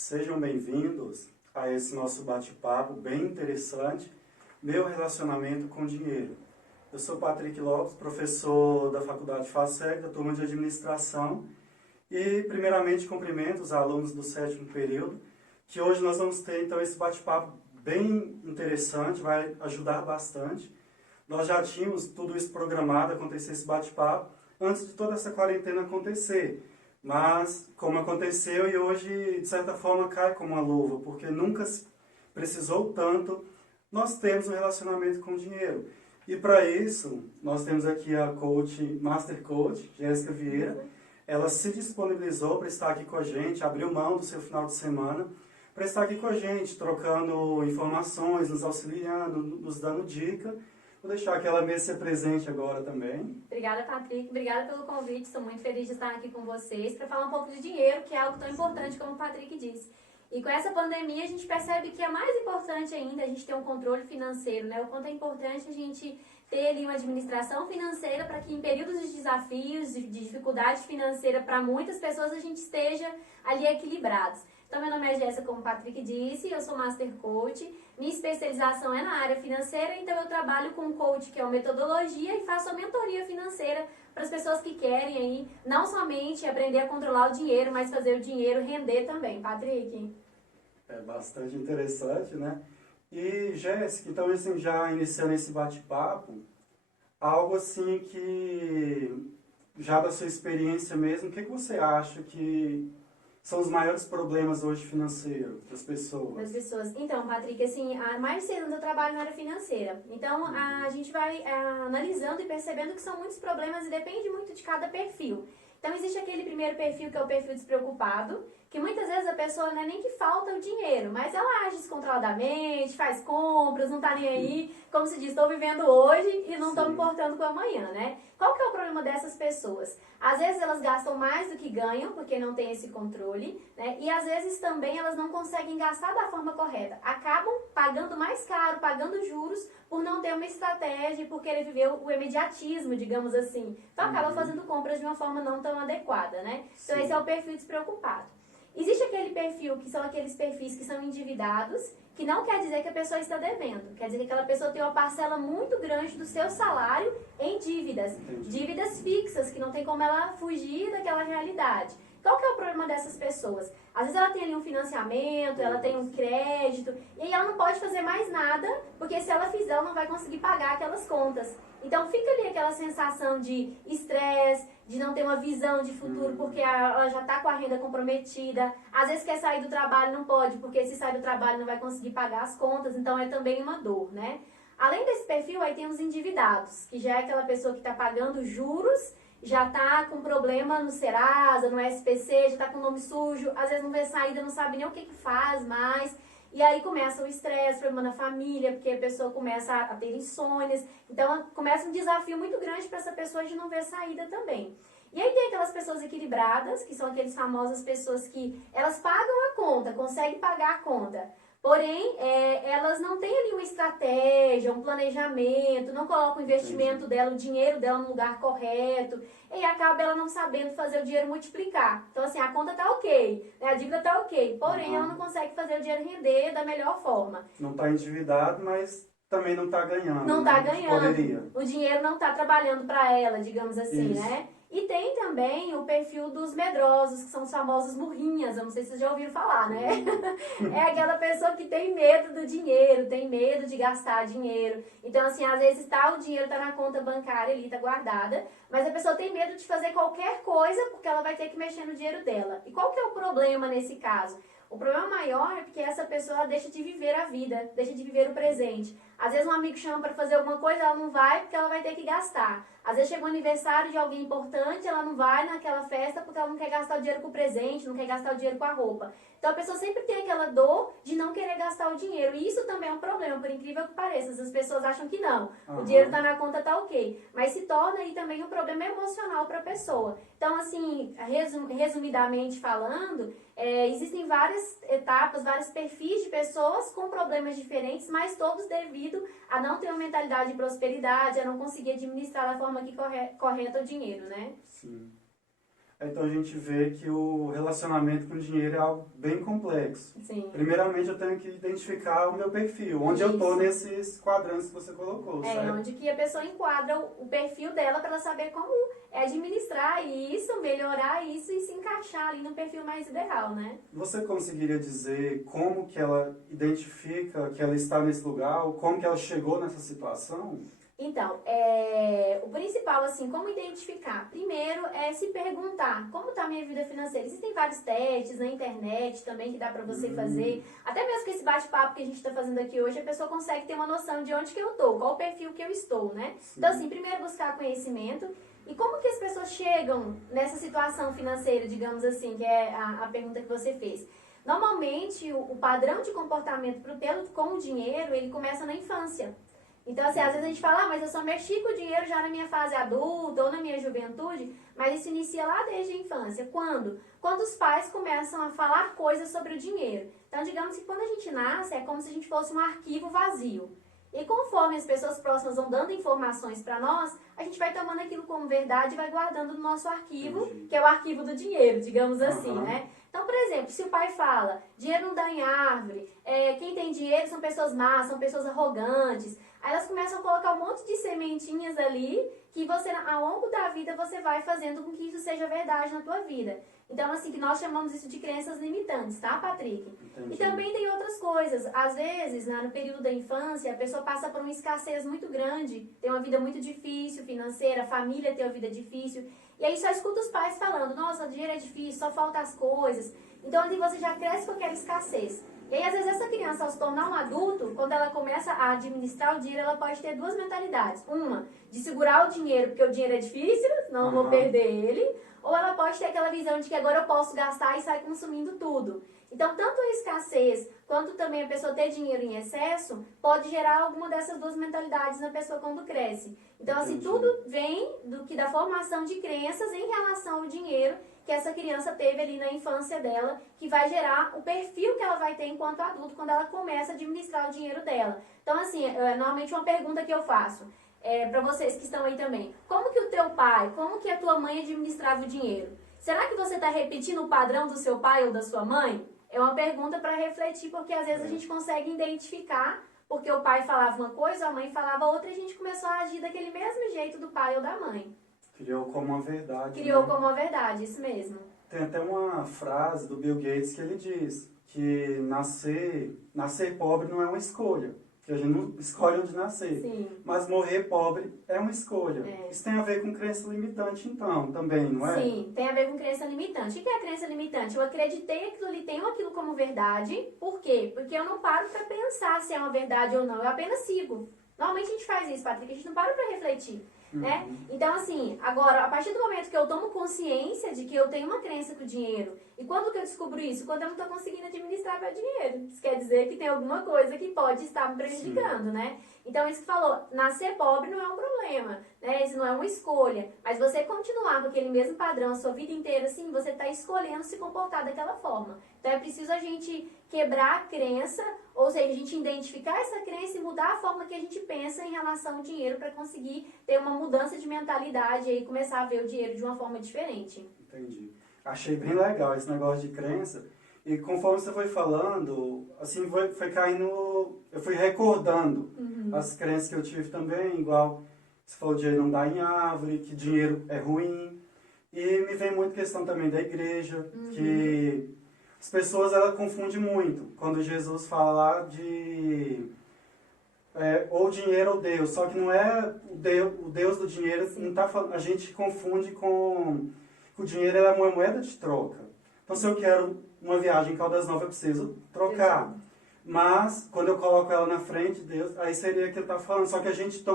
Sejam bem-vindos a esse nosso bate-papo bem interessante, meu relacionamento com dinheiro. Eu sou Patrick Lopes, professor da Faculdade FACEG, da turma de Administração, e primeiramente cumprimento os alunos do 7º período, que hoje nós vamos ter então esse bate-papo bem interessante, vai ajudar bastante. Nós já tínhamos tudo isso programado, acontecer esse bate-papo, antes de toda essa quarentena acontecer. Mas, como aconteceu, e hoje, de certa forma, cai como uma luva, porque nunca precisou tanto nós temos um relacionamento com o dinheiro. E para isso, nós temos aqui a Master Coach, Jéssica Vieira. Ela se disponibilizou para estar aqui com a gente, abriu mão do seu final de semana, para estar aqui com a gente, trocando informações, nos auxiliando, nos dando dica. Vou deixar aquela mesa ser presente agora também. Obrigada, Patrick. Obrigada pelo convite. Estou muito feliz de estar aqui com vocês para falar um pouco de dinheiro, que é algo tão importante como o Patrick disse. E com essa pandemia, a gente percebe que é mais importante ainda a gente ter um controle financeiro, né? O quanto é importante a gente ter ali uma administração financeira para que em períodos de desafios, de dificuldade financeira para muitas pessoas, a gente esteja ali equilibrados. Então, meu nome é Jéssica, como o Patrick disse, eu sou Master Coach. Minha especialização é na área financeira, então eu trabalho com coach, que é uma metodologia, e faço a mentoria financeira para as pessoas que querem aí, não somente aprender a controlar o dinheiro, mas fazer o dinheiro render também. Patrick? É bastante interessante, né? E, Jéssica, então, assim, já iniciando esse bate-papo, algo assim que, já da sua experiência mesmo, o que você acha que são os maiores problemas hoje financeiros das pessoas? Das pessoas. Então, Patrick, assim, há mais de 6 anos eu trabalho na área financeira. Então, a gente vai analisando e percebendo que são muitos problemas e depende muito de cada perfil. Então, existe aquele primeiro perfil, que é o perfil despreocupado, que muitas vezes a pessoa não é nem que falta o dinheiro, mas ela age descontroladamente, faz compras, não tá nem aí, como se diz, estou vivendo hoje e não estou me importando com amanhã, né? Qual que é o problema dessas pessoas? Às vezes elas gastam mais do que ganham, porque não tem esse controle, né? E às vezes também elas não conseguem gastar da forma correta. Acabam pagando mais caro, pagando juros, por não ter uma estratégia, por querer viver o imediatismo, digamos assim. Então acaba fazendo compras de uma forma não tão adequada, né? Então esse é o perfil despreocupado. Existe aquele perfil, que são aqueles perfis que são endividados, que não quer dizer que a pessoa está devendo. Quer dizer que aquela pessoa tem uma parcela muito grande do seu salário em dívidas. Entendi. Dívidas fixas, que não tem como ela fugir daquela realidade. Qual que é o problema dessas pessoas? Às vezes ela tem ali um financiamento, ela tem um crédito, e aí ela não pode fazer mais nada, porque se ela fizer, ela não vai conseguir pagar aquelas contas. Então fica ali aquela sensação de estresse, de não ter uma visão de futuro, porque ela já está com a renda comprometida. Às vezes quer sair do trabalho, não pode, porque se sair do trabalho não vai conseguir pagar as contas, então é também uma dor, né? Além desse perfil, aí tem os endividados, que já é aquela pessoa que está pagando juros, já está com problema no Serasa, no SPC, já está com o nome sujo, às vezes não vê saída, não sabe nem o que faz mais. E aí começa o estresse, problema na família, porque a pessoa começa a ter insônias. Então começa um desafio muito grande para essa pessoa de não ver saída também. E aí tem aquelas pessoas equilibradas, que são aquelas famosas pessoas que elas pagam a conta, conseguem pagar a conta. Porém, elas não têm ali uma estratégia, um planejamento, não colocam o investimento dela, o dinheiro dela no lugar correto, e acaba ela não sabendo fazer o dinheiro multiplicar. Então, assim, a conta tá ok, né? A dívida tá ok, porém ela não consegue fazer o dinheiro render da melhor forma. Não está endividado, mas também não está ganhando. Não tá né? ganhando. Poderia. O dinheiro não tá trabalhando para ela, digamos assim, Isso. né? E tem também o perfil dos medrosos, que são os famosos murrinhas, eu não sei se vocês já ouviram falar, né? É aquela pessoa que tem medo do dinheiro, tem medo de gastar dinheiro. Então, assim, às vezes o dinheiro tá na conta bancária ali, tá guardada, mas a pessoa tem medo de fazer qualquer coisa porque ela vai ter que mexer no dinheiro dela. E qual que é o problema nesse caso? O problema maior é porque essa pessoa deixa de viver a vida, deixa de viver o presente. Às vezes um amigo chama para fazer alguma coisa, ela não vai porque ela vai ter que gastar. Às vezes chega um aniversário de alguém importante, ela não vai naquela festa porque ela não quer gastar o dinheiro com o presente, não quer gastar o dinheiro com a roupa. Então a pessoa sempre tem aquela dor de não querer gastar o dinheiro. E isso também é um problema, por incrível que pareça. As pessoas acham que não. O dinheiro tá na conta, tá ok. Mas se torna aí também um problema emocional para a pessoa. Então, assim, resumidamente falando, existem várias etapas, vários perfis de pessoas com problemas diferentes, mas todos devido a não ter uma mentalidade de prosperidade, a não conseguir administrar da forma que correta o dinheiro, né? Sim. Então a gente vê que o relacionamento com o dinheiro é algo bem complexo. Sim. Primeiramente eu tenho que identificar o meu perfil, onde eu estou nesses quadrantes que você colocou, certo? Onde que a pessoa enquadra o perfil dela para ela saber como administrar isso, melhorar isso e se encaixar ali no perfil mais ideal, né? Você conseguiria dizer como que ela identifica que ela está nesse lugar, ou como que ela chegou nessa situação? Então, o principal, assim, como identificar? Primeiro é se perguntar, como está a minha vida financeira? Existem vários testes na internet também que dá para você fazer. Até mesmo com esse bate-papo que a gente está fazendo aqui hoje, a pessoa consegue ter uma noção de onde que eu estou, qual o perfil que eu estou, né? Sim. Então, assim, primeiro buscar conhecimento. E como que as pessoas chegam nessa situação financeira, digamos assim, que é a pergunta que você fez? Normalmente, o padrão de comportamento para o ter com o dinheiro, ele começa na infância. Então, assim, às vezes a gente fala, mas eu só mexi com o dinheiro já na minha fase adulta ou na minha juventude, mas isso inicia lá desde a infância. Quando? Quando os pais começam a falar coisas sobre o dinheiro. Então, digamos que quando a gente nasce, é como se a gente fosse um arquivo vazio. E conforme as pessoas próximas vão dando informações para nós, a gente vai tomando aquilo como verdade e vai guardando no nosso arquivo, que é o arquivo do dinheiro, digamos assim, né? Então, por exemplo, se o pai fala, dinheiro não dá em árvore, quem tem dinheiro são pessoas más, são pessoas arrogantes, aí elas começam a colocar um monte de sementinhas ali, que você, ao longo da vida, você vai fazendo com que isso seja verdade na tua vida. Então, assim, que nós chamamos isso de crenças limitantes, tá, Patrick? Entendi. E também tem outras coisas. Às vezes, né, no período da infância, a pessoa passa por uma escassez muito grande, tem uma vida muito difícil, financeira, a família tem uma vida difícil, e aí só escuta os pais falando, nossa, o dinheiro é difícil, só falta as coisas. Então, ali você já cresce com aquela escassez. E aí, às vezes, essa criança, ao se tornar um adulto, quando ela começa a administrar o dinheiro, ela pode ter duas mentalidades. Uma, de segurar o dinheiro, porque o dinheiro é difícil, senão eu vou perder ele. Ou ela pode ter aquela visão de que agora eu posso gastar e sair consumindo tudo. Então, tanto a escassez, quanto também a pessoa ter dinheiro em excesso, pode gerar alguma dessas duas mentalidades na pessoa quando cresce. Então, assim, tudo vem da formação de crenças em relação ao dinheiro que essa criança teve ali na infância dela, que vai gerar o perfil que ela vai ter enquanto adulto quando ela começa a administrar o dinheiro dela. Então, assim, normalmente uma pergunta que eu faço para vocês que estão aí também. Como que o teu pai, como que a tua mãe administrava o dinheiro? Será que você está repetindo o padrão do seu pai ou da sua mãe? É uma pergunta para refletir, porque às vezes a gente consegue identificar, porque o pai falava uma coisa, a mãe falava outra, e a gente começou a agir daquele mesmo jeito do pai ou da mãe. Criou como uma verdade. Criou como uma verdade, isso mesmo. Tem até uma frase do Bill Gates que ele diz que nascer pobre não é uma escolha, que a gente não escolhe onde nascer. Sim. Mas morrer pobre é uma escolha. É. Isso tem a ver com crença limitante, então, também, não é? Sim, tem a ver com crença limitante. O que é a crença limitante? Eu acreditei aquilo ali, tenho aquilo como verdade. Por quê? Porque eu não paro para pensar se é uma verdade ou não, eu apenas sigo. Normalmente a gente faz isso, Patrick, a gente não para para refletir. Né? Então, assim, agora, a partir do momento que eu tomo consciência de que eu tenho uma crença com o dinheiro, e quando que eu descubro isso? Quando eu não estou conseguindo administrar meu dinheiro. Isso quer dizer que tem alguma coisa que pode estar me prejudicando, né? Então, isso que falou, nascer pobre não é um problema, né? Isso não é uma escolha. Mas você continuar com aquele mesmo padrão a sua vida inteira, assim, você está escolhendo se comportar daquela forma. Então, é preciso a gente quebrar a crença, ou seja, a gente identificar essa crença e mudar a forma que a gente pensa em relação ao dinheiro para conseguir ter uma mudança de mentalidade e começar a ver o dinheiro de uma forma diferente. Entendi. Achei bem legal esse negócio de crença. E conforme você foi falando, assim, foi caindo, eu fui recordando as crenças que eu tive também, igual você falou, dinheiro não dá em árvore, que dinheiro é ruim. E me vem muito questão também da igreja, que as pessoas, ela confundem muito. Quando Jesus fala lá de ou dinheiro ou Deus, só que não é o Deus do dinheiro, não tá falando, a gente confunde com o dinheiro é uma moeda de troca. Então, se eu quero uma viagem em Caldas Novas, eu preciso trocar. Mas, quando eu coloco ela na frente de Deus, aí seria o que ele está falando. Só que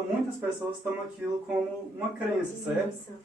muitas pessoas tomam aquilo como uma crença, certo? Isso.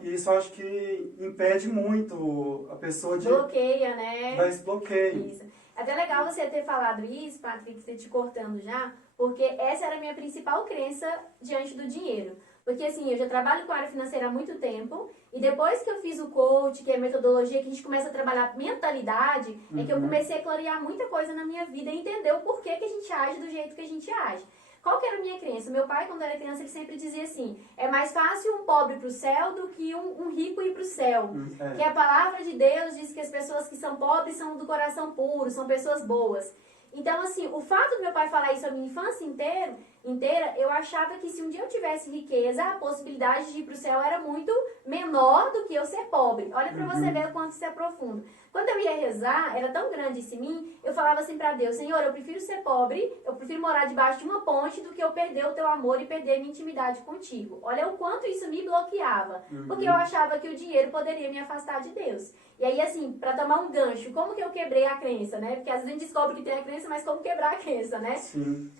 E isso eu acho que impede muito a pessoa de... Bloqueia, né? Dá esse bloqueio. Isso. Até legal você ter falado isso, Patrick, você te cortando já, porque essa era a minha principal crença diante do dinheiro. Porque assim, eu já trabalho com a área financeira há muito tempo, e depois que eu fiz o coach, que é a metodologia que a gente começa a trabalhar mentalidade, é que eu comecei a clarear muita coisa na minha vida e entender o porquê que a gente age do jeito que a gente age. Qual que era a minha crença? Meu pai, quando era criança, ele sempre dizia assim, é mais fácil um pobre ir para o céu do que um rico ir para o céu. Que a palavra de Deus diz que as pessoas que são pobres são do coração puro, são pessoas boas. Então, assim, o fato do meu pai falar isso a minha infância inteira, eu achava que se um dia eu tivesse riqueza, a possibilidade de ir para o céu era muito menor do que eu ser pobre. Olha para você ver o quanto isso é profundo. Quando eu ia rezar, era tão grande isso em mim, eu falava assim para Deus, Senhor, eu prefiro ser pobre, eu prefiro morar debaixo de uma ponte do que eu perder o teu amor e perder minha intimidade contigo. Olha o quanto isso me bloqueava, porque eu achava que o dinheiro poderia me afastar de Deus. E aí, assim, para tomar um gancho, como que eu quebrei a crença, né? Porque às vezes a gente descobre que tem a crença, mas como quebrar a crença, né? Sim.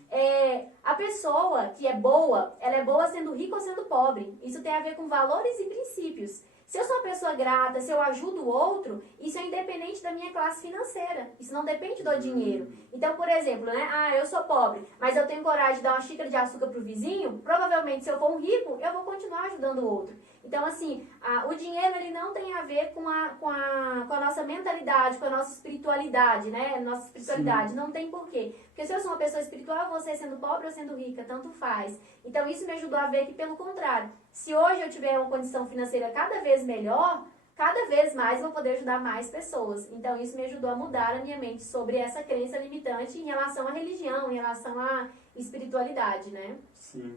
A pessoa que é boa, ela é boa sendo rica ou sendo pobre. Isso tem a ver com valores e princípios. Se eu sou uma pessoa grata, se eu ajudo o outro, isso é independente da minha classe financeira. Isso não depende do dinheiro. Então, por exemplo, né? Eu sou pobre, mas eu tenho coragem de dar uma xícara de açúcar pro vizinho. Provavelmente, se eu for um rico, eu vou continuar ajudando o outro. Então, assim, o dinheiro ele não tem a ver com a nossa mentalidade, com a nossa espiritualidade, né? Nossa espiritualidade. Sim. Não tem porquê. Porque se eu sou uma pessoa espiritual, você sendo pobre ou sendo rica, tanto faz. Então, isso me ajudou a ver que, pelo contrário, se hoje eu tiver uma condição financeira cada vez melhor, cada vez mais eu vou poder ajudar mais pessoas. Então, isso me ajudou a mudar a minha mente sobre essa crença limitante em relação à religião, em relação à espiritualidade, né? Sim.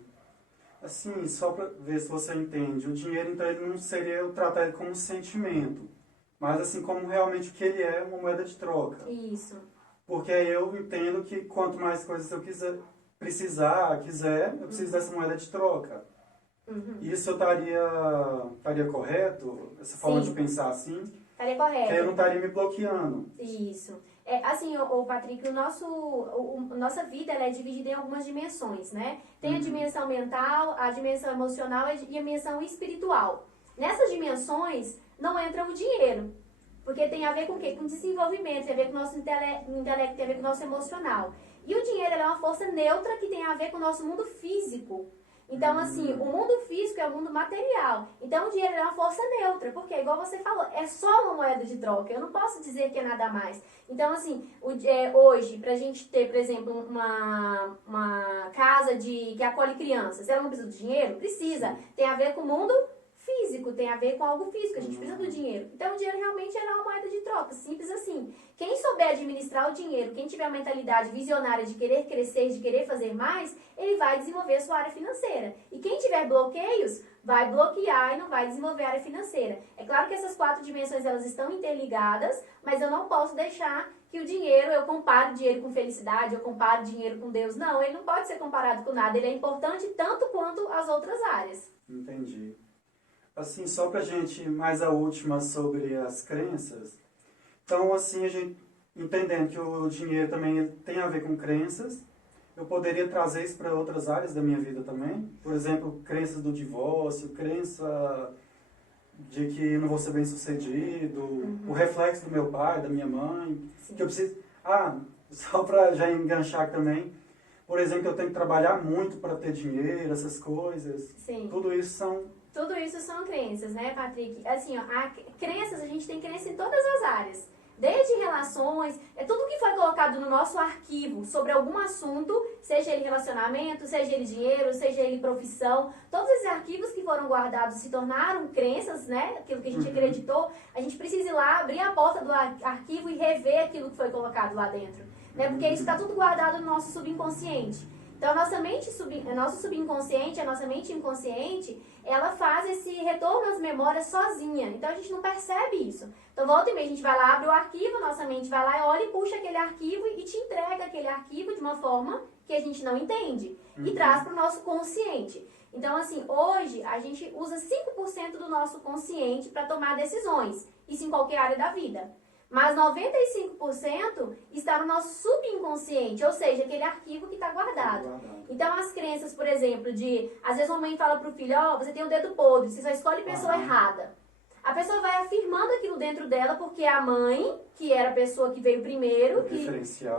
Assim, só para ver se você entende, o dinheiro, então, ele não seria eu tratar ele como sentimento, mas assim, como realmente o que ele é, uma moeda de troca. Isso. Porque aí eu entendo que quanto mais coisas eu quiser, eu preciso dessa moeda de troca. Isso eu estaria correto? Essa forma de pensar assim? Estaria correto. Que eu não estaria me bloqueando. Isso. Assim, Patrick, nossa vida ela é dividida em algumas dimensões, né? Tem a dimensão mental, a dimensão emocional e a dimensão espiritual. Nessas dimensões não entra o dinheiro, porque tem a ver com o quê? Com desenvolvimento, tem a ver com o nosso intelecto, tem a ver com o nosso emocional. E o dinheiro é uma força neutra que tem a ver com o nosso mundo físico. Então, assim, o mundo físico é o mundo material. Então, o dinheiro é uma força neutra, porque, igual você falou, é só uma moeda de troca. Eu não posso dizer que é nada mais. Então, assim, hoje, pra gente ter, por exemplo, uma casa que acolhe crianças, ela não precisa do dinheiro? Precisa. Tem a ver com o mundo físico, tem a ver com algo físico, a gente precisa do dinheiro. Então, o dinheiro realmente é uma moeda de troca, simples assim. Quem souber administrar o dinheiro, quem tiver a mentalidade visionária de querer crescer, de querer fazer mais, ele vai desenvolver a sua área financeira. E quem tiver bloqueios, vai bloquear e não vai desenvolver a área financeira. É claro que essas 4 dimensões, elas estão interligadas, mas eu não posso deixar que o dinheiro, eu comparo dinheiro com felicidade, eu comparo dinheiro com Deus. Não, ele não pode ser comparado com nada, ele é importante tanto quanto as outras áreas. Entendi. Assim, só pra gente, mais a última sobre as crenças. Então, assim, a gente entendendo que o dinheiro também tem a ver com crenças, eu poderia trazer isso para outras áreas da minha vida também. Por exemplo, crenças do divórcio, crença de que não vou ser bem sucedido, o reflexo do meu pai, da minha mãe, que eu preciso... só para já enganchar também, por exemplo, que eu tenho que trabalhar muito para ter dinheiro, essas coisas. Sim. Tudo isso são crenças, né, Patrick? Assim, crenças, a gente tem crença em todas as áreas. Desde relações, tudo que foi colocado no nosso arquivo sobre algum assunto, seja ele relacionamento, seja ele dinheiro, seja ele profissão, todos esses arquivos que foram guardados se tornaram crenças, né? Aquilo que a gente acreditou, a gente precisa ir lá, abrir a porta do arquivo e rever aquilo que foi colocado lá dentro, né? Porque isso está tudo guardado no nosso subconsciente. Então, a nosso subconsciente, a nossa mente inconsciente, ela faz esse retorno às memórias sozinha. Então, a gente não percebe isso. Então, volta e meia, a gente vai lá, abre o arquivo, nossa mente vai lá, olha e puxa aquele arquivo e te entrega aquele arquivo de uma forma que a gente não entende. E traz para o nosso consciente. Então, assim, hoje, a gente usa 5% do nosso consciente para tomar decisões. Isso em qualquer área da vida. Mas 95% está no nosso subconsciente, ou seja, aquele arquivo que está guardado. Então, as crenças, por exemplo, às vezes uma mãe fala para o filho, você tem o dedo podre, você só escolhe pessoa errada. A pessoa vai afirmando aquilo dentro dela, porque a mãe, que era a pessoa que veio primeiro,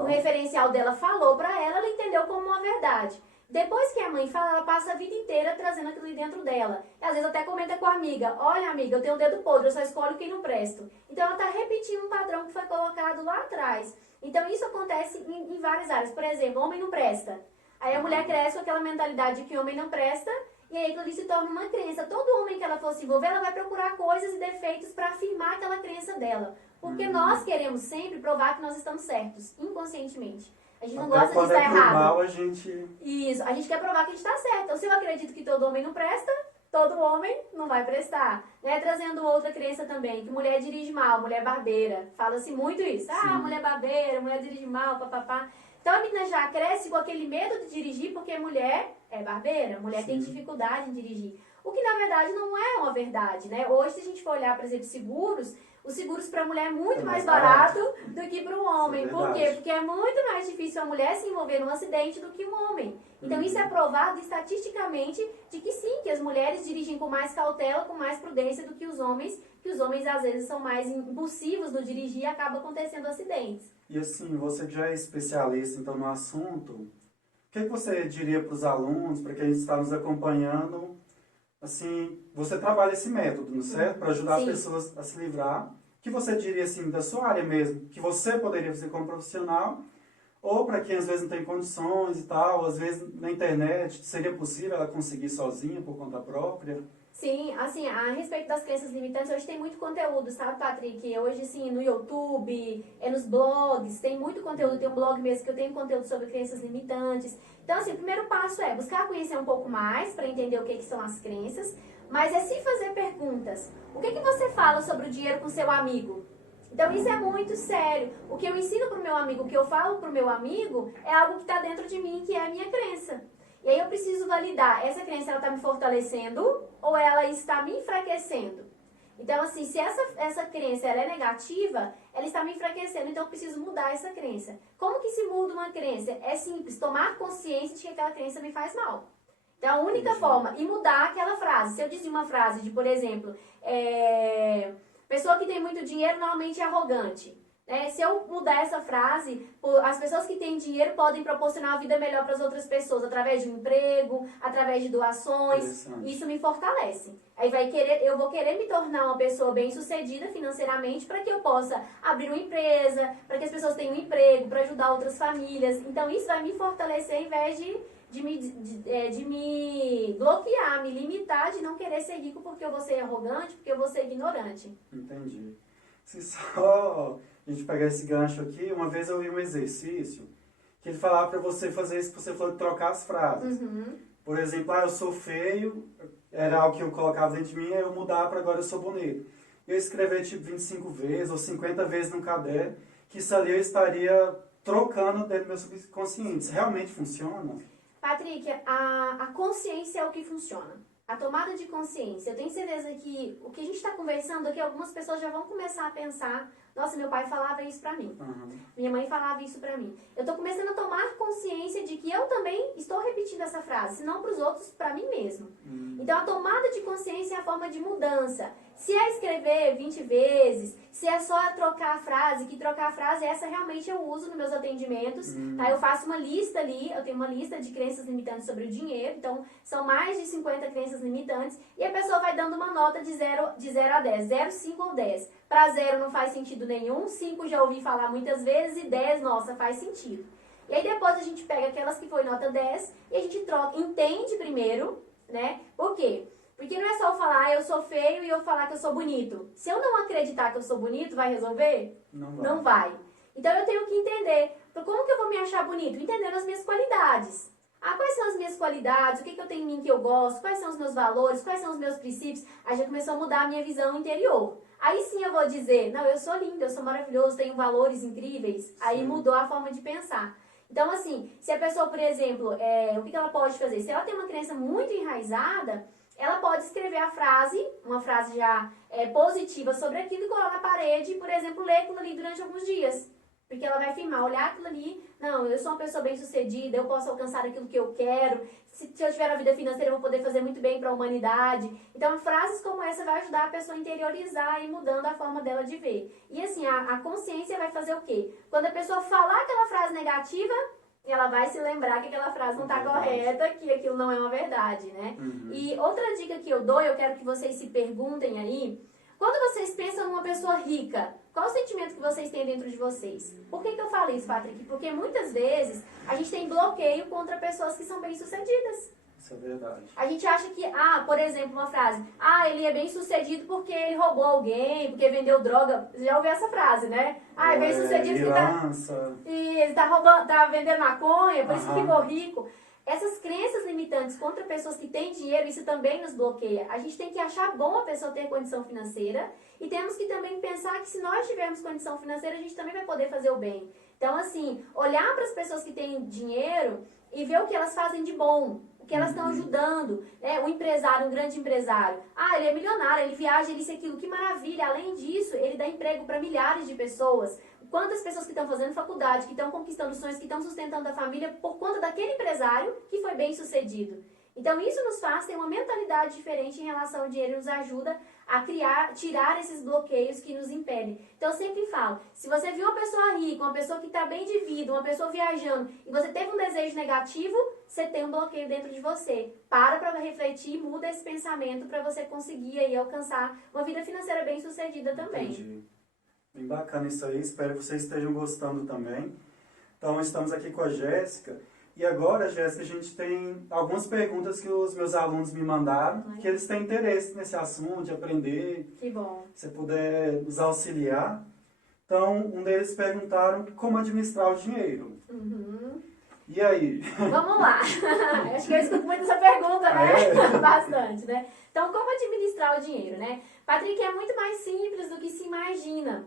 o referencial dela falou para ela, ela entendeu como uma verdade. Depois que a mãe fala, ela passa a vida inteira trazendo aquilo dentro dela. E às vezes até comenta com a amiga, olha amiga, eu tenho um dedo podre, eu só escolho quem não presta. Então ela está repetindo um padrão que foi colocado lá atrás. Então isso acontece em várias áreas. Por exemplo, homem não presta. Aí a mulher cresce com aquela mentalidade de que homem não presta, e aí aquilo ali se torna uma crença. Todo homem que ela for se envolver, ela vai procurar coisas e defeitos para afirmar aquela crença dela. Porque nós queremos sempre provar que nós estamos certos, inconscientemente. A gente não Até gosta de quando estar é pro errado. mal, a gente... Isso, a gente quer provar que a gente está certo. Então, se eu acredito que todo homem não presta, todo homem não vai prestar. Né? Trazendo outra crença também, que mulher dirige mal, mulher barbeira. Fala-se muito isso. Ah, mulher barbeira, mulher dirige mal, papapá. Então a menina já cresce com aquele medo de dirigir porque mulher é barbeira, mulher tem dificuldade em dirigir. O que na verdade não é uma verdade, né? Hoje, se a gente for olhar, por exemplo, seguros, os seguros para a mulher é muito mais barato do que para o homem. Por quê? Porque é muito mais difícil a mulher se envolver num acidente do que um homem. Então isso é provado estatisticamente de que sim, que as mulheres dirigem com mais cautela, com mais prudência do que os homens às vezes são mais impulsivos no dirigir e acaba acontecendo acidentes. E assim, você que já é especialista então no assunto, o que você diria para os alunos, para quem está nos acompanhando? Assim, você trabalha esse método, não é certo? Para ajudar as pessoas a se livrar. O que você diria assim da sua área mesmo, que você poderia fazer como profissional? Ou para quem às vezes não tem condições e tal, às vezes na internet, seria possível ela conseguir sozinha, por conta própria? Sim, assim, a respeito das crenças limitantes, hoje tem muito conteúdo, sabe, Patrick? Hoje, assim, no YouTube, nos blogs, tem muito conteúdo. Tem um blog mesmo que eu tenho conteúdo sobre crenças limitantes. Então, assim, o primeiro passo é buscar conhecer um pouco mais para entender o que são as crenças, mas é se fazer perguntas. O que você fala sobre o dinheiro com seu amigo? Então, isso é muito sério. O que eu ensino para o meu amigo, o que eu falo para o meu amigo, é algo que está dentro de mim, que é a minha crença. E aí eu preciso validar, essa crença ela está me fortalecendo ou ela está me enfraquecendo? Então, assim, se essa crença ela é negativa, ela está me enfraquecendo, então eu preciso mudar essa crença. Como que se muda uma crença? É simples, tomar consciência de que aquela crença me faz mal. Então, a única forma, e mudar aquela frase. Se eu dizia uma frase de, por exemplo, pessoa que tem muito dinheiro normalmente é arrogante. Se eu mudar essa frase, as pessoas que têm dinheiro podem proporcionar uma vida melhor para as outras pessoas, através de um emprego, através de doações. Isso me fortalece. Aí eu vou querer me tornar uma pessoa bem-sucedida financeiramente para que eu possa abrir uma empresa, para que as pessoas tenham um emprego, para ajudar outras famílias. Então isso vai me fortalecer ao invés de me bloquear, me limitar, de não querer ser rico porque eu vou ser arrogante, porque eu vou ser ignorante. Entendi. Se só a gente pegar esse gancho aqui, uma vez eu vi um exercício que ele falava para você fazer isso que você falou de trocar as frases. Por exemplo, eu sou feio, era algo que eu colocava dentro de mim, aí eu mudava para agora eu sou bonito. Eu escrever tipo 25 vezes ou 50 vezes no caderno, que isso ali eu estaria trocando dentro do meu subconsciente. Isso realmente funciona? Patrick, a consciência é o que funciona. A tomada de consciência. Eu tenho certeza que o que a gente está conversando aqui, algumas pessoas já vão começar a pensar: nossa, meu pai falava isso pra mim. Minha mãe falava isso pra mim. Eu tô começando a tomar consciência de que eu também estou repetindo essa frase, se não pros outros, pra mim mesmo. Então, a tomada de consciência é a forma de mudança. Se é escrever 20 vezes, se é só trocar a frase, que trocar a frase, essa realmente eu uso nos meus atendimentos. Tá? Eu faço uma lista ali, eu tenho uma lista de crenças limitantes sobre o dinheiro, então são mais de 50 crenças limitantes, e a pessoa vai dando uma nota de 0 a 10, 0, 5 ou 10. Para 0 não faz sentido nenhum, 5 já ouvi falar muitas vezes, e 10, nossa, faz sentido. E aí depois a gente pega aquelas que foi nota 10 e a gente troca, entende primeiro, né? Por quê? Porque não é só eu falar, eu sou feio e eu falar que eu sou bonito. Se eu não acreditar que eu sou bonito, vai resolver? Não vai. Então eu tenho que entender, como que eu vou me achar bonito? Entendendo as minhas qualidades. Quais são as minhas qualidades? O que eu tenho em mim que eu gosto? Quais são os meus valores? Quais são os meus princípios? Aí já começou a mudar a minha visão interior. Aí sim eu vou dizer, não, eu sou lindo, eu sou maravilhoso, tenho valores incríveis. Aí mudou a forma de pensar. Então, assim, se a pessoa, por exemplo, o que ela pode fazer? Se ela tem uma crença muito enraizada, ela pode escrever a frase, uma frase já positiva sobre aquilo e colar na parede, por exemplo, ler aquilo ali durante alguns dias. Porque ela vai afirmar, olhar aquilo ali, não, eu sou uma pessoa bem-sucedida, eu posso alcançar aquilo que eu quero, se eu tiver a vida financeira eu vou poder fazer muito bem para a humanidade. Então, frases como essa vai ajudar a pessoa a interiorizar e mudando a forma dela de ver. E assim, a consciência vai fazer o quê? Quando a pessoa falar aquela frase negativa, ela vai se lembrar que aquela frase não está correta, que aquilo não é uma verdade, né? E outra dica que eu dou, eu quero que vocês se perguntem aí, Quando vocês pensam numa pessoa rica, qual o sentimento que vocês têm dentro de vocês? Por que eu falo isso, Patrick? Porque muitas vezes a gente tem bloqueio contra pessoas que são bem-sucedidas. Isso é verdade. A gente acha que, por exemplo, uma frase, ele é bem-sucedido porque ele roubou alguém, porque vendeu droga. Você já ouviu essa frase, né? É bem-sucedido porque ele tá roubando, tá vendendo maconha, por isso que ficou rico. Essas crenças limitantes contra pessoas que têm dinheiro, isso também nos bloqueia. A gente tem que achar bom a pessoa ter condição financeira e temos que também pensar que se nós tivermos condição financeira, a gente também vai poder fazer o bem. Então, assim, olhar para as pessoas que têm dinheiro e ver o que elas fazem de bom, o que elas estão ajudando, né? Um empresário, um grande empresário, ele é milionário, ele viaja, ele isso e aquilo, que maravilha. Além disso, ele dá emprego para milhares de pessoas. Quantas pessoas que estão fazendo faculdade, que estão conquistando sonhos, que estão sustentando a família por conta daquele empresário que foi bem sucedido. Então isso nos faz ter uma mentalidade diferente em relação ao dinheiro e nos ajuda a tirar esses bloqueios que nos impedem. Então eu sempre falo, se você viu uma pessoa rica, uma pessoa que está bem de vida, uma pessoa viajando, e você teve um desejo negativo, você tem um bloqueio dentro de você. Para refletir e muda esse pensamento para você conseguir aí alcançar uma vida financeira bem sucedida também. Entendi. Bem bacana isso aí, espero que vocês estejam gostando também. Então estamos aqui com a Jéssica. E agora, Jéssica, a gente tem algumas perguntas que os meus alunos me mandaram, que eles têm interesse nesse assunto, de aprender. Que bom. Se puder nos auxiliar. Então, um deles perguntaram como administrar o dinheiro. E aí? Vamos lá. Acho que eu escuto muito essa pergunta, né? Bastante, né? Então, como administrar o dinheiro, né? Patrick, é muito mais simples do que se imagina.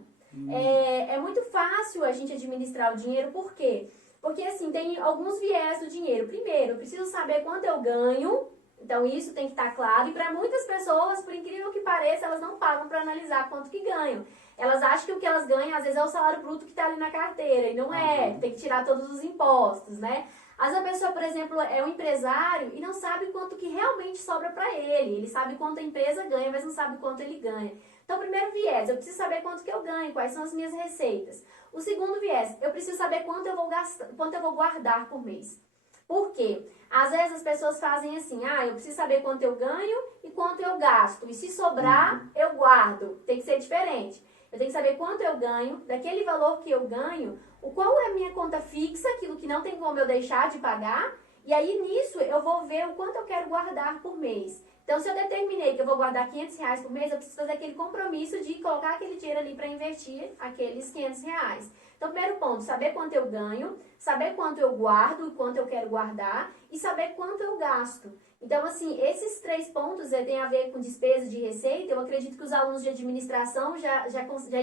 É muito fácil a gente administrar o dinheiro, por quê? Porque, assim, tem alguns viés do dinheiro. Primeiro, eu preciso saber quanto eu ganho, então isso tem que estar claro. E para muitas pessoas, por incrível que pareça, elas não pagam para analisar quanto que ganham. Elas acham que o que elas ganham, às vezes, é o salário bruto que está ali na carteira, e não é. Tem que tirar todos os impostos, né? Às vezes a pessoa, por exemplo, é um empresário e não sabe quanto que realmente sobra para ele. Ele sabe quanto a empresa ganha, mas não sabe quanto ele ganha. Então, primeiro viés, eu preciso saber quanto que eu ganho, quais são as minhas receitas. O segundo viés, eu preciso saber quanto eu vou gastar, quanto eu vou guardar por mês. Por quê? Às vezes as pessoas fazem assim, eu preciso saber quanto eu ganho e quanto eu gasto. E se sobrar, eu guardo. Tem que ser diferente. Eu tenho que saber quanto eu ganho, daquele valor que eu ganho, qual é a minha conta fixa, aquilo que não tem como eu deixar de pagar. E aí nisso eu vou ver o quanto eu quero guardar por mês. Então, se eu determinei que eu vou guardar R$500 por mês, eu preciso fazer aquele compromisso de colocar aquele dinheiro ali para investir aqueles R$500. Então, primeiro ponto, saber quanto eu ganho, saber quanto eu guardo e quanto eu quero guardar e saber quanto eu gasto. Então, assim, esses 3 pontos têm a ver com despesa de receita. Eu acredito que os alunos de administração já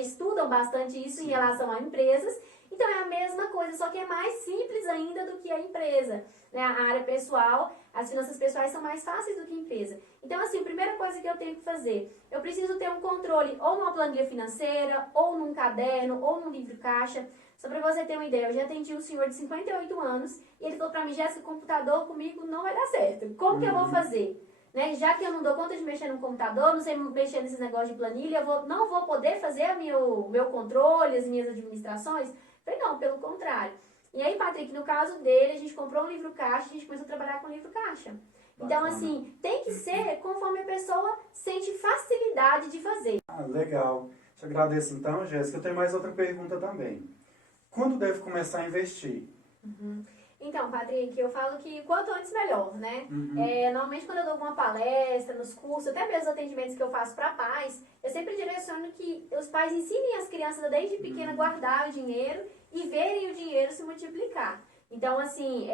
estudam bastante isso em relação a empresas. Então, é a mesma coisa, só que é mais simples ainda do que a empresa. Né? A área pessoal, as finanças pessoais são mais fáceis do que a empresa. Então, assim, a primeira coisa que eu tenho que fazer, eu preciso ter um controle ou numa planilha financeira, ou num caderno, ou num livro caixa. Só para você ter uma ideia, eu já atendi um senhor de 58 anos e ele falou para mim, Jéssica, computador comigo não vai dar certo. Como que eu vou fazer? Né? Já que eu não dou conta de mexer no computador, não sei mexer nesses negócios de planilha, não vou poder fazer o meu controle, as minhas administrações? Falei, não, pelo contrário. E aí, Patrick, no caso dele, a gente comprou um livro caixa, a gente começou a trabalhar com livro caixa. Então, assim, tem que ser conforme a pessoa sente facilidade de fazer. Legal. Te agradeço então, Jéssica. Eu tenho mais outra pergunta também. Quando deve começar a investir? Então, Patrick, eu falo que quanto antes melhor, né? Normalmente quando eu dou alguma palestra, nos cursos, até mesmo os atendimentos que eu faço para pais, eu sempre direciono que os pais ensinem as crianças desde pequena a guardar o dinheiro e verem o dinheiro se multiplicar. Então, assim,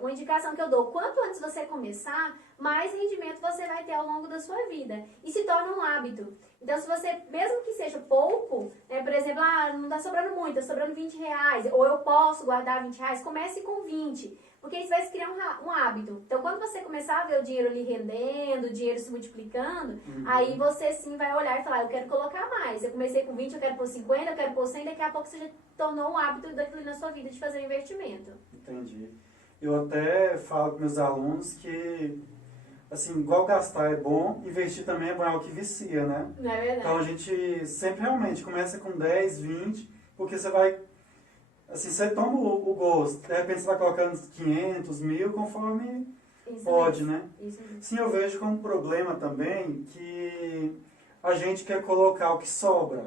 uma indicação que eu dou, quanto antes você começar, mais rendimento você vai ter ao longo da sua vida. E se torna um hábito. Então, se você, mesmo que seja pouco, por exemplo, não está sobrando muito, está sobrando R$20, ou eu posso guardar R$20, comece com 20. Porque isso vai se criar um hábito. Então, quando você começar a ver o dinheiro ali rendendo, o dinheiro se multiplicando, aí você sim vai olhar e falar, eu quero colocar mais. Eu comecei com 20, eu quero pôr 50, eu quero pôr 100, daqui a pouco você já tornou um hábito daquilo na sua vida de fazer um investimento. Entendi. Eu até falo com meus alunos que, assim, igual gastar é bom, investir também é bom, é algo que vicia, né? Não é verdade? Então a gente sempre realmente começa com 10, 20, porque você vai, assim, você toma o gosto, de repente você vai colocando 500, 1000, conforme Isso pode, mesmo. né? Isso mesmo. Sim, eu vejo como problema também que a gente quer colocar o que sobra.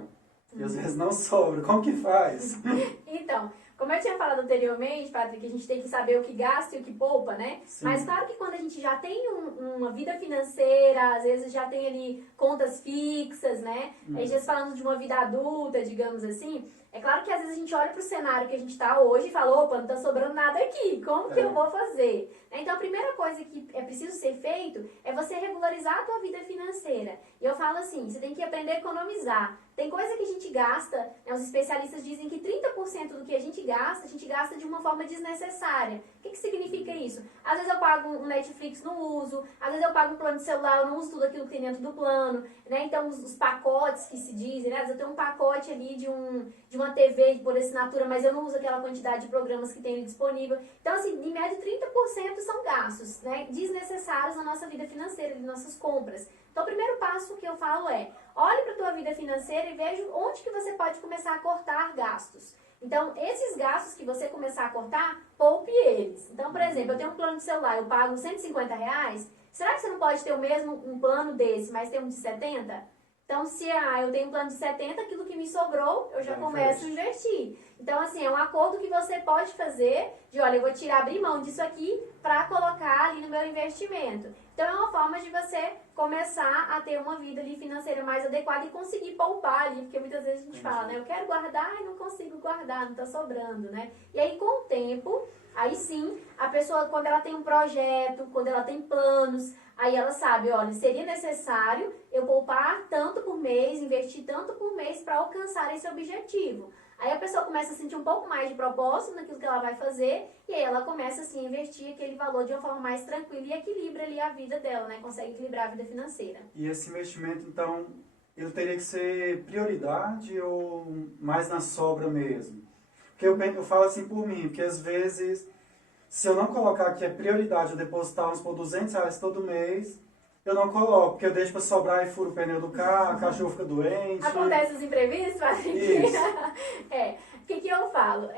E às vezes não sobra. Como que faz? Então, como eu tinha falado anteriormente, Patrick, a gente tem que saber o que gasta e o que poupa, né? Sim. Mas claro que quando a gente já tem uma vida financeira, às vezes já tem ali contas fixas, né? A gente está falando de uma vida adulta, digamos assim. É claro que às vezes a gente olha para o cenário que a gente está hoje e fala, opa, não está sobrando nada aqui, como que eu vou fazer? Então a primeira coisa que é preciso ser feito é você regularizar a tua vida financeira. E eu falo assim, você tem que aprender a economizar. Tem coisa que a gente gasta, né, os especialistas dizem que 30% do que a gente gasta de uma forma desnecessária. O que significa isso? Às vezes eu pago um Netflix, não uso. Às vezes eu pago um plano de celular, eu não uso tudo aquilo que tem dentro do plano. Né? Então os pacotes que se dizem, né? Às vezes eu tenho um pacote ali de uma TV por assinatura, mas eu não uso aquela quantidade de programas que tem ali disponível. Então, assim, em média 30% são gastos, né, desnecessários na nossa vida financeira, de nossas compras. Então, o primeiro passo que eu falo é, olhe para a tua vida financeira e veja onde que você pode começar a cortar gastos. Então, esses gastos que você começar a cortar, poupe eles. Então, por exemplo, eu tenho um plano de celular, eu pago R$ 150, será que você não pode ter o mesmo um plano desse, mas ter um de 70? Então, se eu tenho um plano de 70, aquilo que me sobrou, eu já começo a investir. Então, assim, é um acordo que você pode fazer de, olha, eu vou abrir mão disso aqui para colocar ali no meu investimento. Então, é uma forma de você começar a ter uma vida ali financeira mais adequada e conseguir poupar ali, porque muitas vezes a gente fala, né, eu quero guardar e não consigo guardar, não tá sobrando, né? E aí, com o tempo, aí sim, a pessoa, quando ela tem um projeto, quando ela tem planos, aí ela sabe, olha, seria necessário eu poupar tanto por mês, investir tanto por mês para alcançar esse objetivo. Aí a pessoa começa a sentir um pouco mais de propósito naquilo que ela vai fazer e aí ela começa assim, a investir aquele valor de uma forma mais tranquila e equilibra ali a vida dela, né? Consegue equilibrar a vida financeira. E esse investimento, então, ele teria que ser prioridade ou mais na sobra mesmo? Porque eu falo assim por mim, porque às vezes, se eu não colocar que é prioridade eu depositar uns por R$ 200 todo mês, eu não coloco, porque eu deixo para sobrar e furo o pneu do carro, o cachorro fica doente. Acontece os imprevistos, Patrick? Isso. O que eu falo?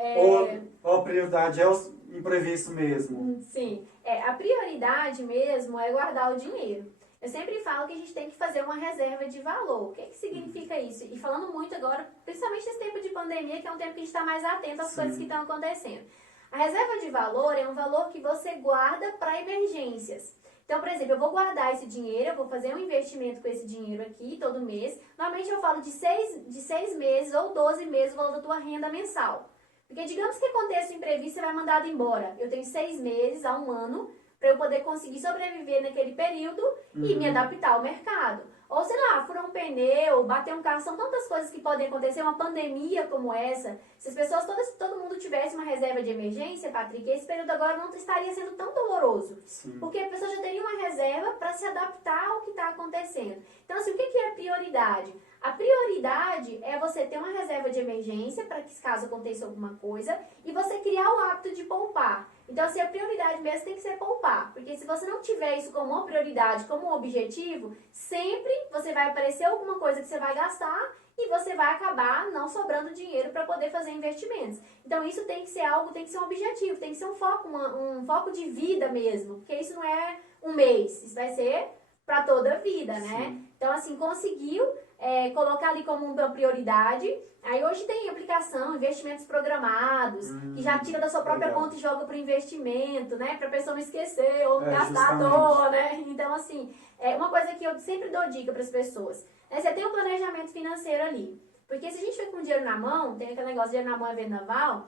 Ou a prioridade é o imprevisto mesmo? Sim. A prioridade mesmo é guardar o dinheiro. Eu sempre falo que a gente tem que fazer uma reserva de valor. O que significa isso? E falando muito agora, principalmente nesse tempo de pandemia, que é um tempo que a gente está mais atento às coisas que estão acontecendo. A reserva de valor é um valor que você guarda para emergências. Então, por exemplo, eu vou guardar esse dinheiro, eu vou fazer um investimento com esse dinheiro aqui todo mês. Normalmente eu falo de 6 meses ou 12 meses o valor da tua renda mensal. Porque digamos que aconteça um imprevisto, você vai mandado embora. Eu tenho 6 meses a 1 ano para eu poder conseguir sobreviver naquele período e me adaptar ao mercado. Ou, sei lá, furar um pneu, bater um carro, são tantas coisas que podem acontecer, uma pandemia como essa. Se as pessoas, todo mundo tivesse uma reserva de emergência, Patrick, esse período agora não estaria sendo tão doloroso. Sim. Porque a pessoa já teria uma reserva para se adaptar ao que está acontecendo. Então, assim, o que é prioridade? A prioridade é você ter uma reserva de emergência para que, caso aconteça alguma coisa, e você criar o hábito de poupar. Então, assim, a prioridade mesmo tem que ser poupar. Porque se você não tiver isso como uma prioridade, como um objetivo, sempre você vai aparecer alguma coisa que você vai gastar e você vai acabar não sobrando dinheiro para poder fazer investimentos. Então, isso tem que ser algo, tem que ser um objetivo, tem que ser um foco, um foco de vida mesmo. Porque isso não é um mês, isso vai ser para toda a vida, né? Sim. Então, assim, conseguiu colocar ali como uma prioridade. Aí hoje tem aplicação, investimentos programados, que já tira da sua própria conta e joga para o investimento, né? Para a pessoa não esquecer ou não gastar à toa, né? Então, assim, uma coisa que eu sempre dou dica para as pessoas. Né? Você tem um planejamento financeiro ali. Porque se a gente fica com dinheiro na mão, tem aquele negócio de dinheiro na mão é vendaval,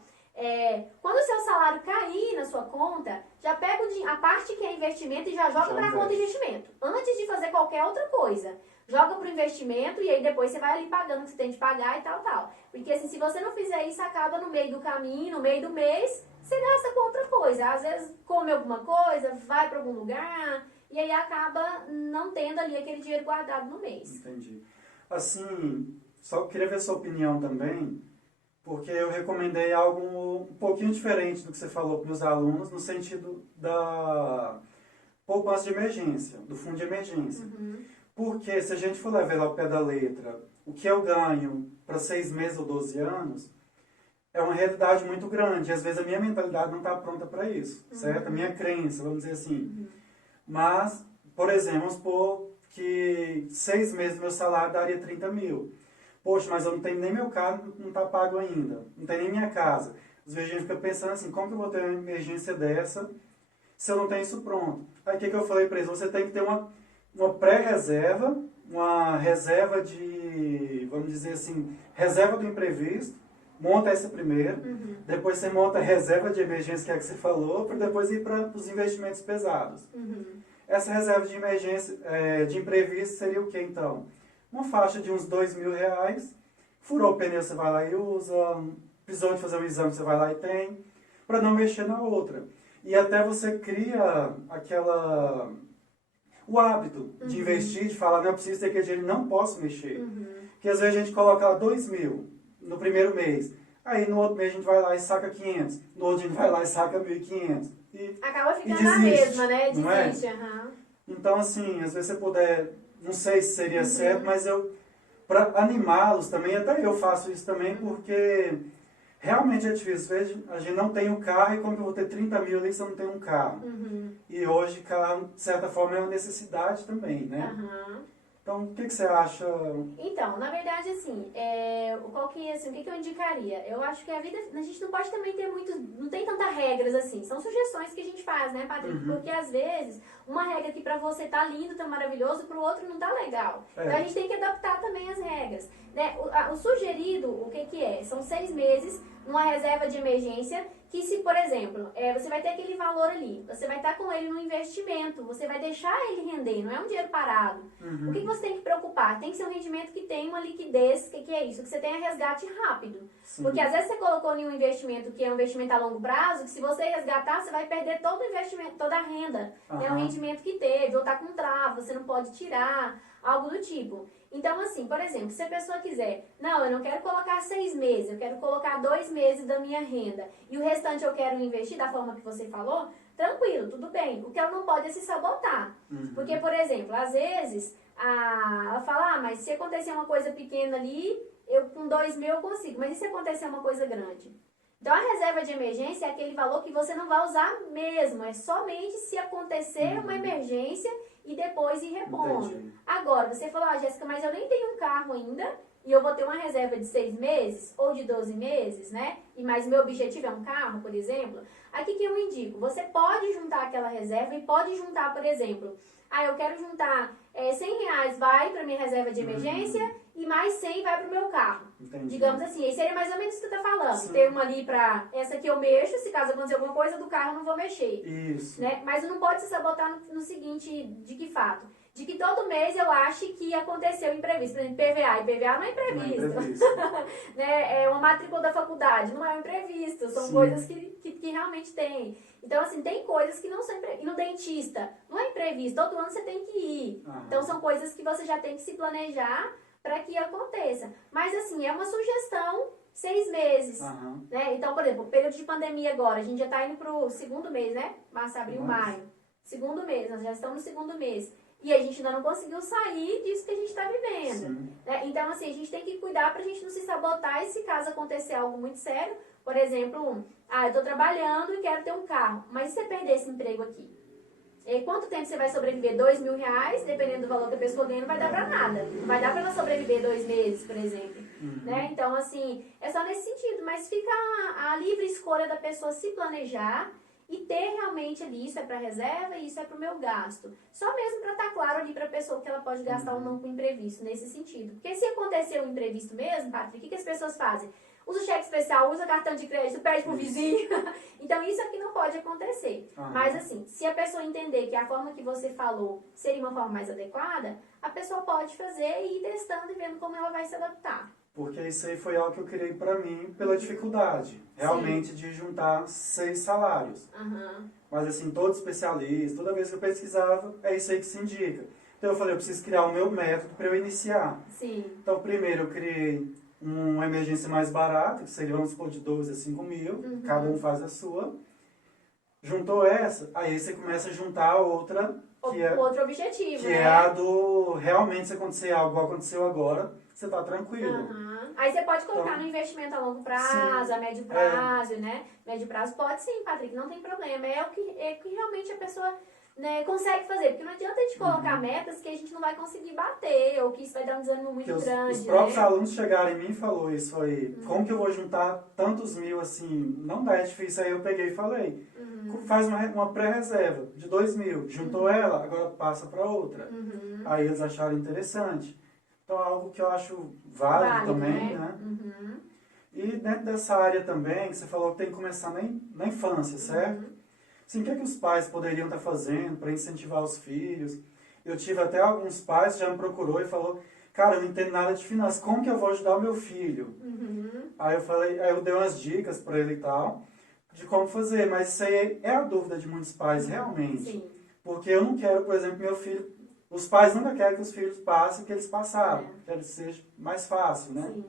quando o seu salário cair na sua conta, já pega a parte que é investimento e já joga para a conta de investimento. Antes de fazer qualquer outra coisa. Joga para o investimento e aí depois você vai ali pagando o que você tem de pagar e tal, tal. Porque assim, se você não fizer isso, acaba no meio do caminho, no meio do mês, você gasta com outra coisa. Às vezes come alguma coisa, vai para algum lugar e aí acaba não tendo ali aquele dinheiro guardado no mês. Entendi. Assim, só queria ver sua opinião também, porque eu recomendei algo um pouquinho diferente do que você falou para os alunos, no sentido da poupança de emergência, do fundo de emergência. Porque se a gente for levar ao pé da letra, o que eu ganho para 6 meses ou 12 anos é uma realidade muito grande. E às vezes a minha mentalidade não está pronta para isso, certo? A minha crença, vamos dizer assim. Mas, por exemplo, vamos supor que 6 meses do meu salário daria 30 mil. Poxa, mas eu não tenho nem meu carro, não está pago ainda. Não tem nem minha casa. Às vezes a gente fica pensando assim, como que eu vou ter uma emergência dessa se eu não tenho isso pronto? Aí o que eu falei para eles? Você tem que ter uma pré-reserva, uma reserva de, vamos dizer assim, reserva do imprevisto. Monta essa primeiro, depois você monta a reserva de emergência, que é a que você falou, para depois ir para os investimentos pesados. Essa reserva de emergência, de imprevisto, seria o que então? Uma faixa de uns R$2.000, furou o pneu, você vai lá e usa, precisou de fazer um exame, você vai lá e tem, para não mexer na outra. E até você cria o hábito de investir, de falar, não, eu preciso ter aquele dinheiro, não posso mexer. Porque às vezes a gente coloca lá 2.000 no primeiro mês, aí no outro mês a gente vai lá e saca 500, no outro a gente vai lá e saca 1.500. Acaba ficando desiste, a mesma, né? não é? Desiste, aham. Então, assim, às vezes você puder, não sei se seria certo, mas para animá-los também, até eu faço isso também, porque realmente é difícil. Às vezes a gente não tem um carro e como que eu vou ter 30 mil ali se eu não tenho um carro? E hoje carro, de certa forma, é uma necessidade também, né? Então, o que você acha? Então, na verdade, assim, o que eu indicaria? Eu acho que a vida, a gente não pode também ter não tem tantas regras assim, são sugestões que a gente faz, né, Patrick? Porque às vezes, uma regra que pra você tá lindo, tá maravilhoso, pro outro não tá legal. Então a gente tem que adaptar também as regras, né? O sugerido, o que é? São 6 meses, numa reserva de emergência, que se, por exemplo, você vai ter aquele valor ali, você vai estar com ele no investimento, você vai deixar ele render, não é um dinheiro parado. O que você tem que preocupar? Tem que ser um rendimento que tem uma liquidez, que é isso? Que você tenha resgate rápido. Sim. Porque às vezes você colocou em um investimento que é um investimento a longo prazo, que se você resgatar, você vai perder todo o investimento, toda a renda. É o rendimento que teve, ou tá com trava, você não pode tirar, algo do tipo. Então, assim, por exemplo, se a pessoa quiser, não, eu não quero colocar 6 meses, eu quero colocar 2 meses da minha renda e o restante eu quero investir da forma que você falou, tranquilo, tudo bem. O que ela não pode é se sabotar. Porque, por exemplo, às vezes, ela fala, mas se acontecer uma coisa pequena ali, eu com 2.000 eu consigo, mas e se acontecer uma coisa grande? Então, a reserva de emergência é aquele valor que você não vai usar mesmo, é somente se acontecer uma emergência e depois ir repondo. Entendi. Agora, você falou, Jéssica, mas eu nem tenho um carro ainda e eu vou ter uma reserva de 6 meses ou de 12 meses, né? Mas meu objetivo é um carro, por exemplo. Aqui que eu indico, você pode juntar aquela reserva e pode juntar, por exemplo, eu quero juntar R$100 vai para minha reserva de emergência e mais 100 vai para o meu carro. Entendi. Digamos assim, aí seria mais ou menos o que você está falando. Sim. Ter uma ali para essa que eu mexo, se caso acontecer alguma coisa do carro eu não vou mexer. Isso. Né? Mas não pode se sabotar no seguinte, de que fato? De que todo mês eu acho que aconteceu imprevisto. Por exemplo, PVA. E PVA não é imprevisto. Não é imprevisto. Né? É uma matrícula da faculdade, não é um imprevisto. São Sim. coisas que realmente tem. Então, assim, tem coisas que não são imprevistas. E no dentista, não é imprevisto. Todo ano você tem que ir. Então, são coisas que você já tem que se planejar para que aconteça. Mas, assim, é uma sugestão, 6 meses. Né? Então, por exemplo, período de pandemia agora, a gente já está indo para o segundo mês, né? Março, abril, maio. Segundo mês, nós já estamos no segundo mês. E a gente ainda não conseguiu sair disso que a gente está vivendo. Né? Então, assim, a gente tem que cuidar para a gente não se sabotar e se caso acontecer algo muito sério, por exemplo, eu estou trabalhando e quero ter um carro, mas e se você perder esse emprego aqui? E quanto tempo você vai sobreviver? R$2.000, dependendo do valor que a pessoa ganha, não vai dar para nada. Não vai dar para ela sobreviver 2 meses, por exemplo. Né? Então, assim, é só nesse sentido. Mas fica a livre escolha da pessoa se planejar e ter realmente ali, isso é para reserva e isso é para o meu gasto. Só mesmo para estar claro ali para a pessoa que ela pode gastar ou não com imprevisto, nesse sentido. Porque se acontecer um imprevisto mesmo, Patrick, o que as pessoas fazem? Usa cheque especial, usa cartão de crédito, pede pro vizinho. Então isso aqui não pode acontecer. Mas assim, se a pessoa entender que a forma que você falou seria uma forma mais adequada, a pessoa pode fazer e ir testando e vendo como ela vai se adaptar. Porque isso aí foi algo que eu criei para mim pela dificuldade, realmente, de juntar 6 salários. Mas assim, todo especialista, toda vez que eu pesquisava, é isso aí que se indica. Então eu falei, eu preciso criar o meu método para eu iniciar. Então primeiro eu criei uma emergência mais barata, que seria, vamos supor, de 12 a 5.000, cada um faz a sua. Juntou essa, aí você começa a juntar a outra, que é outro objetivo, que né? é a do, realmente, se acontecer algo igual aconteceu agora, você tá tranquilo. Aí você pode colocar no investimento a longo prazo, a médio prazo, né? Médio prazo pode sim, Patrick, não tem problema. É o que realmente a pessoa né, consegue fazer. Porque não adianta a gente colocar metas que a gente não vai conseguir bater, ou que isso vai dar um desânimo muito grande. Os próprios né? alunos chegaram em mim e falaram isso aí. Como que eu vou juntar tantos mil assim? Não dá, é difícil. Aí eu peguei e falei. Faz uma pré-reserva de 2.000. Juntou ela, agora passa para outra. Aí eles acharam interessante. Então é algo que eu acho válido também, né? E dentro dessa área também, que você falou que tem que começar na infância, certo? Assim, o que é que os pais poderiam estar fazendo para incentivar os filhos? Eu tive até alguns pais que já me procurou e falou, cara, eu não entendo nada de finanças, como que eu vou ajudar o meu filho? Aí eu falei, aí eu dei umas dicas para ele e tal, de como fazer, mas isso aí é a dúvida de muitos pais, realmente. Sim. Porque eu não quero, por exemplo, meu filho, os pais nunca querem que os filhos passem o que eles passaram, querem que seja mais fácil, né? Sim.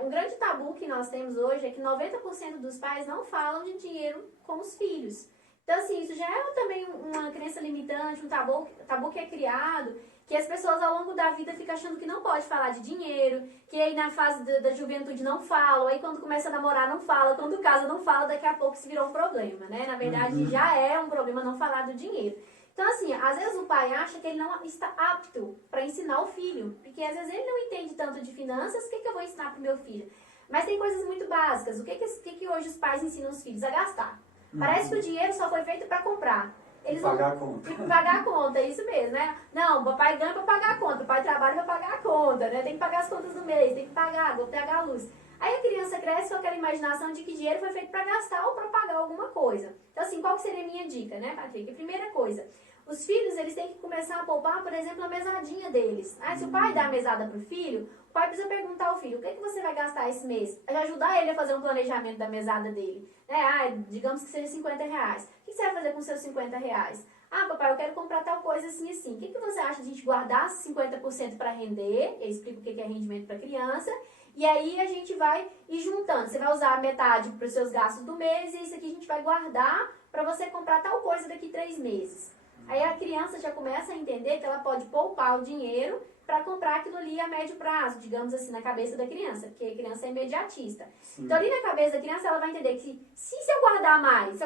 Um grande tabu que nós temos hoje é que 90% dos pais não falam de dinheiro com os filhos. Então, assim, isso já é também uma crença limitante, um tabu que é criado, que as pessoas ao longo da vida ficam achando que não pode falar de dinheiro, que aí na fase da juventude não falam, aí quando começa a namorar não fala, quando casa não fala, daqui a pouco isso virou um problema, né? Na verdade, já é um problema não falar do dinheiro. Então, assim, às vezes o pai acha que ele não está apto para ensinar o filho, porque às vezes ele não entende tanto de finanças, o que eu vou ensinar para o meu filho? Mas tem coisas muito básicas. O que hoje os pais ensinam os filhos? A gastar. Parece que o dinheiro só foi feito para comprar. Eles pagar a conta. Pagar a conta, é isso mesmo, né? Não, o papai ganha para pagar a conta, o pai trabalha para pagar a conta, né? Tem que pagar as contas do mês, tem que pagar água, pagar a luz. Aí a criança cresce com aquela imaginação de que dinheiro foi feito para gastar ou para pagar alguma coisa. Então, assim, qual que seria a minha dica, né, Patrick? Primeira coisa, os filhos, eles têm que começar a poupar, por exemplo, a mesadinha deles. Se o pai dá a mesada para o filho, o pai precisa perguntar ao filho, o que, é que você vai gastar esse mês? Ajudar ele a fazer um planejamento da mesada dele. Digamos que seja R$50. O que você vai fazer com os seus R$50? Papai, eu quero comprar tal coisa assim assim. O que você acha de a gente guardar 50% para render? Eu explico o que é rendimento para criança. E aí a gente vai ir juntando. Você vai usar metade para os seus gastos do mês e isso aqui a gente vai guardar para você comprar tal coisa daqui 3 meses. Aí a criança já começa a entender que ela pode poupar o dinheiro para comprar aquilo ali a médio prazo, digamos assim, na cabeça da criança, porque a criança é imediatista. Sim. Então ali na cabeça da criança ela vai entender que se eu guardar mais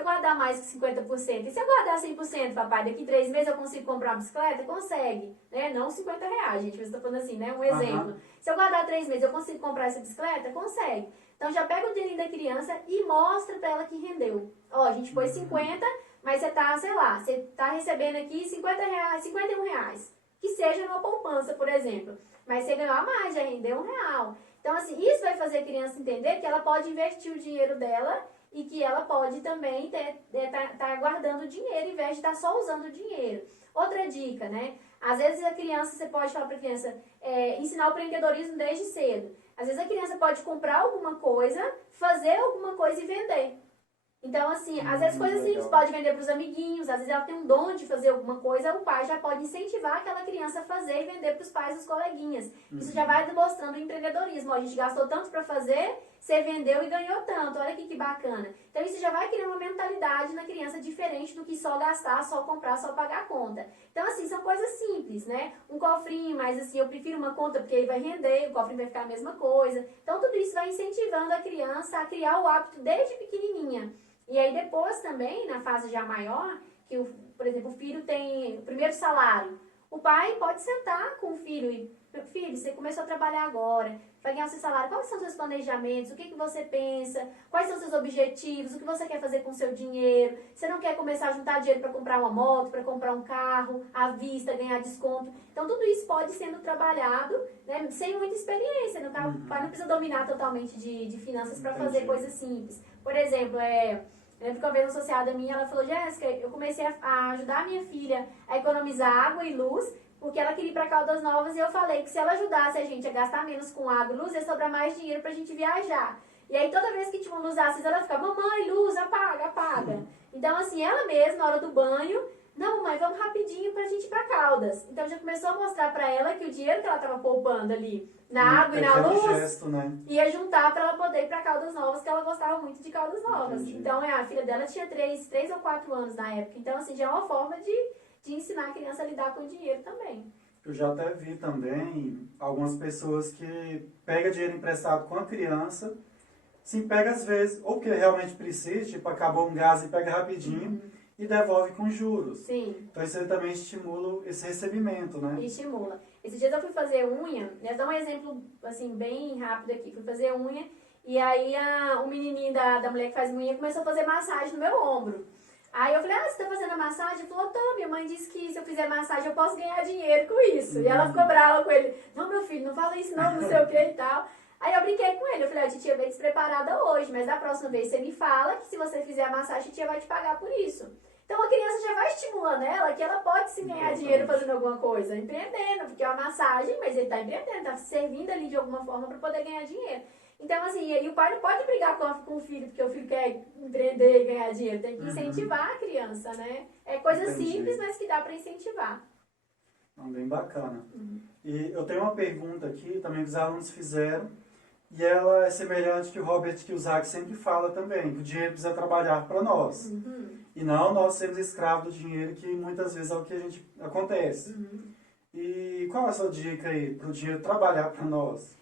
que 50%, e se eu guardar 100%, papai, daqui 3 meses eu consigo comprar uma bicicleta? Consegue, né? Não R$50, gente, mas eu tô falando assim, né? Um exemplo. Se eu guardar 3 meses eu consigo comprar essa bicicleta? Consegue. Então já pega o dinheirinho da criança e mostra para ela que rendeu. A gente pôs 50, mas você tá, sei lá, você tá recebendo aqui R$50, R$51. Que seja numa poupança, por exemplo. Mas você ganhou a mais, já rendeu R$1. Então, assim, isso vai fazer a criança entender que ela pode investir o dinheiro dela e que ela pode também tá guardando dinheiro em vez de estar só usando o dinheiro. Outra dica, né? Às vezes a criança, você pode falar para a criança, ensinar o empreendedorismo desde cedo. Às vezes a criança pode comprar alguma coisa, fazer alguma coisa e vender. Então, assim, às vezes coisas simples, pode vender para os amiguinhos, às vezes ela tem um dom de fazer alguma coisa, o pai já pode incentivar aquela criança a fazer e vender para os pais dos coleguinhas. Isso já vai demonstrando o empreendedorismo. A gente gastou tanto para fazer, você vendeu e ganhou tanto. Olha aqui que bacana. Então, isso já vai criar uma mentalidade na criança diferente do que só gastar, só comprar, só pagar a conta. Então, assim, são coisas simples, né? Um cofrinho, mas assim, eu prefiro uma conta porque ele vai render, o cofrinho vai ficar a mesma coisa. Então, tudo isso vai incentivando a criança a criar o hábito desde pequenininha. E aí depois também, na fase já maior, que, por exemplo, o filho tem o primeiro salário. O pai pode sentar com o filho e, filho, você começou a trabalhar agora, vai ganhar o seu salário, quais são os seus planejamentos, o que você pensa, quais são os seus objetivos, o que você quer fazer com o seu dinheiro, você não quer começar a juntar dinheiro para comprar uma moto, para comprar um carro, à vista, ganhar desconto. Então, tudo isso pode sendo trabalhado, né, sem muita experiência. O pai não precisa dominar totalmente de finanças para fazer coisas simples. Por exemplo, eu lembro que uma vez uma associada minha, ela falou, Jéssica, eu comecei a ajudar a minha filha a economizar água e luz, porque ela queria ir para Caldas Novas, e eu falei que se ela ajudasse a gente a gastar menos com água e luz, ia sobrar mais dinheiro pra gente viajar. E aí toda vez que tinha uma luz acesa, ela ficava, mamãe, luz, apaga, apaga. Então assim, ela mesma, na hora do banho, não, mãe, vamos rapidinho pra gente ir pra Caldas. Então já começou a mostrar pra ela que o dinheiro que ela tava poupando ali na água e na luz, gesto, né? ia juntar pra ela poder ir pra Caldas Novas, que ela gostava muito de Caldas Novas. Entendi. Então a filha dela tinha 3 ou 4 anos na época. Então assim, já é uma forma de ensinar a criança a lidar com o dinheiro também. Eu já até vi também algumas pessoas que pegam dinheiro emprestado com a criança, sim, pega às vezes, ou porque realmente precisa, tipo, acabou um gás e pega rapidinho, e devolve com juros. Sim. Então isso aí também estimula esse recebimento, né? Estimula. Esses dias eu fui fazer unha, né? Vou dar um exemplo, assim, bem rápido aqui. Fui fazer unha e aí o menininho da mulher que faz unha começou a fazer massagem no meu ombro. Aí eu falei, você tá fazendo a massagem? Ele falou, tô, minha mãe disse que se eu fizer massagem eu posso ganhar dinheiro com isso. E ela ficou brava com ele. Não, meu filho, não fala isso não, não sei o que e tal. Aí eu brinquei com ele, eu falei, a titia veio despreparada hoje, mas da próxima vez você me fala que se você fizer a massagem, a titia vai te pagar por isso. Então a criança já vai estimulando ela que ela pode sim ganhar dinheiro fazendo alguma coisa, empreendendo, porque é uma massagem, mas ele está empreendendo, está servindo ali de alguma forma para poder ganhar dinheiro. Então, assim, e o pai não pode brigar com o filho, porque o filho quer empreender e ganhar dinheiro. Tem que incentivar a criança, né? É coisa simples, mas que dá para incentivar. Bem bacana. E eu tenho uma pergunta aqui, também que os alunos fizeram, e ela é semelhante que o Robert Kiyosaki sempre fala também, que o dinheiro precisa trabalhar para nós. E não nós sermos escravos do dinheiro, que muitas vezes é o que a gente acontece. E qual é a sua dica aí para o dinheiro trabalhar para nós?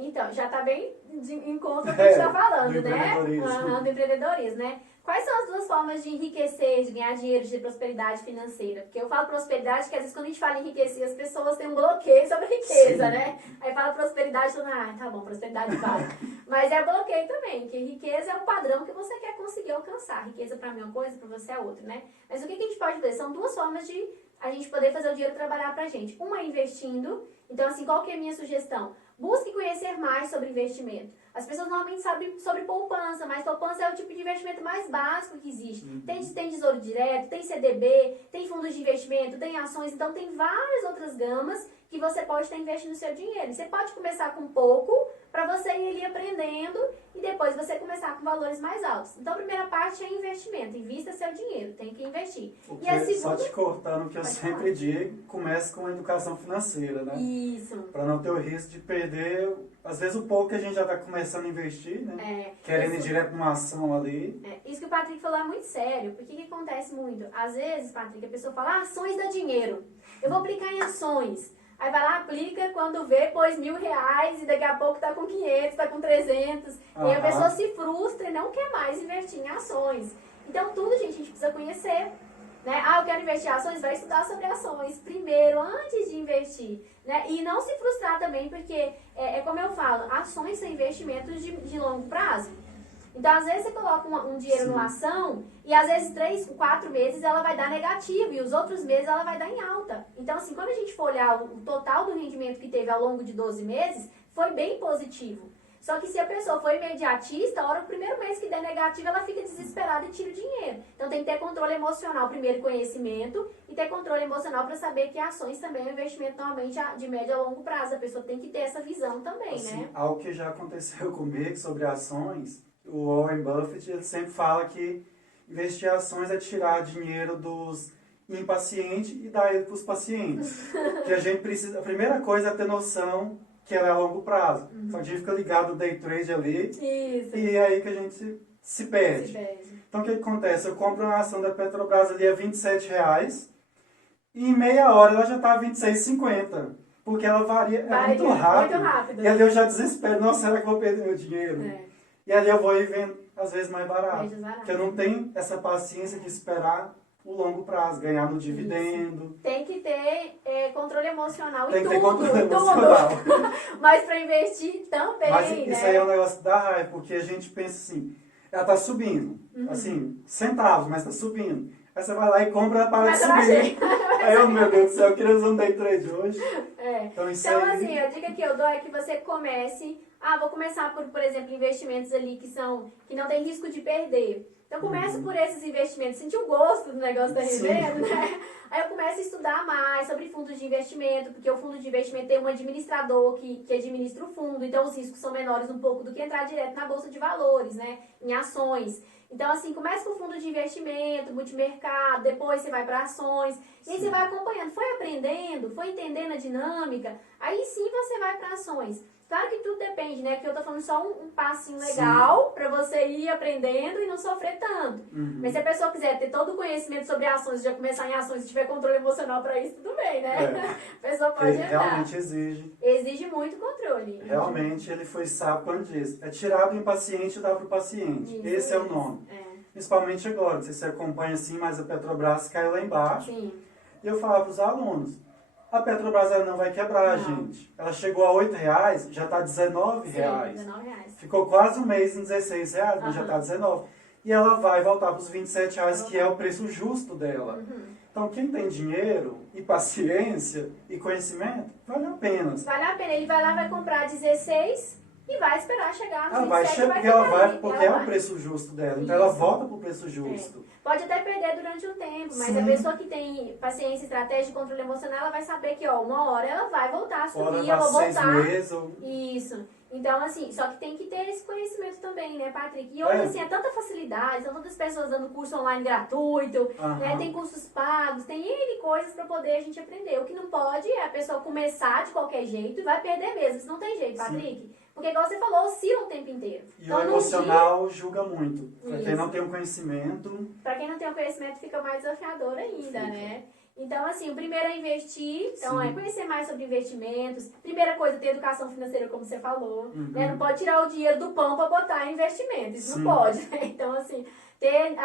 Então, já está bem em conta do que a gente está falando, do né? empreendedorismo. Do empreendedorismo, né? Quais são as duas formas de enriquecer, de ganhar dinheiro, de ter prosperidade financeira? Porque eu falo prosperidade, que às vezes quando a gente fala enriquecer, as pessoas têm um bloqueio sobre a riqueza, Sim. né? Aí fala prosperidade, todo mundo, tá bom, prosperidade vale. Mas é bloqueio também, que riqueza é um padrão que você quer conseguir alcançar. Riqueza para mim é uma coisa, para você é outra, né? Mas o que a gente pode fazer? São duas formas de a gente poder fazer o dinheiro trabalhar pra gente. Uma é investindo. Então, assim, qual que é a minha sugestão? Busque conhecer mais sobre investimento. As pessoas normalmente sabem sobre poupança, mas poupança é o tipo de investimento mais básico que existe. Tem tesouro direto, tem CDB, tem fundos de investimento, tem ações, então tem várias outras gamas que você pode estar investindo o seu dinheiro. Você pode começar com pouco para você ir ali aprendendo e depois você começar com valores mais altos. Então a primeira parte é investimento, invista seu dinheiro, tem que investir. Porque, e a segunda... só te cortando, o que eu sempre digo, comece com a educação financeira, né? Isso. Para não ter o risco de perder, às vezes, o pouco que a gente já está começando a investir, né? Querendo ir direto numa ação ali. Isso que o Patrick falou é muito sério, porque que acontece muito? Às vezes, Patrick, a pessoa fala, ações dá dinheiro, eu vou aplicar em ações. Aí vai lá, aplica, quando vê, pôs R$1.000 e daqui a pouco tá com 500, tá com 300. E aí a pessoa se frustra e não quer mais investir em ações. Então tudo, gente, a gente precisa conhecer. Né? Eu quero investir em ações, vai estudar sobre ações primeiro, antes de investir. Né? E não se frustrar também, porque é como eu falo, ações são investimentos de longo prazo. Então, às vezes, você coloca um dinheiro numa ação e, às vezes, 3, 4 meses ela vai dar negativo e os outros meses ela vai dar em alta. Então, assim, quando a gente for olhar o total do rendimento que teve ao longo de 12 meses, foi bem positivo. Só que se a pessoa for imediatista, a hora do primeiro mês que der negativo, ela fica desesperada e tira o dinheiro. Então, tem que ter controle emocional, primeiro conhecimento, e ter controle emocional para saber que ações também é um investimento normalmente de médio a longo prazo. A pessoa tem que ter essa visão também, assim, né? Algo que já aconteceu comigo sobre ações, o Warren Buffett ele sempre fala que investir em ações é tirar dinheiro dos impacientes e dar ele para os pacientes. Que a gente precisa, a primeira coisa é ter noção que ela é a longo prazo. Só que a gente fica ligado no day trade ali. Isso. E é aí que a gente se perde. Então o que acontece? Eu compro uma ação da Petrobras ali a R$27 e em meia hora ela já está a R$26,50. Porque ela varia, é muito rápido. E ali eu já desespero. Nossa, será que eu vou perder meu dinheiro? E ali eu vou ir vendo, às vezes, mais barato. Porque eu não tenho essa paciência de esperar o longo prazo, ganhar no dividendo. Isso. Tem que ter controle emocional Tem e que tudo. ter controle emocional. Mas para investir também, Mas né? isso aí é um negócio da raiva, porque a gente pensa assim, ela tá subindo, assim, centavos, mas tá subindo. Aí você vai lá e compra, ela para de subir. Aí eu, meu Deus do céu, eu queria usar um day trade hoje. Então, então assim, a dica que eu dou é que você comece... vou começar por exemplo, investimentos ali que não tem risco de perder. Então, começo por esses investimentos, sentir o gosto do negócio da revenda, né? Aí eu começo a estudar mais sobre fundos de investimento, porque o fundo de investimento tem um administrador que administra o fundo, então os riscos são menores um pouco do que entrar direto na bolsa de valores, né? Em ações. Então, assim, começa com fundo de investimento, multimercado, depois você vai para ações, e aí você vai acompanhando, foi aprendendo, foi entendendo a dinâmica, aí sim você vai para ações. Claro que tudo depende, né? Porque eu tô falando só um passinho legal para você ir aprendendo e não sofrer tanto. Mas se a pessoa quiser ter todo o conhecimento sobre ações, já começar em ações e tiver controle emocional para isso, tudo bem, né? A pessoa pode entrar. Realmente exige. Exige muito controle. Realmente ele foi sábio quando disse, é tirar do impaciente e dar para o paciente. Esse é o nome. Principalmente agora, não sei se você acompanha assim, mas a Petrobras caiu lá embaixo. Sim. E eu falava para os alunos, a Petrobras ela não vai quebrar, Não. gente. Ela chegou a R$8, já está R$19. Sim, R$19. Ficou quase um mês em R$16, mas já está 19. E ela vai voltar para os R$27, que é o preço justo dela. Então, quem tem dinheiro e paciência e conhecimento, vale a pena. Vale a pena. Ele vai lá, vai comprar 16 e vai esperar chegar Ela nos vai 27 chegar, porque ficar ela vai, ali. porque Ela é o vai. preço justo dela. Então, ela Isso. volta para o preço justo. Pode até perder durante um tempo, mas Sim. a pessoa que tem paciência, estratégia e controle emocional, ela vai saber que, ó, uma hora ela vai voltar a Fora subir, ela vai das 6 voltar. meses. Isso. Então, assim, só que tem que ter esse conhecimento também, né, Patrick? E hoje, assim, é tanta facilidade, são tantas pessoas dando curso online gratuito, né, tem cursos pagos, tem N coisas pra poder a gente aprender. O que não pode é a pessoa começar de qualquer jeito e vai perder mesmo. Isso não tem jeito, Patrick. Porque, igual você falou, oscila o tempo inteiro. E então, o emocional julga muito. Para quem Isso. não tem um conhecimento. Pra quem não tem o conhecimento, fica mais desafiador ainda, né? Então, assim, o primeiro é investir, então é conhecer mais sobre investimentos. Primeira coisa, ter educação financeira, como você falou. Né? Não pode tirar o dinheiro do pão para botar em investimento, isso não pode. Né? Então, assim, ter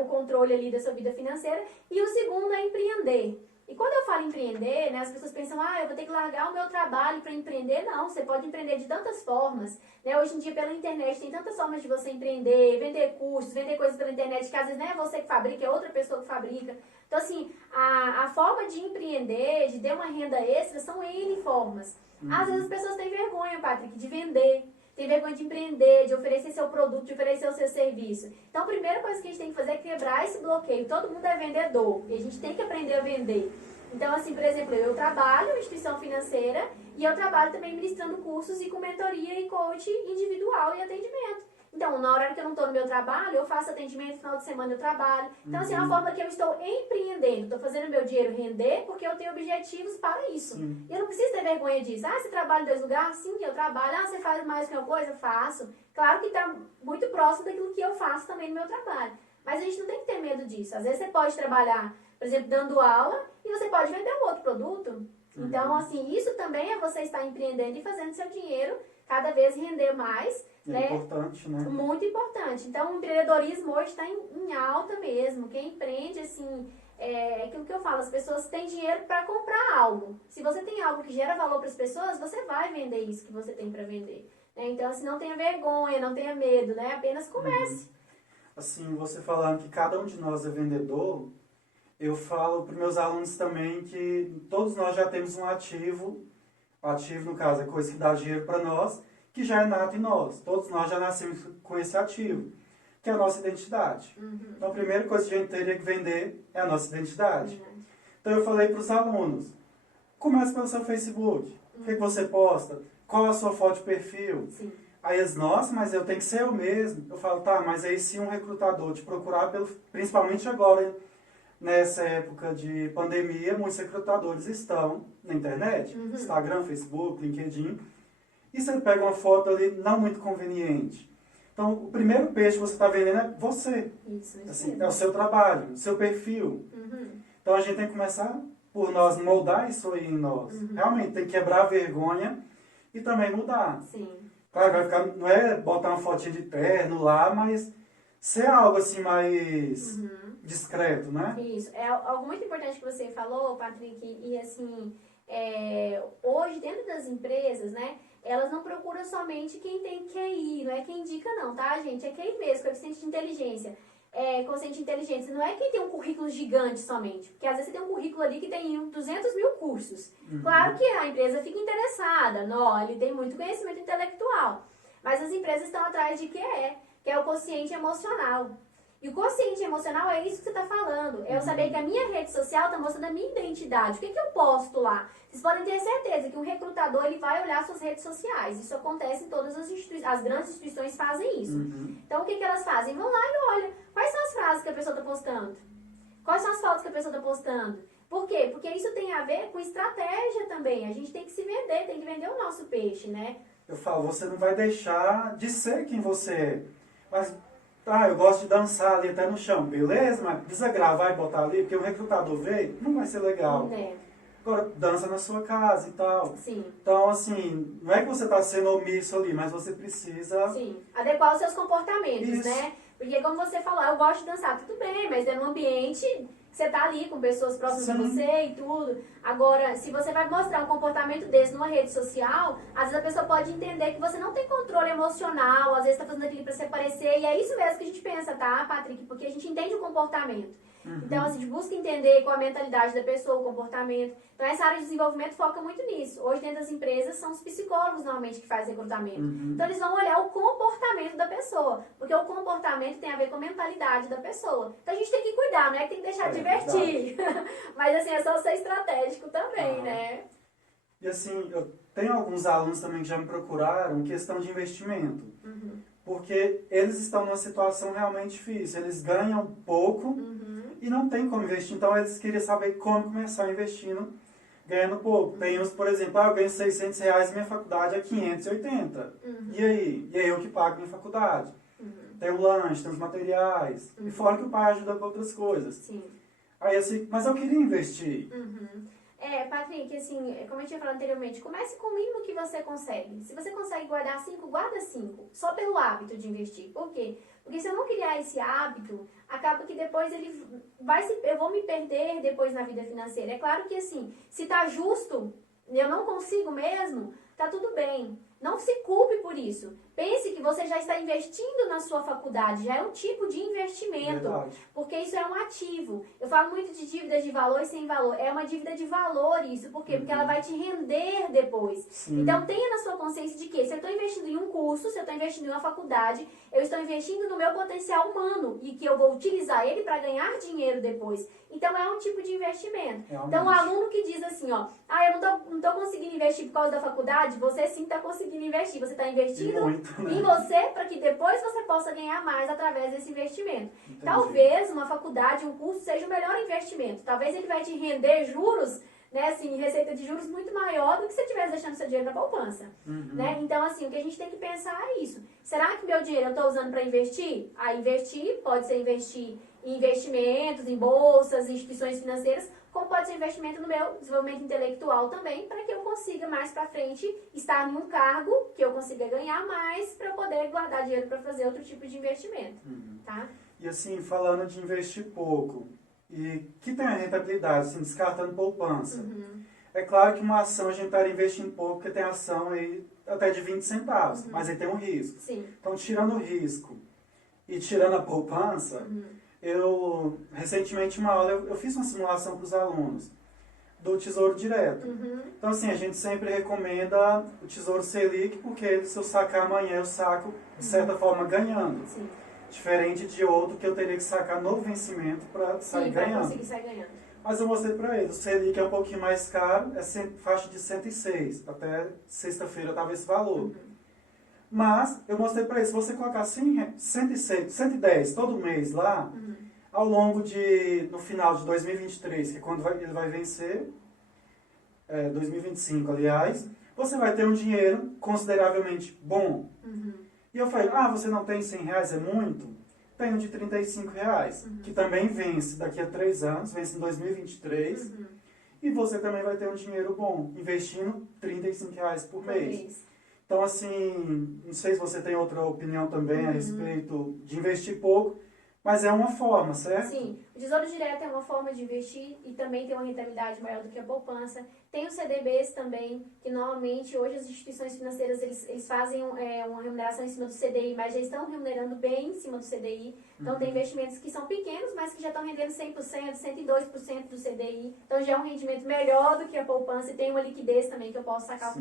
o controle ali da sua vida financeira. E o segundo é empreender. E quando eu falo empreender, né, as pessoas pensam, eu vou ter que largar o meu trabalho para empreender. Não, você pode empreender de tantas formas. Né? Hoje em dia, pela internet, tem tantas formas de você empreender, vender cursos, vender coisas pela internet, que às vezes não é você que fabrica, é outra pessoa que fabrica. Então, assim, a forma de empreender, de ter uma renda extra, são N formas. Às vezes as pessoas têm vergonha, Patrick, de vender. Tem vergonha de empreender, de oferecer seu produto, de oferecer o seu serviço. Então, a primeira coisa que a gente tem que fazer é quebrar esse bloqueio. Todo mundo é vendedor e a gente tem que aprender a vender. Então, assim, por exemplo, eu trabalho em instituição financeira e eu trabalho também ministrando cursos e com mentoria e coach individual e atendimento. Então, na hora que eu não estou no meu trabalho, eu faço atendimento, no final de semana eu trabalho. Então, assim, é uma forma que eu estou empreendendo. Estou fazendo meu dinheiro render porque eu tenho objetivos para isso. Sim. E eu não preciso ter vergonha disso. Você trabalha em 2 lugares? Sim, eu trabalho. Você faz mais que uma coisa? Faço. Claro que está muito próximo daquilo que eu faço também no meu trabalho. Mas a gente não tem que ter medo disso. Às vezes você pode trabalhar, por exemplo, dando aula e você pode vender um outro produto. Então, assim, isso também é você estar empreendendo e fazendo seu dinheiro cada vez render mais. É importante, né? Muito importante. Então, o empreendedorismo hoje está em alta mesmo. Quem empreende, assim, é aquilo que eu falo, as pessoas têm dinheiro para comprar algo. Se você tem algo que gera valor para as pessoas, você vai vender isso que você tem para vender. Né? Então, assim, não tenha vergonha, não tenha medo, né? Apenas comece. Assim, você falando que cada um de nós é vendedor, eu falo para meus alunos também que todos nós já temos um ativo, no caso é coisa que dá dinheiro para nós, que já é nato em nós. Todos nós já nascemos com esse ativo, que é a nossa identidade. Então, a primeira coisa que a gente teria que vender é a nossa identidade. Então, eu falei para os alunos, comece pelo seu Facebook. O que você posta? Qual a sua foto de perfil? Sim. Aí eles, nossa, mas eu tenho que ser eu mesmo. Eu falo, tá, mas aí se um recrutador te procurar, principalmente agora, nessa época de pandemia, muitos recrutadores estão na internet, Instagram, Facebook, LinkedIn, e você pega uma foto ali não muito conveniente. Então, o primeiro peixe que você está vendendo é você. Isso Assim, é o seu trabalho, o seu perfil. Então, a gente tem que começar por nós moldar isso aí em nós. Realmente, tem que quebrar a vergonha e também mudar. Sim. Claro, vai ficar, não é botar uma fotinha de terno lá, mas ser algo assim mais discreto, né? Isso. É algo muito importante que você falou, Patrick, e assim, hoje dentro das empresas, né, elas não procuram somente quem tem QI, não é quem indica não, tá, gente? É QI mesmo, coeficiente de inteligência. Consciente de inteligência, não é quem tem um currículo gigante somente, porque às vezes você tem um currículo ali que tem 200 mil cursos. Claro que a empresa fica interessada, não, ele tem muito conhecimento intelectual, mas as empresas estão atrás de que é o consciente emocional. E o consciente emocional é isso que você está falando. É eu saber que a minha rede social está mostrando a minha identidade. O que eu posto lá? Vocês podem ter certeza que um recrutador ele vai olhar suas redes sociais. Isso acontece em todas as instituições. As grandes instituições fazem isso. Então, o que elas fazem? Vão lá e olham. Quais são as frases que a pessoa está postando? Quais são as fotos que a pessoa está postando? Por quê? Porque isso tem a ver com estratégia também. A gente tem que se vender, tem que vender o nosso peixe, né? Eu falo, você não vai deixar de ser quem você é. Mas, eu gosto de dançar ali até no chão. Beleza, mas precisa gravar e botar ali, porque o recrutador veio, não vai ser legal. Agora, dança na sua casa e tal. Sim. Então, assim, não é que você está sendo omisso ali, mas você precisa... Sim, adequar os seus comportamentos, Isso. né? Porque como você falou, eu gosto de dançar, tudo bem, mas é num ambiente que você tá ali com pessoas próximas de você e tudo. Agora, se você vai mostrar um comportamento desse numa rede social, às vezes a pessoa pode entender que você não tem controle emocional, às vezes tá fazendo aquilo pra se aparecer, e é isso mesmo que a gente pensa, tá, Patrick? Porque a gente entende o comportamento. Então, assim, a gente busca entender qual a mentalidade da pessoa, o comportamento. Então, essa área de desenvolvimento foca muito nisso. Hoje, dentro das empresas, são os psicólogos, normalmente, que fazem recrutamento. Então, eles vão olhar o comportamento da pessoa, porque o comportamento tem a ver com a mentalidade da pessoa. Então, a gente tem que cuidar, não é que tem que deixar de divertir. Mas, assim, é só ser estratégico também, né? E, assim, eu tenho alguns alunos também que já me procuraram questão de investimento. Porque eles estão numa situação realmente difícil. Eles ganham pouco e não tem como investir. Então, eles queriam saber como começar investindo, ganhando pouco. Tem uns, por exemplo, eu ganho R$600 e minha faculdade é 580. E aí? E aí eu que pago minha faculdade. Tem o lanche, tem os materiais. E fora que o pai ajuda com outras coisas. Sim. Aí assim, mas eu queria investir. Patrick, assim, como eu tinha falado anteriormente, comece com o mínimo que você consegue. Se você consegue guardar 5, guarda 5. Só pelo hábito de investir. Por quê? Porque se eu não criar esse hábito, acaba que depois eu vou me perder depois na vida financeira. É claro que assim, se tá justo, eu não consigo mesmo, tá tudo bem. Não se culpe por isso. Pense que você já está investindo na sua faculdade, já é um tipo de investimento. Verdade. Porque isso é um ativo. Eu falo muito de dívidas de valor e sem valor. É uma dívida de valor isso. Por quê? Porque ela vai te render depois. Sim. Então tenha na sua consciência de que se eu estou investindo em um curso, se eu estou investindo em uma faculdade, eu estou investindo no meu potencial humano e que eu vou utilizar ele para ganhar dinheiro depois. Então é um tipo de investimento. Realmente. Então o aluno que diz assim, ó, eu não tô conseguindo investir por causa da faculdade, você sim está conseguindo investir. Você está investindo Muito, né? em você para que depois você possa ganhar mais através desse investimento. Entendi. Talvez uma faculdade, um curso seja o melhor investimento. Talvez ele vai te render juros, né, assim, receita de juros muito maior do que se você estivesse deixando seu dinheiro na poupança. Né? Então, assim, o que a gente tem que pensar é isso. Será que meu dinheiro eu estou usando para investir? Investir pode ser investir em investimentos, em bolsas, em instituições financeiras, como pode ser investimento no meu desenvolvimento intelectual também, para que eu consiga mais para frente estar em um cargo que eu consiga ganhar mais para eu poder guardar dinheiro para fazer outro tipo de investimento, tá? E assim, falando de investir pouco, e que tem a rentabilidade, assim, descartando poupança. É claro que uma ação a gente estaria investindo pouco, porque tem ação aí até de 20 centavos, mas aí tem um risco. Sim. Então, tirando o risco e tirando a poupança, recentemente, uma aula, eu fiz uma simulação para os alunos do Tesouro Direto. Então, assim, a gente sempre recomenda o Tesouro Selic, porque se eu sacar amanhã, eu saco, de certa forma, ganhando. Sim. Diferente de outro que eu teria que sacar no vencimento para sair para ganhando. conseguir sair ganhando. Mas eu mostrei para eles, o Selic é um pouquinho mais caro, é faixa de 106, até sexta-feira estava esse valor. Mas eu mostrei para eles, se você colocar 106, 110 todo mês lá, ao longo no final de 2023, que é quando ele vai vencer, 2025 aliás, você vai ter um dinheiro consideravelmente bom. E eu falei, você não tem R$100, é muito? Tenho de R$35, que também vence daqui a 3 anos, vence em 2023, e você também vai ter um dinheiro bom, investindo R$35 por mês. Então, assim, não sei se você tem outra opinião também a respeito de investir pouco, mas é uma forma, certo? Sim, o Tesouro Direto é uma forma de investir e também tem uma rentabilidade maior do que a poupança. Tem os CDBs também, que normalmente hoje as instituições financeiras eles fazem uma remuneração em cima do CDI, mas já estão remunerando bem em cima do CDI. Então tem investimentos que são pequenos, mas que já estão rendendo 100%, 102% do CDI. Então já é um rendimento melhor do que a poupança e tem uma liquidez também que eu posso sacar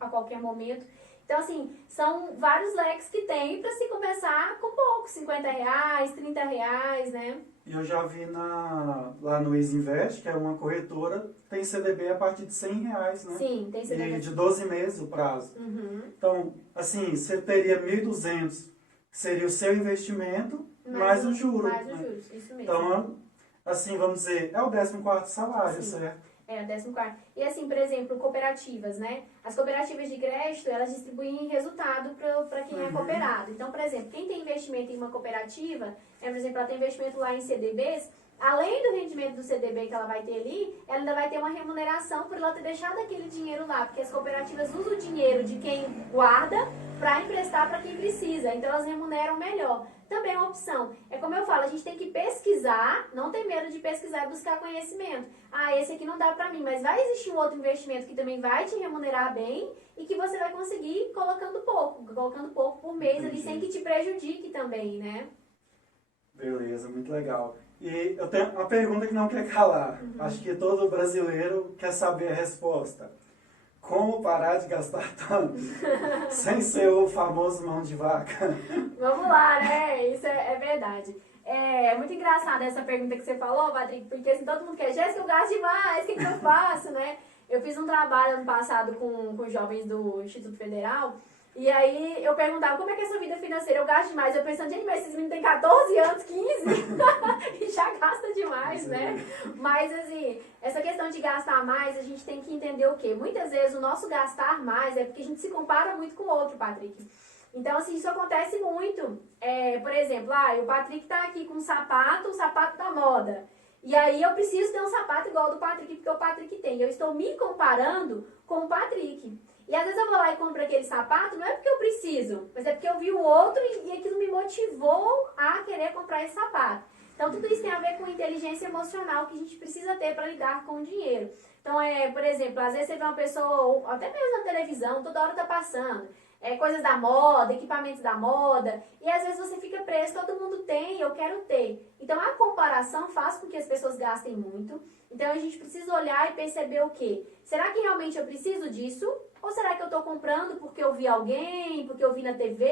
a qualquer momento. Então, assim, são vários leques que tem para se começar com pouco, R$50, R$30, né? E eu já vi lá no Isinvest, que é uma corretora, tem CDB a partir de R$100, né? Sim, tem CDB. E de 12 meses o prazo. Então, assim, você teria 1.200, que seria o seu investimento, mais o juro. Mais os juros, isso mesmo. Então, assim, vamos dizer, é o 14º salário, certo? É, o 14º. E assim, por exemplo, cooperativas, né? As cooperativas de crédito, elas distribuem resultado para quem é cooperado. Então, por exemplo, quem tem investimento em uma cooperativa, por exemplo, ela tem investimento lá em CDBs, além do rendimento do CDB que ela vai ter ali, ela ainda vai ter uma remuneração por ela ter deixado aquele dinheiro lá, porque as cooperativas usam o dinheiro de quem guarda para emprestar para quem precisa. Então elas remuneram melhor. Também é uma opção. É como eu falo, a gente tem que pesquisar, não ter medo de pesquisar e buscar conhecimento. Ah, esse aqui não dá para mim, mas vai existir um outro investimento que também vai te remunerar bem e que você vai conseguir colocando pouco por mês ali, sem que te prejudique também, né? Beleza, muito legal. E eu tenho uma pergunta que não quer calar. Acho que todo brasileiro quer saber a resposta. Como parar de gastar tanto sem ser o famoso mão de vaca? Vamos lá, né? Isso é verdade. É muito engraçada essa pergunta que você falou, Patrick, porque assim, todo mundo quer, Jéssica, eu gasto demais, o que eu faço, né? Eu fiz um trabalho ano passado com jovens do Instituto Federal, e aí eu perguntava, como é que é a sua vida financeira? Eu gasto demais. Eu pensando, gente, mas esses meninos têm 14 anos, 15, e já gasta demais, né? Mas assim, essa questão de gastar mais, a gente tem que entender o quê? Muitas vezes o nosso gastar mais é porque a gente se compara muito com o outro, Patrick. Então, assim, isso acontece muito. Por exemplo, o Patrick tá aqui com um sapato da moda. E aí eu preciso ter um sapato igual ao do Patrick, porque o Patrick tem. Eu estou me comparando com o Patrick. E às vezes eu vou lá e compro aquele sapato, não é porque eu preciso, mas é porque eu vi o outro e aquilo me motivou a querer comprar esse sapato. Então tudo isso tem a ver com inteligência emocional que a gente precisa ter para lidar com o dinheiro. Então, por exemplo, às vezes você vê uma pessoa, até mesmo na televisão, toda hora tá passando, coisas da moda, equipamentos da moda, e às vezes você fica preso, todo mundo tem, eu quero ter. Então a comparação faz com que as pessoas gastem muito. Então a gente precisa olhar e perceber o quê? Será que realmente eu preciso disso? Ou será que eu estou comprando porque eu vi alguém, porque eu vi na TV?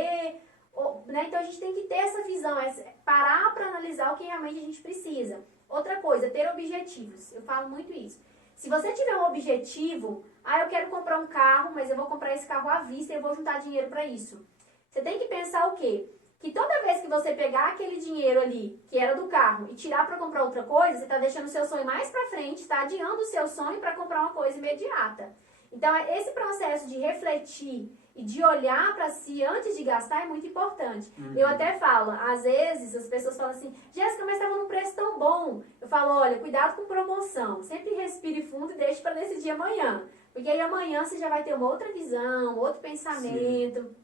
Né? Então a gente tem que ter essa visão, parar para analisar o que realmente a gente precisa. Outra coisa, ter objetivos. Eu falo muito isso. Se você tiver um objetivo, eu quero comprar um carro, mas eu vou comprar esse carro à vista e eu vou juntar dinheiro para isso. Você tem que pensar o quê? Que toda vez que você pegar aquele dinheiro ali, que era do carro, e tirar para comprar outra coisa, você está deixando o seu sonho mais para frente, está adiando o seu sonho para comprar uma coisa imediata. Então, esse processo de refletir e de olhar para si antes de gastar é muito importante. Eu até falo, às vezes as pessoas falam assim, Jéssica, mas estava num preço tão bom. Eu falo, olha, cuidado com promoção. Sempre respire fundo e deixe para decidir amanhã. Porque aí amanhã você já vai ter uma outra visão, outro pensamento. Sim.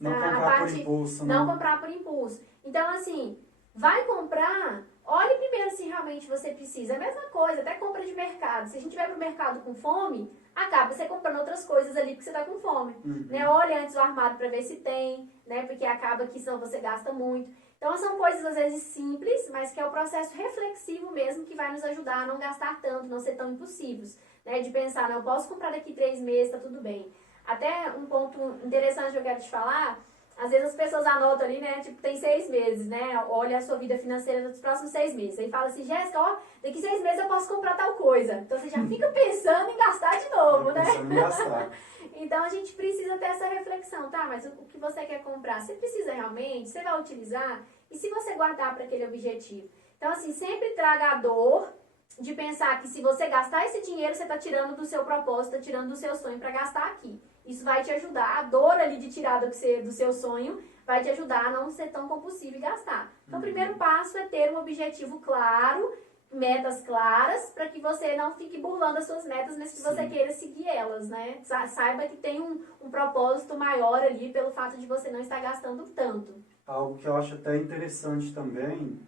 Não comprar por impulso, né? Não comprar por impulso. Então, assim, vai comprar, olhe primeiro se realmente você precisa. É a mesma coisa, até compra de mercado. Se a gente vai pro mercado com fome, acaba você comprando outras coisas ali porque você tá com fome. Né? Olhe antes o armário para ver se tem, né? Porque acaba que senão você gasta muito. Então, são coisas às vezes simples, mas que é o processo reflexivo mesmo que vai nos ajudar a não gastar tanto, não ser tão impulsivos. Né? De pensar, não, eu posso comprar daqui 3 meses, tá tudo bem. Até um ponto interessante que eu quero te falar, às vezes as pessoas anotam ali, né, tipo, tem 6 meses, né, olha a sua vida financeira nos próximos 6 meses. Aí fala assim, Jéssica, daqui 6 meses eu posso comprar tal coisa. Então você já fica pensando em gastar de novo, né? Pensando em gastar. Então a gente precisa ter essa reflexão, tá, mas o que você quer comprar, você precisa realmente, você vai utilizar? E se você guardar para aquele objetivo? Então assim, sempre traga a dor de pensar que se você gastar esse dinheiro, você está tirando do seu propósito, está tirando do seu sonho para gastar aqui. Isso vai te ajudar, a dor ali de tirar do seu sonho vai te ajudar a não ser tão compulsivo e gastar. Então, o primeiro passo é ter um objetivo claro, metas claras, para que você não fique burlando as suas metas, mas que você queira seguir elas, né? Saiba que tem um propósito maior ali pelo fato de você não estar gastando tanto. Algo que eu acho até interessante também,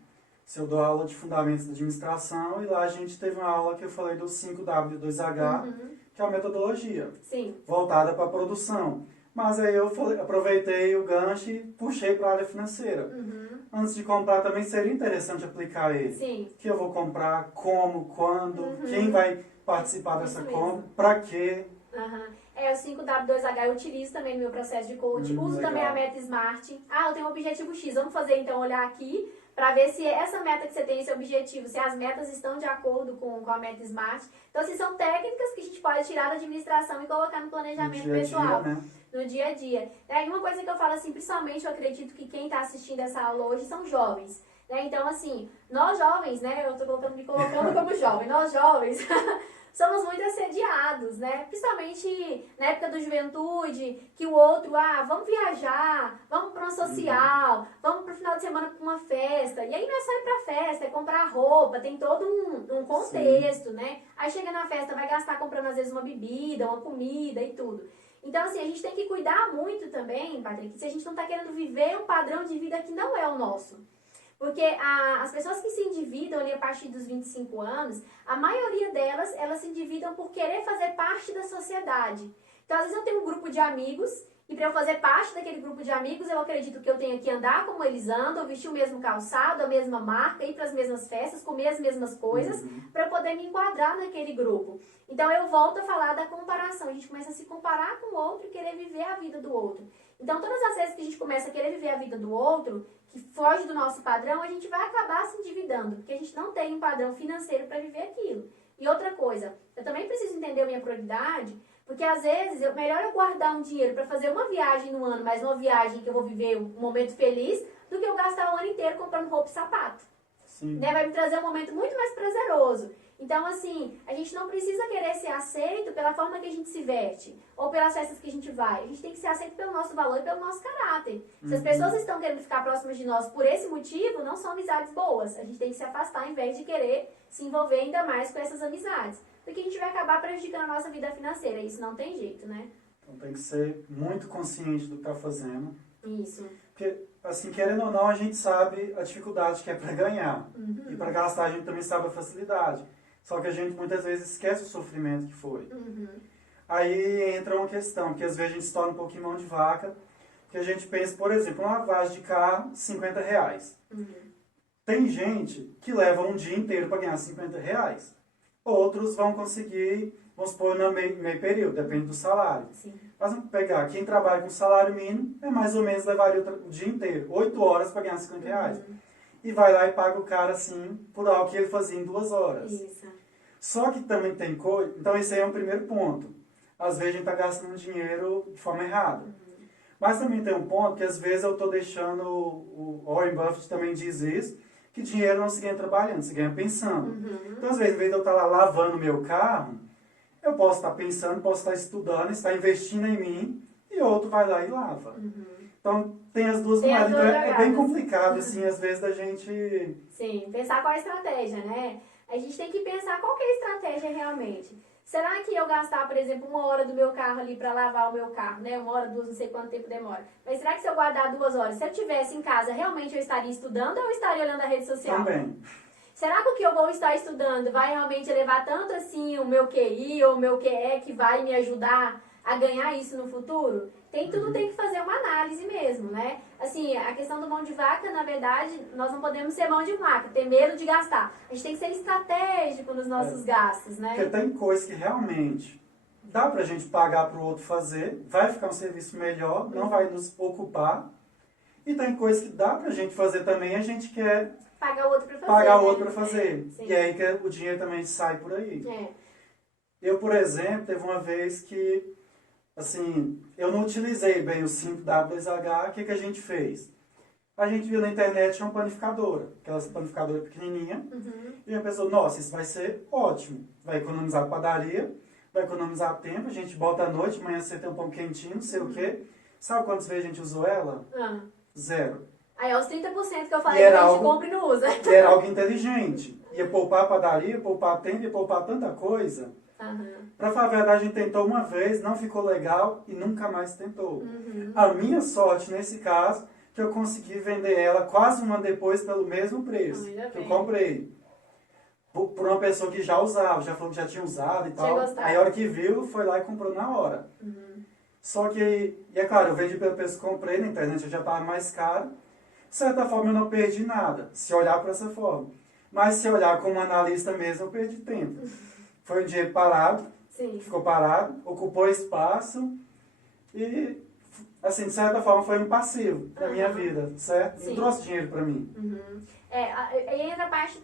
se eu dou aula de fundamentos da administração e lá a gente teve uma aula que eu falei do 5W2H, que é a metodologia, voltada para a produção. Mas aí eu aproveitei o gancho e puxei para a área financeira. Antes de comprar também seria interessante aplicar ele. Sim. Que eu vou comprar, como, quando, quem vai participar dessa compra, para quê. O 5W2H eu utilizo também no meu processo de coaching. Uso legal. também a meta SMART. Eu tenho um objetivo X. Vamos fazer então, olhar aqui para ver se essa meta que você tem, esse objetivo, se as metas estão de acordo com a meta SMART. Então, assim, são técnicas que a gente pode tirar da administração e colocar no planejamento pessoal. Né? No dia a dia. E uma coisa que eu falo assim, principalmente eu acredito que quem está assistindo essa aula hoje são jovens. Né? Então, assim, nós jovens, né? Eu estou me colocando como jovem, nós jovens somos muito assediados, né? Principalmente na época da juventude, que o outro, vamos viajar, vamos para uma social, vamos para o final de semana para uma festa. E aí não é só ir para festa, é comprar roupa, tem todo um contexto, né? Aí chega na festa, vai gastar comprando às vezes uma bebida, uma comida e tudo. Então, assim, a gente tem que cuidar muito também, Patrick, se a gente não está querendo viver um padrão de vida que não é o nosso. Porque as pessoas que se endividam ali a partir dos 25 anos, a maioria delas, elas se endividam por querer fazer parte da sociedade. Então, às vezes eu tenho um grupo de amigos e para eu fazer parte daquele grupo de amigos, eu acredito que eu tenho que andar como eles andam, vestir o mesmo calçado, a mesma marca, ir para as mesmas festas, comer as mesmas coisas, para eu poder me enquadrar naquele grupo. Então eu volto a falar da comparação. A gente começa a se comparar com o outro e querer viver a vida do outro. Então todas as vezes que a gente começa a querer viver a vida do outro, que foge do nosso padrão, a gente vai acabar se endividando, porque a gente não tem um padrão financeiro para viver aquilo. E outra coisa, eu também preciso entender a minha prioridade, porque às vezes, melhor eu guardar um dinheiro para fazer uma viagem no ano, mas uma viagem que eu vou viver um momento feliz, do que eu gastar o ano inteiro comprando roupa e sapato. Sim. Né? Vai me trazer um momento muito mais prazeroso. Então, assim, a gente não precisa querer ser aceito pela forma que a gente se veste, ou pelas festas que a gente vai. A gente tem que ser aceito pelo nosso valor e pelo nosso caráter. Se as pessoas estão querendo ficar próximas de nós por esse motivo, não são amizades boas. A gente tem que se afastar, ao invés de querer se envolver ainda mais com essas amizades. Porque a gente vai acabar prejudicando a nossa vida financeira. Isso não tem jeito, né? Então tem que ser muito consciente do que está fazendo. Isso. Porque, assim, querendo ou não, a gente sabe a dificuldade que é para ganhar. E para gastar a gente também sabe a facilidade. Só que a gente muitas vezes esquece o sofrimento que foi. Aí entra uma questão, que às vezes a gente se torna um pouquinho mão de vaca, que a gente pensa, por exemplo, uma lavagem de carro, R$50. Tem gente que leva um dia inteiro para ganhar R$50. Outros vão conseguir, vamos supor, no meio período, depende do salário. Sim. Nós vamos pegar, quem trabalha com salário mínimo, mais ou menos levaria o dia inteiro, 8 horas para ganhar R$50. E vai lá e paga o cara, assim, por algo que ele fazia em 2 horas. Isso. Só que também tem coisa... Então, esse aí é um primeiro ponto. Às vezes a gente está gastando dinheiro de forma errada. Mas também tem um ponto que, às vezes, eu estou deixando... O Warren Buffett também diz isso, que dinheiro não se ganha trabalhando, se ganha pensando. Então, às vezes, em vez de eu estar lá lavando o meu carro, eu posso estar pensando, posso estar estudando, estar investindo em mim, e outro vai lá e lava. Então, tem as duas moedas. Então, é bem complicado, assim, às vezes, da gente... Sim, pensar qual é a estratégia, né? A gente tem que pensar qual que é a estratégia realmente. Será que eu gastar, por exemplo, 1 hora do meu carro ali para lavar o meu carro, né? 1 hora, 2, não sei quanto tempo demora. Mas será que se eu guardar 2 horas, se eu estivesse em casa, realmente eu estaria estudando ou eu estaria olhando a rede social? Também. Será que o que eu vou estar estudando vai realmente elevar tanto assim o meu QI ou o meu QE que vai me ajudar a ganhar isso no futuro? Tudo tem que fazer uma análise mesmo, né? Assim, a questão do mão de vaca, na verdade, nós não podemos ser mão de vaca, ter medo de gastar. A gente tem que ser estratégico nos nossos gastos, né? Porque tem coisa que realmente dá pra gente pagar pro outro fazer, vai ficar um serviço melhor, não vai nos ocupar. E tem coisa que dá pra gente fazer também, a gente quer pagar o outro pra fazer. Pagar o né? outro pra fazer. Sim. E aí que o dinheiro também sai por aí. É. Eu, por exemplo, teve uma vez que, assim, eu não utilizei bem o 5WSH, o que a gente fez? A gente viu na internet uma panificadora, aquelas panificadoras pequenininhas, e a pessoa, nossa, isso vai ser ótimo, vai economizar padaria, vai economizar tempo, a gente bota à noite, amanhã você tem um pão quentinho, não sei o quê. Sabe quantas vezes a gente usou ela? 0. Aí é os 30% que eu falei que a gente compra e não usa. E era algo inteligente. Ia poupar a padaria, poupar tempo, ia poupar tanta coisa. Pra falar a verdade, a gente tentou uma vez, não ficou legal e nunca mais tentou. A minha sorte, nesse caso, que eu consegui vender ela quase um ano depois pelo mesmo preço que eu comprei. Por uma pessoa que já usava, já falou que já tinha usado e tal. Aí a hora que viu, foi lá e comprou na hora. Só que, e é claro, eu vendi pelo preço que comprei, na internet já estava mais caro. De certa forma eu não perdi nada, se olhar por essa forma. Mas se olhar como analista mesmo, eu perdi tempo. Foi um dinheiro parado, ficou parado, ocupou espaço e, assim, de certa forma foi um passivo na minha vida, certo? Não trouxe dinheiro para mim. Aí entra a parte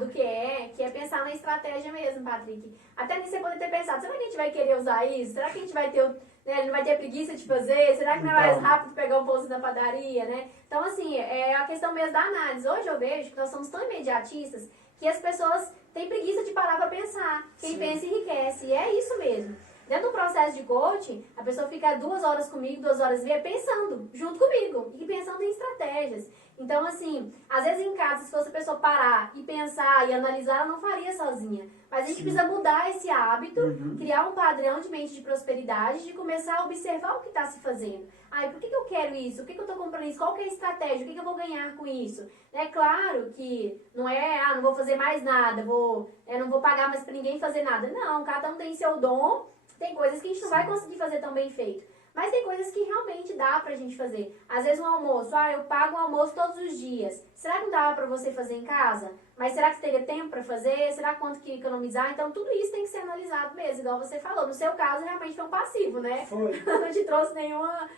do que é pensar na estratégia mesmo, Patrick. Até nem você poder ter pensado, será que a gente vai querer usar isso? Será que a gente vai ter, né, não vai ter preguiça de fazer? Será que não é mais rápido pegar um pãozinho na padaria, né? Então, assim, é a questão mesmo da análise. Hoje eu vejo que nós somos tão imediatistas que as pessoas têm preguiça de parar para pensar. Quem pensa enriquece. E é isso mesmo. Dentro do processo de coaching, a pessoa fica 2 horas comigo, 2 horas e meia, pensando junto comigo e pensando em estratégias. Então, assim, às vezes em casa, se fosse a pessoa parar e pensar e analisar, ela não faria sozinha. Mas a gente precisa mudar esse hábito, criar um padrão de mente de prosperidade, de começar a observar o que está se fazendo. Ai, por que eu quero isso? Por que eu estou comprando isso? Qual que é a estratégia? O que eu vou ganhar com isso? É claro que não é, não vou fazer mais nada, não vou pagar mais para ninguém fazer nada. Não, cada um tem seu dom, tem coisas que a gente não vai conseguir fazer tão bem feito. Mas tem coisas que realmente dá pra gente fazer. Às vezes um almoço, eu pago o almoço todos os dias. Será que não dava pra você fazer em casa? Mas será que você teria tempo pra fazer? Será quanto que economizar? Então tudo isso tem que ser analisado mesmo, igual você falou. No seu caso, realmente foi um passivo, né? Foi. Não te trouxe nenhuma...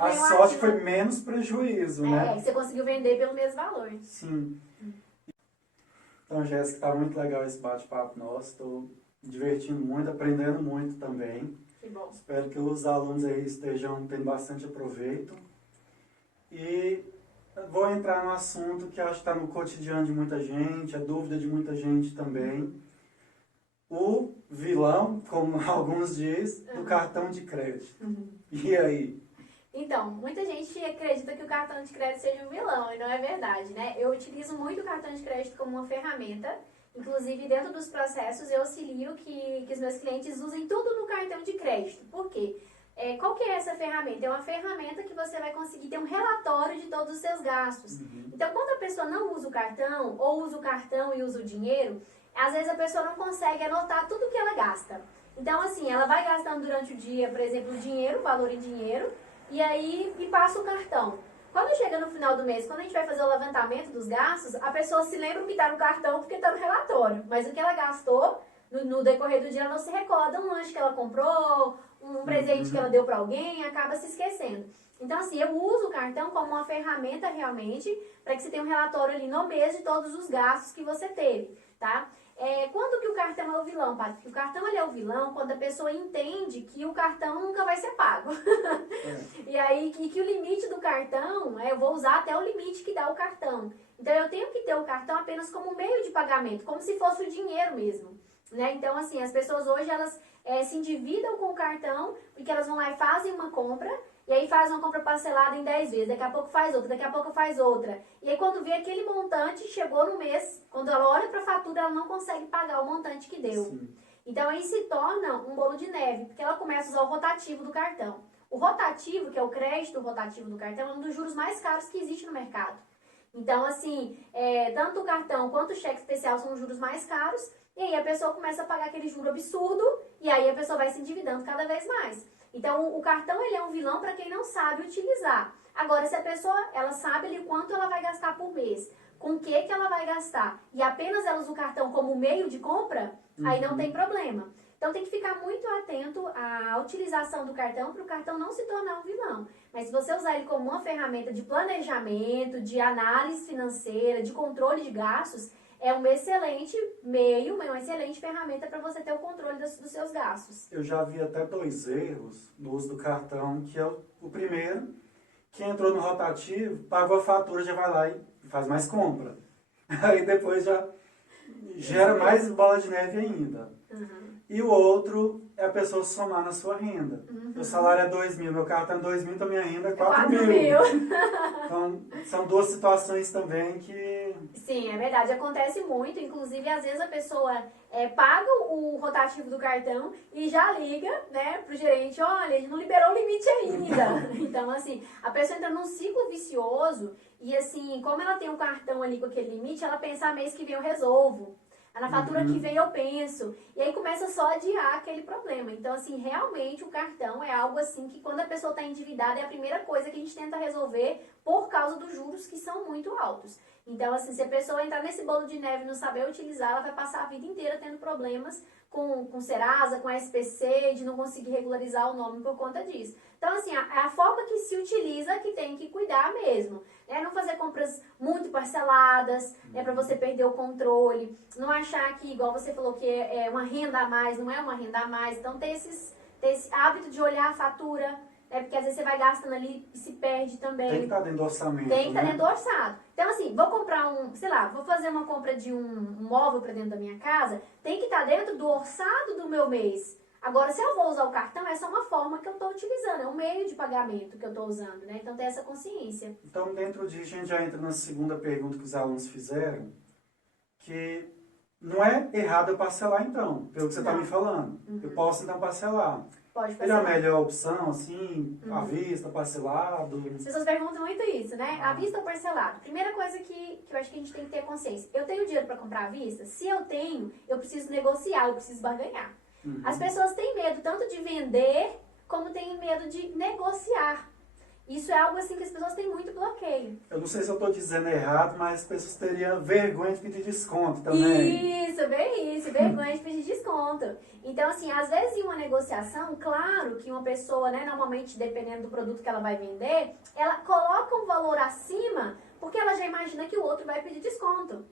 A sorte foi menos prejuízo, né? Você conseguiu vender pelo mesmo valor. Sim. Então, Jéssica, tá muito legal esse bate-papo nosso. Estou me divertindo muito, aprendendo muito também. Que bom. Espero que os alunos aí estejam tendo bastante aproveito. E vou entrar no assunto que acho que está no cotidiano de muita gente, a dúvida de muita gente também. O vilão, como alguns dizem, do cartão de crédito. E aí? Então, muita gente acredita que o cartão de crédito seja um vilão, e não é verdade, né? Eu utilizo muito o cartão de crédito como uma ferramenta. Inclusive, dentro dos processos, eu auxilio que os meus clientes usem tudo no cartão de crédito. Por quê? Qual que é essa ferramenta? É uma ferramenta que você vai conseguir ter um relatório de todos os seus gastos. Então, quando a pessoa não usa o cartão, ou usa o cartão e usa o dinheiro, às vezes a pessoa não consegue anotar tudo que ela gasta. Então, assim, ela vai gastando durante o dia, por exemplo, o dinheiro, o valor em dinheiro, e passa o cartão. Quando chega no final do mês, quando a gente vai fazer o levantamento dos gastos, a pessoa se lembra o que está no cartão porque está no relatório. Mas o que ela gastou no decorrer do dia, ela não se recorda. Um lanche que ela comprou, um presente que ela deu para alguém, acaba se esquecendo. Então, assim, eu uso o cartão como uma ferramenta realmente para que você tenha um relatório ali no mês de todos os gastos que você teve, tá? Quando que o cartão é o vilão, Patrick? O cartão ele é o vilão quando a pessoa entende que o cartão nunca vai ser pago. E aí, que o limite do cartão, eu vou usar até o limite que dá o cartão. Então, eu tenho que ter o cartão apenas como meio de pagamento, como se fosse o dinheiro mesmo. Né? Então, assim, as pessoas hoje, elas se endividam com o cartão, porque elas vão lá e fazem uma compra, e aí faz uma compra parcelada em 10 vezes, daqui a pouco faz outra, daqui a pouco faz outra. E aí quando vê aquele montante, chegou no mês, quando ela olha para a fatura, ela não consegue pagar o montante que deu. Sim. Então aí se torna um bolo de neve, porque ela começa a usar o rotativo do cartão. O rotativo, que é o crédito rotativo do cartão, é um dos juros mais caros que existe no mercado. Então, assim, tanto o cartão quanto o cheque especial são os juros mais caros, e aí a pessoa começa a pagar aquele juro absurdo, e aí a pessoa vai se endividando cada vez mais. Então, o cartão ele é um vilão para quem não sabe utilizar. Agora, se a pessoa ela sabe ali quanto ela vai gastar por mês, com o que ela vai gastar, e apenas ela usa o cartão como meio de compra, aí não tem problema. Então, tem que ficar muito atento à utilização do cartão para o cartão não se tornar um vilão. Mas se você usar ele como uma ferramenta de planejamento, de análise financeira, de controle de gastos, é um excelente meio, uma excelente ferramenta para você ter o controle dos seus gastos. Eu já vi até 2 erros no uso do cartão, que é o primeiro, que entrou no rotativo, pagou a fatura, já vai lá e faz mais compra. Aí depois já gera mais bola de neve ainda. E o outro é a pessoa somar na sua renda. Meu salário é 2.000, meu cartão é 2.000, então minha renda é 4.000. Então, são 2 situações também que... Sim, é verdade. Acontece muito. Inclusive, às vezes a pessoa paga o rotativo do cartão e já liga, né, pro gerente, olha, ele não liberou o limite ainda. Então, assim, a pessoa entra num ciclo vicioso e, assim, como ela tem um cartão ali com aquele limite, ela pensa, mês que vem eu resolvo. Na fatura que vem eu penso. E aí começa só a adiar aquele problema. Então, assim, realmente o cartão é algo assim que quando a pessoa está endividada é a primeira coisa que a gente tenta resolver por causa dos juros que são muito altos. Então, assim, se a pessoa entrar nesse bolo de neve e não saber utilizar, ela vai passar a vida inteira tendo problemas com Serasa, com SPC, de não conseguir regularizar o nome por conta disso. Então, assim, a forma que se utiliza que tem que cuidar mesmo. Não fazer compras muito parceladas, para você perder o controle. Não achar que, igual você falou, que é uma renda a mais, não é uma renda a mais. Então, ter esse hábito de olhar a fatura, porque às vezes você vai gastando ali e se perde também. Tem que estar dentro do orçamento. Tem que estar dentro do orçado. Então, assim, vou comprar vou fazer uma compra de um móvel para dentro da minha casa, tem que estar dentro do orçado do meu mês. Agora, se eu vou usar o cartão, essa é uma forma que eu estou utilizando, é um meio de pagamento que eu estou usando, né? Então, tem essa consciência. Então, dentro disso, a gente já entra na segunda pergunta que os alunos fizeram, que não é errado eu parcelar, então, pelo que você está me falando. Eu posso, então, parcelar. Pode Ele é a parcelar. melhor opção, assim, à vista, parcelado? As pessoas perguntam muito isso, né? À vista ou parcelado? Primeira coisa que eu acho que a gente tem que ter consciência. Eu tenho dinheiro para comprar à vista? Se eu tenho, eu preciso negociar, eu preciso barganhar. As pessoas têm medo tanto de vender, como têm medo de negociar. Isso é algo assim que as pessoas têm muito bloqueio. Eu não sei se eu estou dizendo errado, mas as pessoas teriam vergonha de pedir desconto também. Isso, bem isso, vergonha de pedir desconto. Então, assim, às vezes em uma negociação, claro que uma pessoa, né, normalmente, dependendo do produto que ela vai vender, ela coloca um valor acima, porque ela já imagina que o outro vai pedir desconto.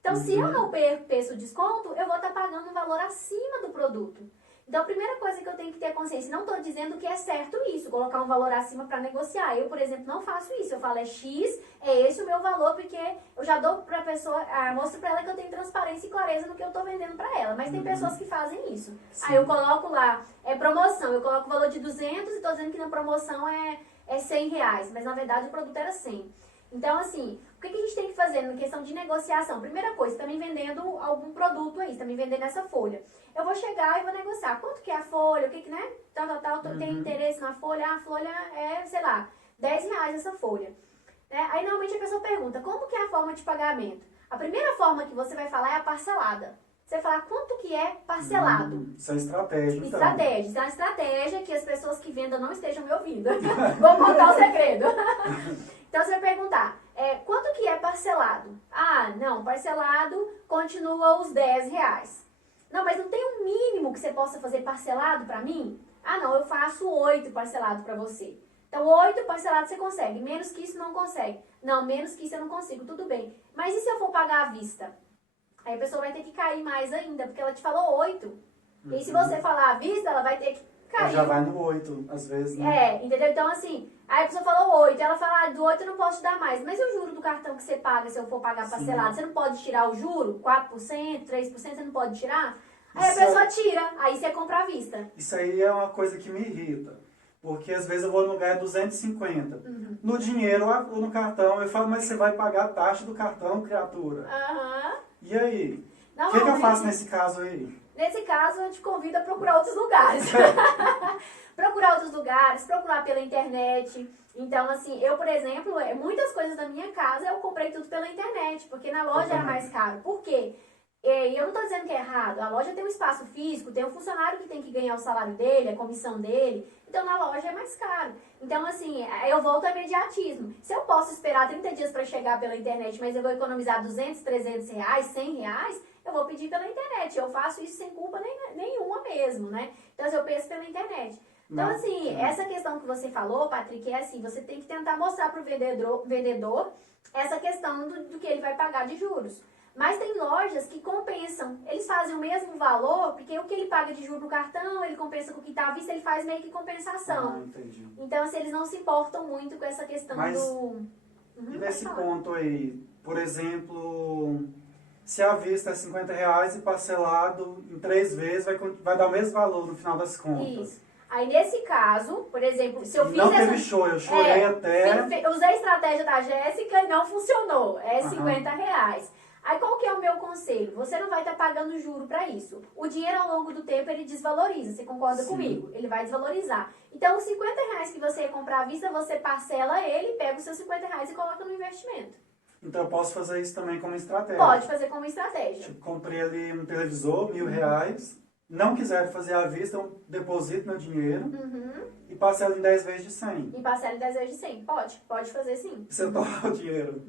Então, se eu não peço desconto, eu vou estar pagando um valor acima do produto. Então, a primeira coisa que eu tenho que ter consciência, não estou dizendo que é certo isso, colocar um valor acima para negociar. Eu, por exemplo, não faço isso. Eu falo, é X, é esse o meu valor, porque eu já dou para a pessoa, mostro para ela que eu tenho transparência e clareza no que eu estou vendendo para ela. Mas tem pessoas que fazem isso. Sim. Aí eu coloco lá, é promoção, eu coloco o valor de 200 e estou dizendo que na promoção é R$100, mas na verdade o produto era 100. Então, assim, o que a gente tem que fazer na questão de negociação? Primeira coisa, você está me vendendo algum produto aí, você está me vendendo essa folha. Eu vou chegar e vou negociar. Quanto que é a folha? O que né? Tem interesse na folha? Ah, a folha é, sei lá, R$10 essa folha. Aí, normalmente, a pessoa pergunta, como que é a forma de pagamento? A primeira forma que você vai falar é a parcelada. Você vai falar quanto que é parcelado. Isso é estratégia, então. Estratégia. Isso é uma estratégia que as pessoas que vendam não estejam me ouvindo. Vou contar o segredo. Então, você vai perguntar, quanto que é parcelado? Ah, não, parcelado continua os R$10. Não, mas não tem um mínimo que você possa fazer parcelado para mim? Ah, não, eu faço 8 parcelado para você. Então, 8 parcelados você consegue, menos que isso não consegue. Não, menos que isso eu não consigo, tudo bem. Mas e se eu for pagar à vista? Aí a pessoa vai ter que cair mais ainda, porque ela te falou 8. E se você falar à vista, ela vai ter que cair. Ela já vai no 8, às vezes, né? Entendeu? Então, assim, aí a pessoa falou 8, ela fala, do 8 eu não posso te dar mais. Mas e o juro do cartão que você paga se eu for pagar parcelado? Você não pode tirar o juro? 4%, 3%, você não pode tirar? Aí a pessoa tira, aí você compra à vista. Isso aí é uma coisa que me irrita. Porque às vezes eu vou no lugar 250. No dinheiro ou no cartão, eu falo, mas você vai pagar a taxa do cartão, criatura. E aí? O que eu faço nesse caso aí? Nesse caso, eu te convido a procurar outros lugares. Procurar outros lugares, procurar pela internet. Então, assim, eu, por exemplo, muitas coisas da minha casa eu comprei tudo pela internet, porque na loja era mais caro. Por quê? E eu não estou dizendo que é errado. A loja tem um espaço físico, tem um funcionário que tem que ganhar o salário dele, a comissão dele. Então, na loja é mais caro. Então, assim, eu volto ao imediatismo. Se eu posso esperar 30 dias para chegar pela internet, mas eu vou economizar 200, 300 reais, 100 reais, eu vou pedir pela internet. Eu faço isso sem culpa nenhuma mesmo, né? Então, eu penso pela internet. Então, assim, essa questão que você falou, Patrick, é assim, você tem que tentar mostrar para o vendedor essa questão do que ele vai pagar de juros. Mas tem lojas que compensam. Eles fazem o mesmo valor, porque o que ele paga de juros no cartão, ele compensa com o que está à vista, ele faz meio que compensação. Entendi. Então, assim, eles não se importam muito com essa questão E nesse ponto aí, por exemplo, se à vista é R$50 e parcelado em 3 vezes, vai dar o mesmo valor no final das contas. Isso. Aí, nesse caso, por exemplo, se eu fiz não teve show, eu chorei até... Usei a estratégia da Jéssica e não funcionou. É R$50. Aí, qual que é o meu conselho? Você não vai estar pagando juro para isso. O dinheiro, ao longo do tempo, ele desvaloriza. Você concorda comigo? Ele vai desvalorizar. Então, os R$50 que você ia comprar à vista, você parcela ele, pega os seus R$50 e coloca no investimento. Então, eu posso fazer isso também como estratégia. Pode fazer como estratégia. Tipo, comprei ali um televisor, R$1.000. Não quiser fazer à vista, eu deposito meu dinheiro e parcelo em 10 vezes de 100. E parcela em 10 vezes de 100. Pode fazer sim. Você toma o dinheiro.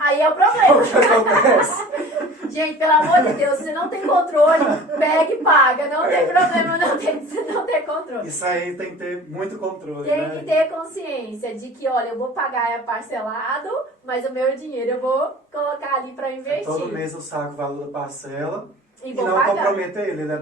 Aí é o problema. O que acontece? Gente, pelo amor de Deus, você não tem controle, pega e paga. Não tem problema não ter controle. Isso aí tem que ter muito controle, Tem que ter consciência de que, olha, eu vou pagar parcelado, mas o meu dinheiro eu vou colocar ali para investir. Todo mês eu saco o valor da parcela. E vou não pagando. comprometer ele é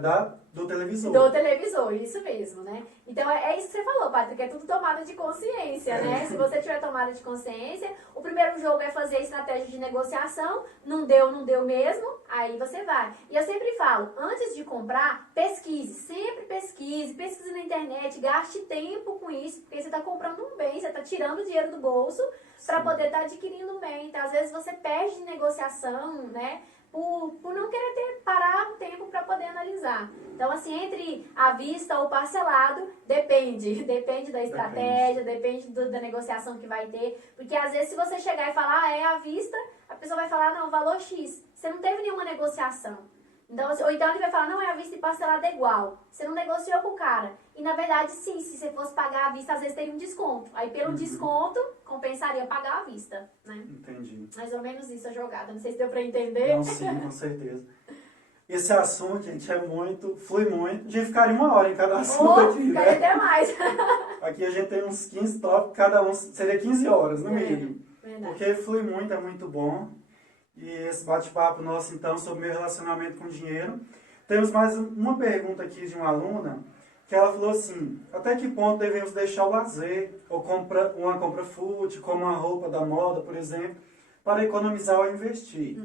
do televisor. Do televisor, isso mesmo, né? Então é isso que você falou, Patrick, é tudo tomada de consciência, né? Se você tiver tomada de consciência, o primeiro jogo é fazer estratégia de negociação, não deu mesmo, aí você vai. E eu sempre falo, antes de comprar, pesquise, sempre pesquise na internet, gaste tempo com isso, porque você está comprando um bem, você está tirando dinheiro do bolso para poder estar adquirindo um bem. Então, às vezes você perde negociação, né? Por não querer parar um tempo para poder analisar. Então, assim, entre à vista ou parcelado, depende da estratégia, depende da negociação que vai ter. Porque, às vezes, se você chegar e falar, é à vista, a pessoa vai falar, não, valor X. Você não teve nenhuma negociação. Então, ou então ele vai falar, não, é à vista e parcelado é igual. Você não negociou com o cara. E, na verdade, sim, se você fosse pagar à vista, às vezes teria um desconto. Aí, pelo desconto, compensaria pagar à vista, né? Entendi. Mais ou menos isso a jogada. Não sei se deu pra entender. Não, sim, com certeza. Esse assunto, gente, flui muito. A gente ficaria 1 hora em cada assunto aqui, né? Ficaria até mais. Aqui a gente tem uns 15 tópicos, cada um seria 15 horas, no mínimo. Verdade. Porque flui muito, é muito bom. E esse bate-papo nosso, então, sobre meu relacionamento com dinheiro. Temos mais uma pergunta aqui de uma aluna, que ela falou assim, até que ponto devemos deixar o lazer, ou uma compra fútil, como uma roupa da moda, por exemplo, para economizar ou investir?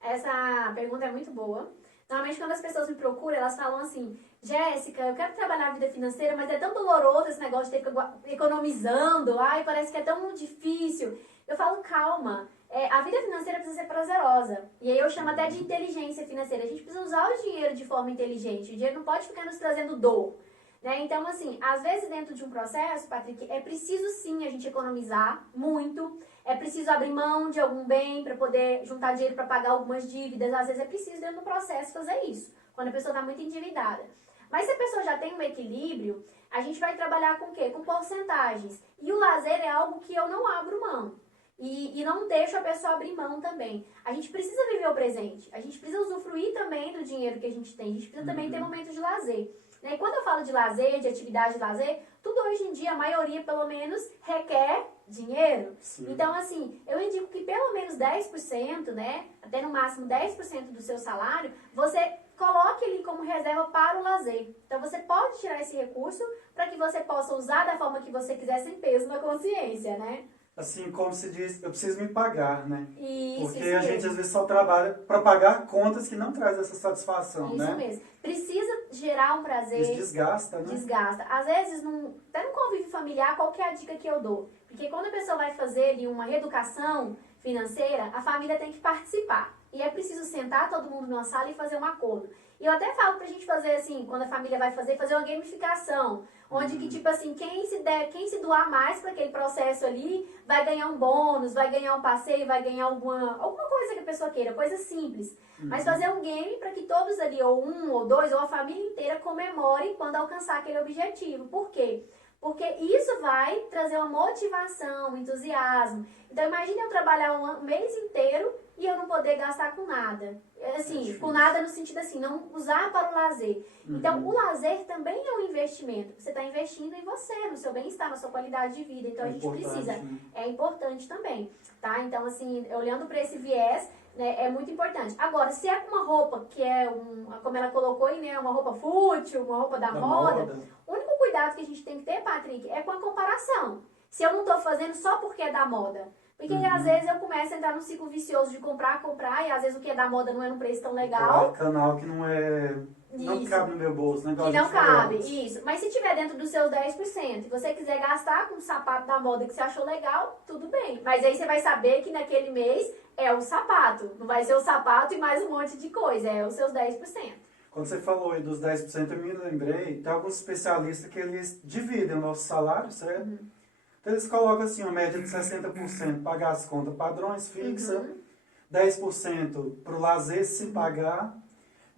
Essa pergunta é muito boa. Normalmente, quando as pessoas me procuram, elas falam assim, Jéssica, eu quero trabalhar a vida financeira, mas é tão doloroso esse negócio de ter que ficar economizando, ai, parece que é tão difícil. Eu falo, calma, a vida financeira precisa ser prazerosa. E aí eu chamo até de inteligência financeira. A gente precisa usar o dinheiro de forma inteligente. O dinheiro não pode ficar nos trazendo dor. Né? Então, assim, às vezes dentro de um processo, Patrick, é preciso sim a gente economizar muito, é preciso abrir mão de algum bem para poder juntar dinheiro para pagar algumas dívidas, às vezes é preciso dentro do processo fazer isso, quando a pessoa está muito endividada. Mas se a pessoa já tem um equilíbrio, a gente vai trabalhar com o quê? Com porcentagens. E o lazer é algo que eu não abro mão. E não deixo a pessoa abrir mão também. A gente precisa viver o presente, a gente precisa usufruir também do dinheiro que a gente tem, a gente precisa também ter momentos de lazer. E quando eu falo de lazer, de atividade de lazer, tudo hoje em dia, a maioria pelo menos, requer dinheiro. Sim. Então, assim, eu indico que pelo menos 10%, né, até no máximo 10% do seu salário, você coloque ali como reserva para o lazer. Então, você pode tirar esse recurso para que você possa usar da forma que você quiser, sem peso na consciência, né? Assim, como se diz, eu preciso me pagar, né? Porque a gente às vezes só trabalha para pagar contas que não traz essa satisfação, né? Isso mesmo. Precisa gerar um prazer. Isso desgasta, né? Desgasta. Às vezes, até no convívio familiar, qual que é a dica que eu dou? Porque quando a pessoa vai fazer ali uma reeducação financeira, a família tem que participar. E é preciso sentar todo mundo numa sala e fazer um acordo. E eu até falo pra gente fazer assim, quando a família vai fazer uma gamificação. Onde que, tipo assim, quem se doar mais para aquele processo ali, vai ganhar um bônus, vai ganhar um passeio, vai ganhar alguma coisa que a pessoa queira, coisa simples. Mas fazer um game para que todos ali, ou um, ou dois, ou a família inteira comemore quando alcançar aquele objetivo. Por quê? Porque isso vai trazer uma motivação, um entusiasmo. Então, imagine eu trabalhar um mês inteiro e eu não poder gastar com nada. Assim, com nada no sentido assim, não usar para o lazer. Então, o lazer também é um investimento. Você está investindo em você, no seu bem-estar, na sua qualidade de vida. Então, a gente precisa. Né? É importante também, tá? Então, assim, olhando para esse viés, né, é muito importante. Agora, se é com uma roupa que é, como ela colocou aí, né, uma roupa fútil, uma roupa da moda, o único cuidado que a gente tem que ter, Patrick, é com a comparação. Se eu não estou fazendo só porque é da moda. Porque às vezes eu começo a entrar num ciclo vicioso de comprar, e às vezes o que é da moda não é num preço tão legal. Canal que não é... Não cabe no meu bolso, né? Que não cabe, isso. Mas se tiver dentro dos seus 10% e você quiser gastar com um sapato da moda que você achou legal, tudo bem. Mas aí você vai saber que naquele mês é o sapato. Não vai ser o sapato e mais um monte de coisa, é os seus 10%. Quando você falou aí dos 10%, eu me lembrei, tem alguns especialistas que eles dividem o nosso salário, certo? Então eles colocam assim, uma média de 60% pagar as contas padrões fixas, 10% para o lazer se pagar,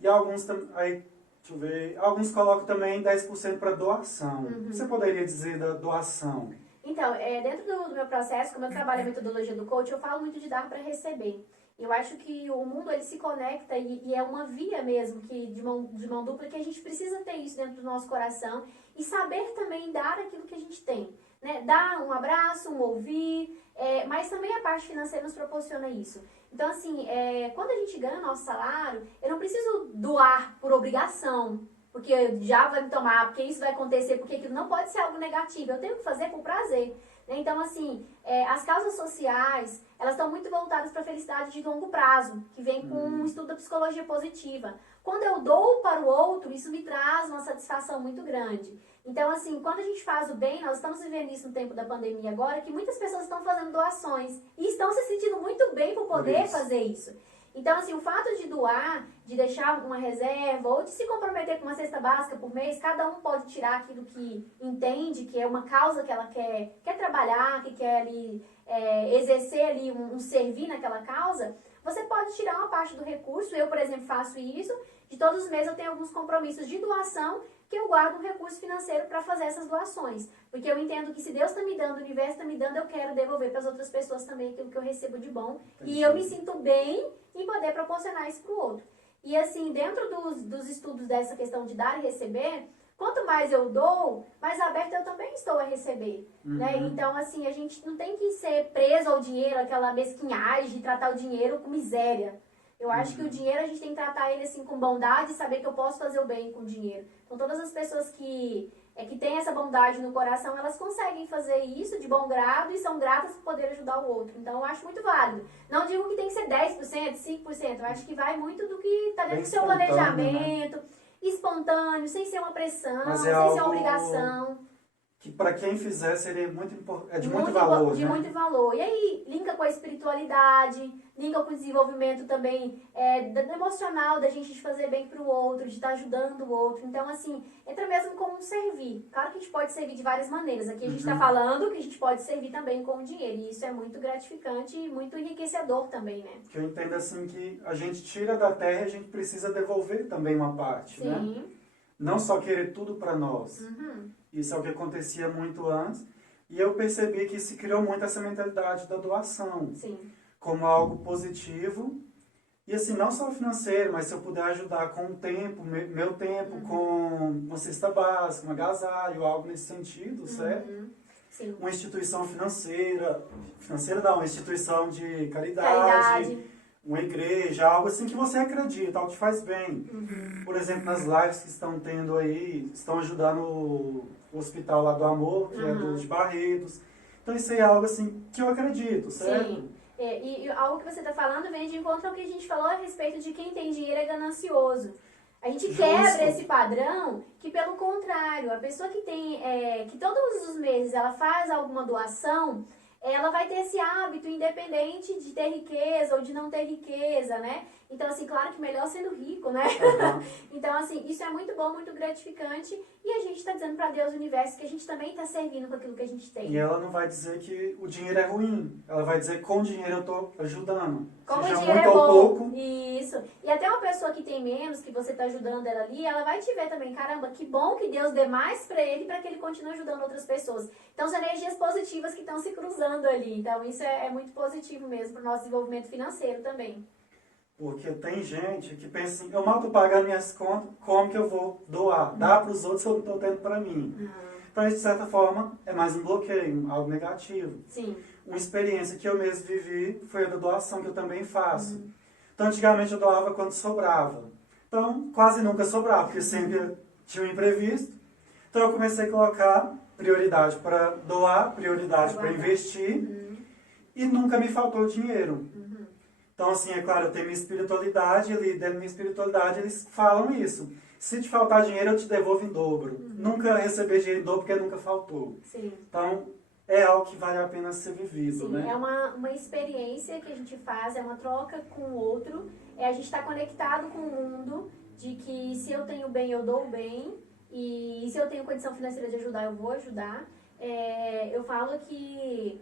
e alguns, aí, deixa eu ver, alguns colocam também 10% para doação. O que você poderia dizer da doação? Então, dentro do meu processo, como eu trabalho a metodologia do coach, eu falo muito de dar para receber. Eu acho que o mundo ele se conecta e é uma via mesmo que de mão dupla, que a gente precisa ter isso dentro do nosso coração e saber também dar aquilo que a gente tem. Né? Dar um abraço, um ouvir, mas também a parte financeira nos proporciona isso. Então, assim, quando a gente ganha o nosso salário, eu não preciso doar por obrigação, porque já vai me tomar, porque isso vai acontecer, porque aquilo não pode ser algo negativo. Eu tenho que fazer por prazer. Né? Então, assim, as causas sociais, elas estão muito voltadas para a felicidade de longo prazo, que vem com um estudo da psicologia positiva. Quando eu dou para o outro, isso me traz uma satisfação muito grande. Então, assim, quando a gente faz o bem, nós estamos vivendo isso no tempo da pandemia agora, que muitas pessoas estão fazendo doações e estão se sentindo muito bem por poder fazer isso. Então, assim, o fato de doar, de deixar uma reserva ou de se comprometer com uma cesta básica por mês, cada um pode tirar aquilo que entende, que é uma causa que ela quer trabalhar, que quer ali, exercer ali um servir naquela causa. Você pode tirar uma parte do recurso, eu, por exemplo, faço isso, de todos os meses eu tenho alguns compromissos de doação que eu guardo um recurso financeiro para fazer essas doações. Porque eu entendo que se Deus está me dando, o universo está me dando, eu quero devolver para as outras pessoas também aquilo que eu recebo de bom. Entendi. E eu me sinto bem em poder proporcionar isso para o outro. E assim, dentro dos estudos dessa questão de dar e receber, quanto mais eu dou, mais aberta eu também estou a receber. Né? Então, assim, a gente não tem que ser preso ao dinheiro, aquela mesquinhagem de tratar o dinheiro com miséria. Eu acho que o dinheiro a gente tem que tratar ele assim com bondade e saber que eu posso fazer o bem com o dinheiro. Então todas as pessoas que têm essa bondade no coração, elas conseguem fazer isso de bom grado e são gratas por poder ajudar o outro. Então eu acho muito válido. Não digo que tem que ser 10%, 5%. Eu acho que vai muito do que está dentro do seu planejamento, né? Espontâneo, sem ser uma pressão, sem ser uma obrigação. Que para quem fizer seria de muito valor, de muito valor. E aí, linka com a espiritualidade, linka com o desenvolvimento também do emocional, da gente de fazer bem para o outro, de estar ajudando o outro. Então, assim, entra mesmo como um servir. Claro que a gente pode servir de várias maneiras. Aqui a gente está falando que a gente pode servir também com o dinheiro. E isso é muito gratificante e muito enriquecedor também, né? Que eu entendo assim que a gente tira da terra e a gente precisa devolver também uma parte, né? Sim. Não só querer tudo para nós. Isso é o que acontecia muito antes. E eu percebi que se criou muito essa mentalidade da doação. Sim. Como algo positivo. E assim, não só financeiro, mas se eu puder ajudar com o tempo, meu tempo, com uma cesta básica, um agasalho, algo nesse sentido, certo? Sim. Uma instituição financeira não, uma instituição de caridade. Uma igreja, algo assim que você acredita, algo que faz bem. Por exemplo, nas lives que estão tendo aí, estão ajudando o Hospital lá do Amor, que é dos Barretos. Então isso aí é algo assim que eu acredito, certo? Sim. E algo que você está falando vem de encontro ao que a gente falou a respeito de quem tem dinheiro é ganancioso. A gente quebra esse padrão que, pelo contrário, a pessoa que tem, que todos os meses ela faz alguma doação, ela vai ter esse hábito independente de ter riqueza ou de não ter riqueza, né? Então, assim, claro que melhor sendo rico, né? Então, assim, isso é muito bom, muito gratificante. E a gente está dizendo para Deus, o universo, que a gente também está servindo com aquilo que a gente tem. E ela não vai dizer que o dinheiro é ruim. Ela vai dizer que com o dinheiro eu estou ajudando. Como seja o dinheiro muito é bom. ou pouco. Isso. E até uma pessoa que tem menos, que você está ajudando ela ali, ela vai te ver também. Caramba, que bom que Deus dê mais para ele, para que ele continue ajudando outras pessoas. Então, são energias positivas que estão se cruzando ali. Então, isso é muito positivo mesmo para o nosso desenvolvimento financeiro também. Porque tem gente que pensa assim, eu mal estou pagando minhas contas, como que eu vou doar? Dar para os outros se eu não estou tendo para mim. Então, isso, de certa forma, é mais um bloqueio, algo negativo. Sim. Uma experiência que eu mesmo vivi foi a da doação, que eu também faço. Então, antigamente eu doava quando sobrava. Então, quase nunca sobrava, porque sempre tinha um imprevisto. Então, eu comecei a colocar prioridade para doar, prioridade para investir, e nunca me faltou dinheiro. Então, assim, é claro, eu tenho minha espiritualidade, ali dentro da minha espiritualidade eles falam isso. Se te faltar dinheiro, eu te devolvo em dobro. Nunca receber dinheiro em dobro porque nunca faltou. Sim. Então, é algo que vale a pena ser vivido, Sim, né? É uma experiência que a gente faz, é uma troca com o outro. A gente está conectado com o mundo, de que se eu tenho bem, eu dou bem. E se eu tenho condição financeira de ajudar, eu vou ajudar. Eu falo que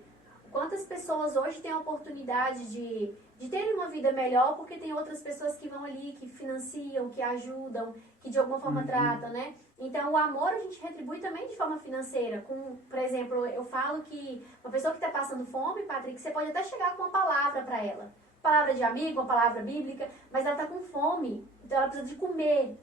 quantas pessoas hoje têm a oportunidade de terem uma vida melhor porque tem outras pessoas que vão ali, que financiam, que ajudam, que de alguma forma tratam, né? Então, o amor a gente retribui também de forma financeira. Por exemplo, eu falo que uma pessoa que está passando fome, Patrick, você pode até chegar com uma palavra para ela. Palavra de amigo, uma palavra bíblica, mas ela está com fome. Então, ela precisa de comer.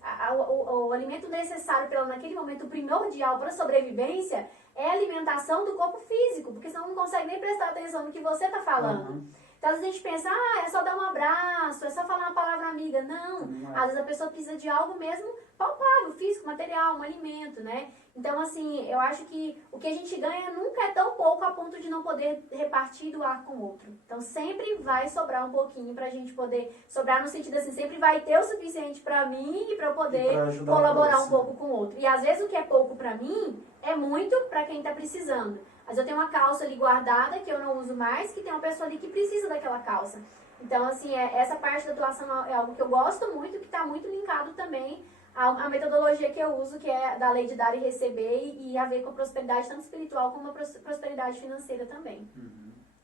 O alimento necessário para ela naquele momento, o primordial para a sobrevivência, é a alimentação do corpo físico, porque senão não consegue nem prestar atenção no que você está falando. Então, às vezes a gente pensa, é só dar um abraço, é só falar uma palavra amiga. Não, às vezes a pessoa precisa de algo mesmo palpável, físico, material, um alimento, né? Então, assim, eu acho que o que a gente ganha nunca é tão pouco a ponto de não poder repartir e doar com o outro. Então, sempre vai sobrar um pouquinho pra gente poder, sobrar no sentido assim, sempre vai ter o suficiente pra mim e pra eu poder colaborar um pouco com o outro. E às vezes o que é pouco pra mim é muito pra quem tá precisando. Mas eu tenho uma calça ali guardada que eu não uso mais, que tem uma pessoa ali que precisa daquela calça. Então, assim, essa parte da doação é algo que eu gosto muito, que está muito linkado também à metodologia que eu uso, que é da lei de dar e receber, e a ver com a prosperidade tanto espiritual como a prosperidade financeira também.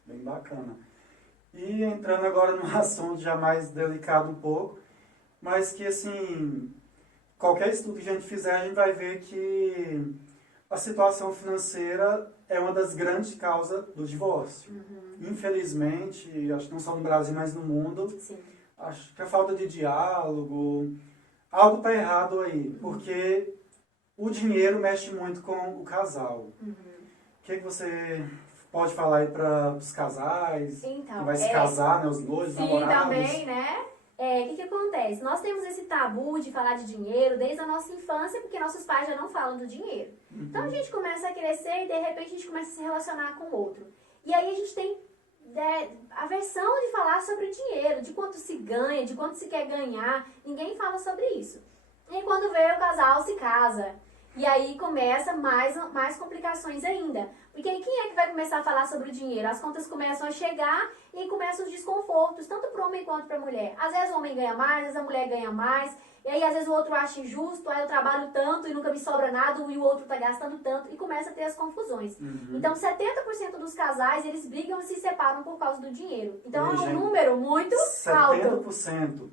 Bem bacana. E entrando agora num assunto já mais delicado um pouco, mas que, assim, qualquer estudo que a gente fizer, a gente vai ver que a situação financeira é uma das grandes causas do divórcio. Infelizmente, acho que não só no Brasil, mas no mundo, Sim. acho que a falta de diálogo, algo está errado aí, porque o dinheiro mexe muito com o casal. O que você pode falar aí para os casais, então, que vai se casar, né, os noivos, namorados? Sim, também, né? O que acontece? Nós temos esse tabu de falar de dinheiro desde a nossa infância, porque nossos pais já não falam do dinheiro. Então a gente começa a crescer e de repente a gente começa a se relacionar com o outro. E aí a gente tem aversão de falar sobre o dinheiro, de quanto se ganha, de quanto se quer ganhar. Ninguém fala sobre isso. E quando vê, o casal se casa. E aí começa mais complicações ainda. Porque aí quem é que vai começar a falar sobre o dinheiro? As contas começam a chegar e aí começam os desconfortos, tanto para o homem quanto para a mulher. Às vezes o homem ganha mais, às vezes a mulher ganha mais. E aí às vezes o outro acha injusto, aí eu trabalho tanto e nunca me sobra nada, e o outro tá gastando tanto, e começa a ter as confusões. Então 70% dos casais, eles brigam e se separam por causa do dinheiro. Então é um número muito alto. 70%.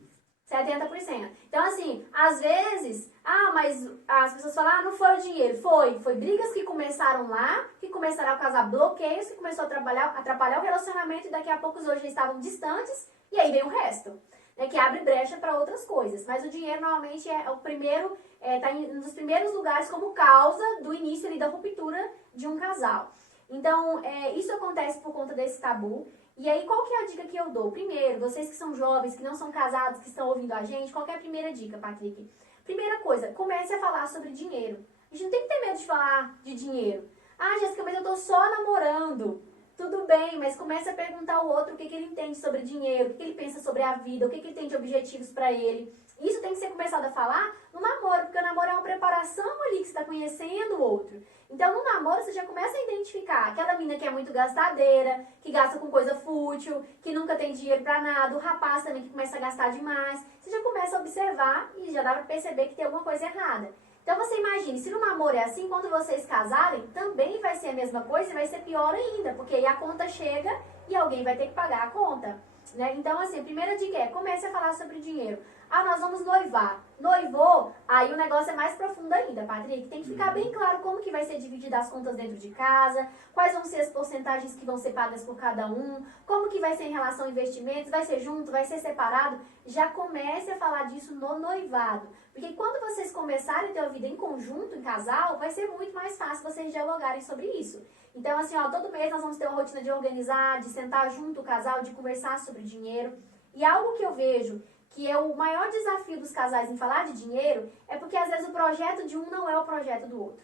70%. Então, assim, às vezes, mas as pessoas falam, não foi o dinheiro. Foi brigas que começaram lá, que começaram a causar bloqueios, que começou a atrapalhar o relacionamento e daqui a pouco os hoje já estavam distantes, e aí vem o resto, né, que abre brecha para outras coisas. Mas o dinheiro normalmente é o primeiro, tá um dos primeiros lugares como causa do início ali da ruptura de um casal. Então, isso acontece por conta desse tabu. E aí, qual que é a dica que eu dou? Primeiro, vocês que são jovens, que não são casados, que estão ouvindo a gente, qual que é a primeira dica, Patrick? Primeira coisa, comece a falar sobre dinheiro. A gente não tem que ter medo de falar de dinheiro. Jéssica, mas eu tô só namorando. Tudo bem, mas comece a perguntar ao outro o que ele entende sobre dinheiro, o que ele pensa sobre a vida, o que ele tem de objetivos para ele. Isso tem que ser começado a falar no namoro, porque o namoro é uma preparação ali que você está conhecendo o outro. Então, no namoro, você já começa a identificar aquela menina que é muito gastadeira, que gasta com coisa fútil, que nunca tem dinheiro pra nada, o rapaz também que começa a gastar demais. Você já começa a observar e já dá pra perceber que tem alguma coisa errada. Então, você imagine, se no namoro é assim, quando vocês casarem, também vai ser a mesma coisa e vai ser pior ainda, porque aí a conta chega e alguém vai ter que pagar a conta. Né? Então, assim, a primeira dica comece a falar sobre dinheiro. Nós vamos noivar. Noivou, aí o negócio é mais profundo ainda, Patrick. Tem que ficar bem claro como que vai ser dividida as contas dentro de casa, quais vão ser as porcentagens que vão ser pagas por cada um, como que vai ser em relação a investimentos, vai ser junto, vai ser separado. Já comece a falar disso no noivado. Porque quando vocês começarem a ter uma vida em conjunto, em casal, vai ser muito mais fácil vocês dialogarem sobre isso. Então, assim, todo mês nós vamos ter uma rotina de organizar, de sentar junto o casal, de conversar sobre dinheiro. E algo que eu vejo que é o maior desafio dos casais em falar de dinheiro é porque às vezes o projeto de um não é o projeto do outro.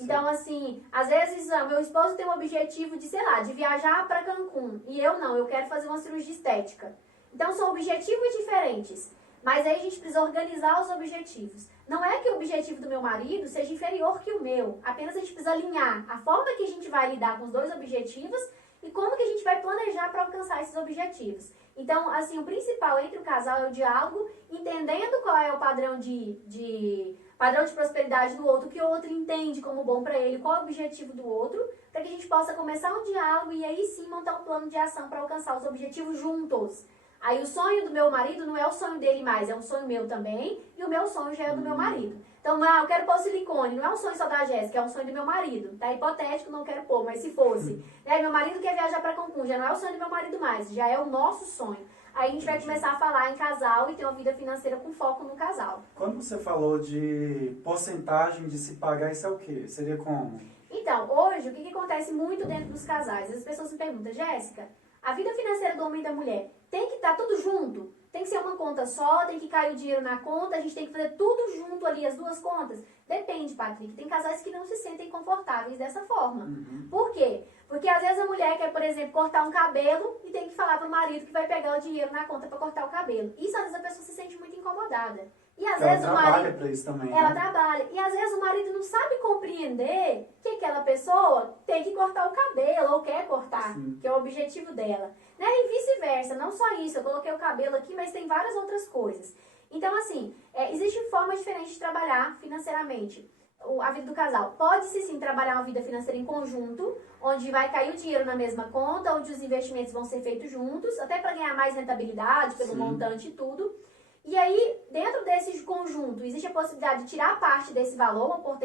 Então, assim, às vezes meu esposo tem um objetivo de, sei lá, de viajar para Cancún e eu não, eu quero fazer uma cirurgia estética. Então, são objetivos diferentes. Mas aí a gente precisa organizar os objetivos. Não é que o objetivo do meu marido seja inferior que o meu. Apenas a gente precisa alinhar a forma que a gente vai lidar com os dois objetivos e como que a gente vai planejar para alcançar esses objetivos. Então, assim, o principal entre o casal é o diálogo, entendendo qual é o padrão de prosperidade do outro, que o outro entende como bom para ele, qual é o objetivo do outro, para que a gente possa começar um diálogo e aí sim montar um plano de ação para alcançar os objetivos juntos. Aí o sonho do meu marido não é o sonho dele mais, é um sonho meu também, e o meu sonho já é o do meu marido. Então, eu quero pôr silicone, não é um sonho só da Jéssica, é um sonho do meu marido. Tá hipotético, não quero pôr, mas se fosse. Meu marido quer viajar para Cancún, já não é o sonho do meu marido mais, já é o nosso sonho. Aí a gente vai começar a falar em casal e ter uma vida financeira com foco no casal. Quando você falou de porcentagem de se pagar, isso é o quê? Seria como? Então, hoje, o que acontece muito dentro dos casais? As pessoas me perguntam, Jéssica, A vida financeira do homem e da mulher tem que estar tudo junto? Tem que ser uma conta só, tem que cair o dinheiro na conta, a gente tem que fazer tudo junto ali, as duas contas? Depende, Patrick. Tem casais que não se sentem confortáveis dessa forma. Por quê? Porque às vezes a mulher quer, por exemplo, cortar um cabelo e tem que falar pro marido que vai pegar o dinheiro na conta para cortar o cabelo. Isso às vezes a pessoa se sente muito incomodada. E às vezes o marido pra isso também, ela né? trabalha. E às vezes o marido não sabe compreender que aquela pessoa tem que cortar o cabelo ou quer cortar, que é o objetivo dela. Né? E vice-versa, não só isso, eu coloquei o cabelo aqui, mas tem várias outras coisas. Então, assim, existe formas diferentes de trabalhar financeiramente a vida do casal. Pode-se sim trabalhar uma vida financeira em conjunto, onde vai cair o dinheiro na mesma conta, onde os investimentos vão ser feitos juntos, até para ganhar mais rentabilidade pelo montante e tudo. E aí, dentro desse conjunto, existe a possibilidade de tirar parte desse valor por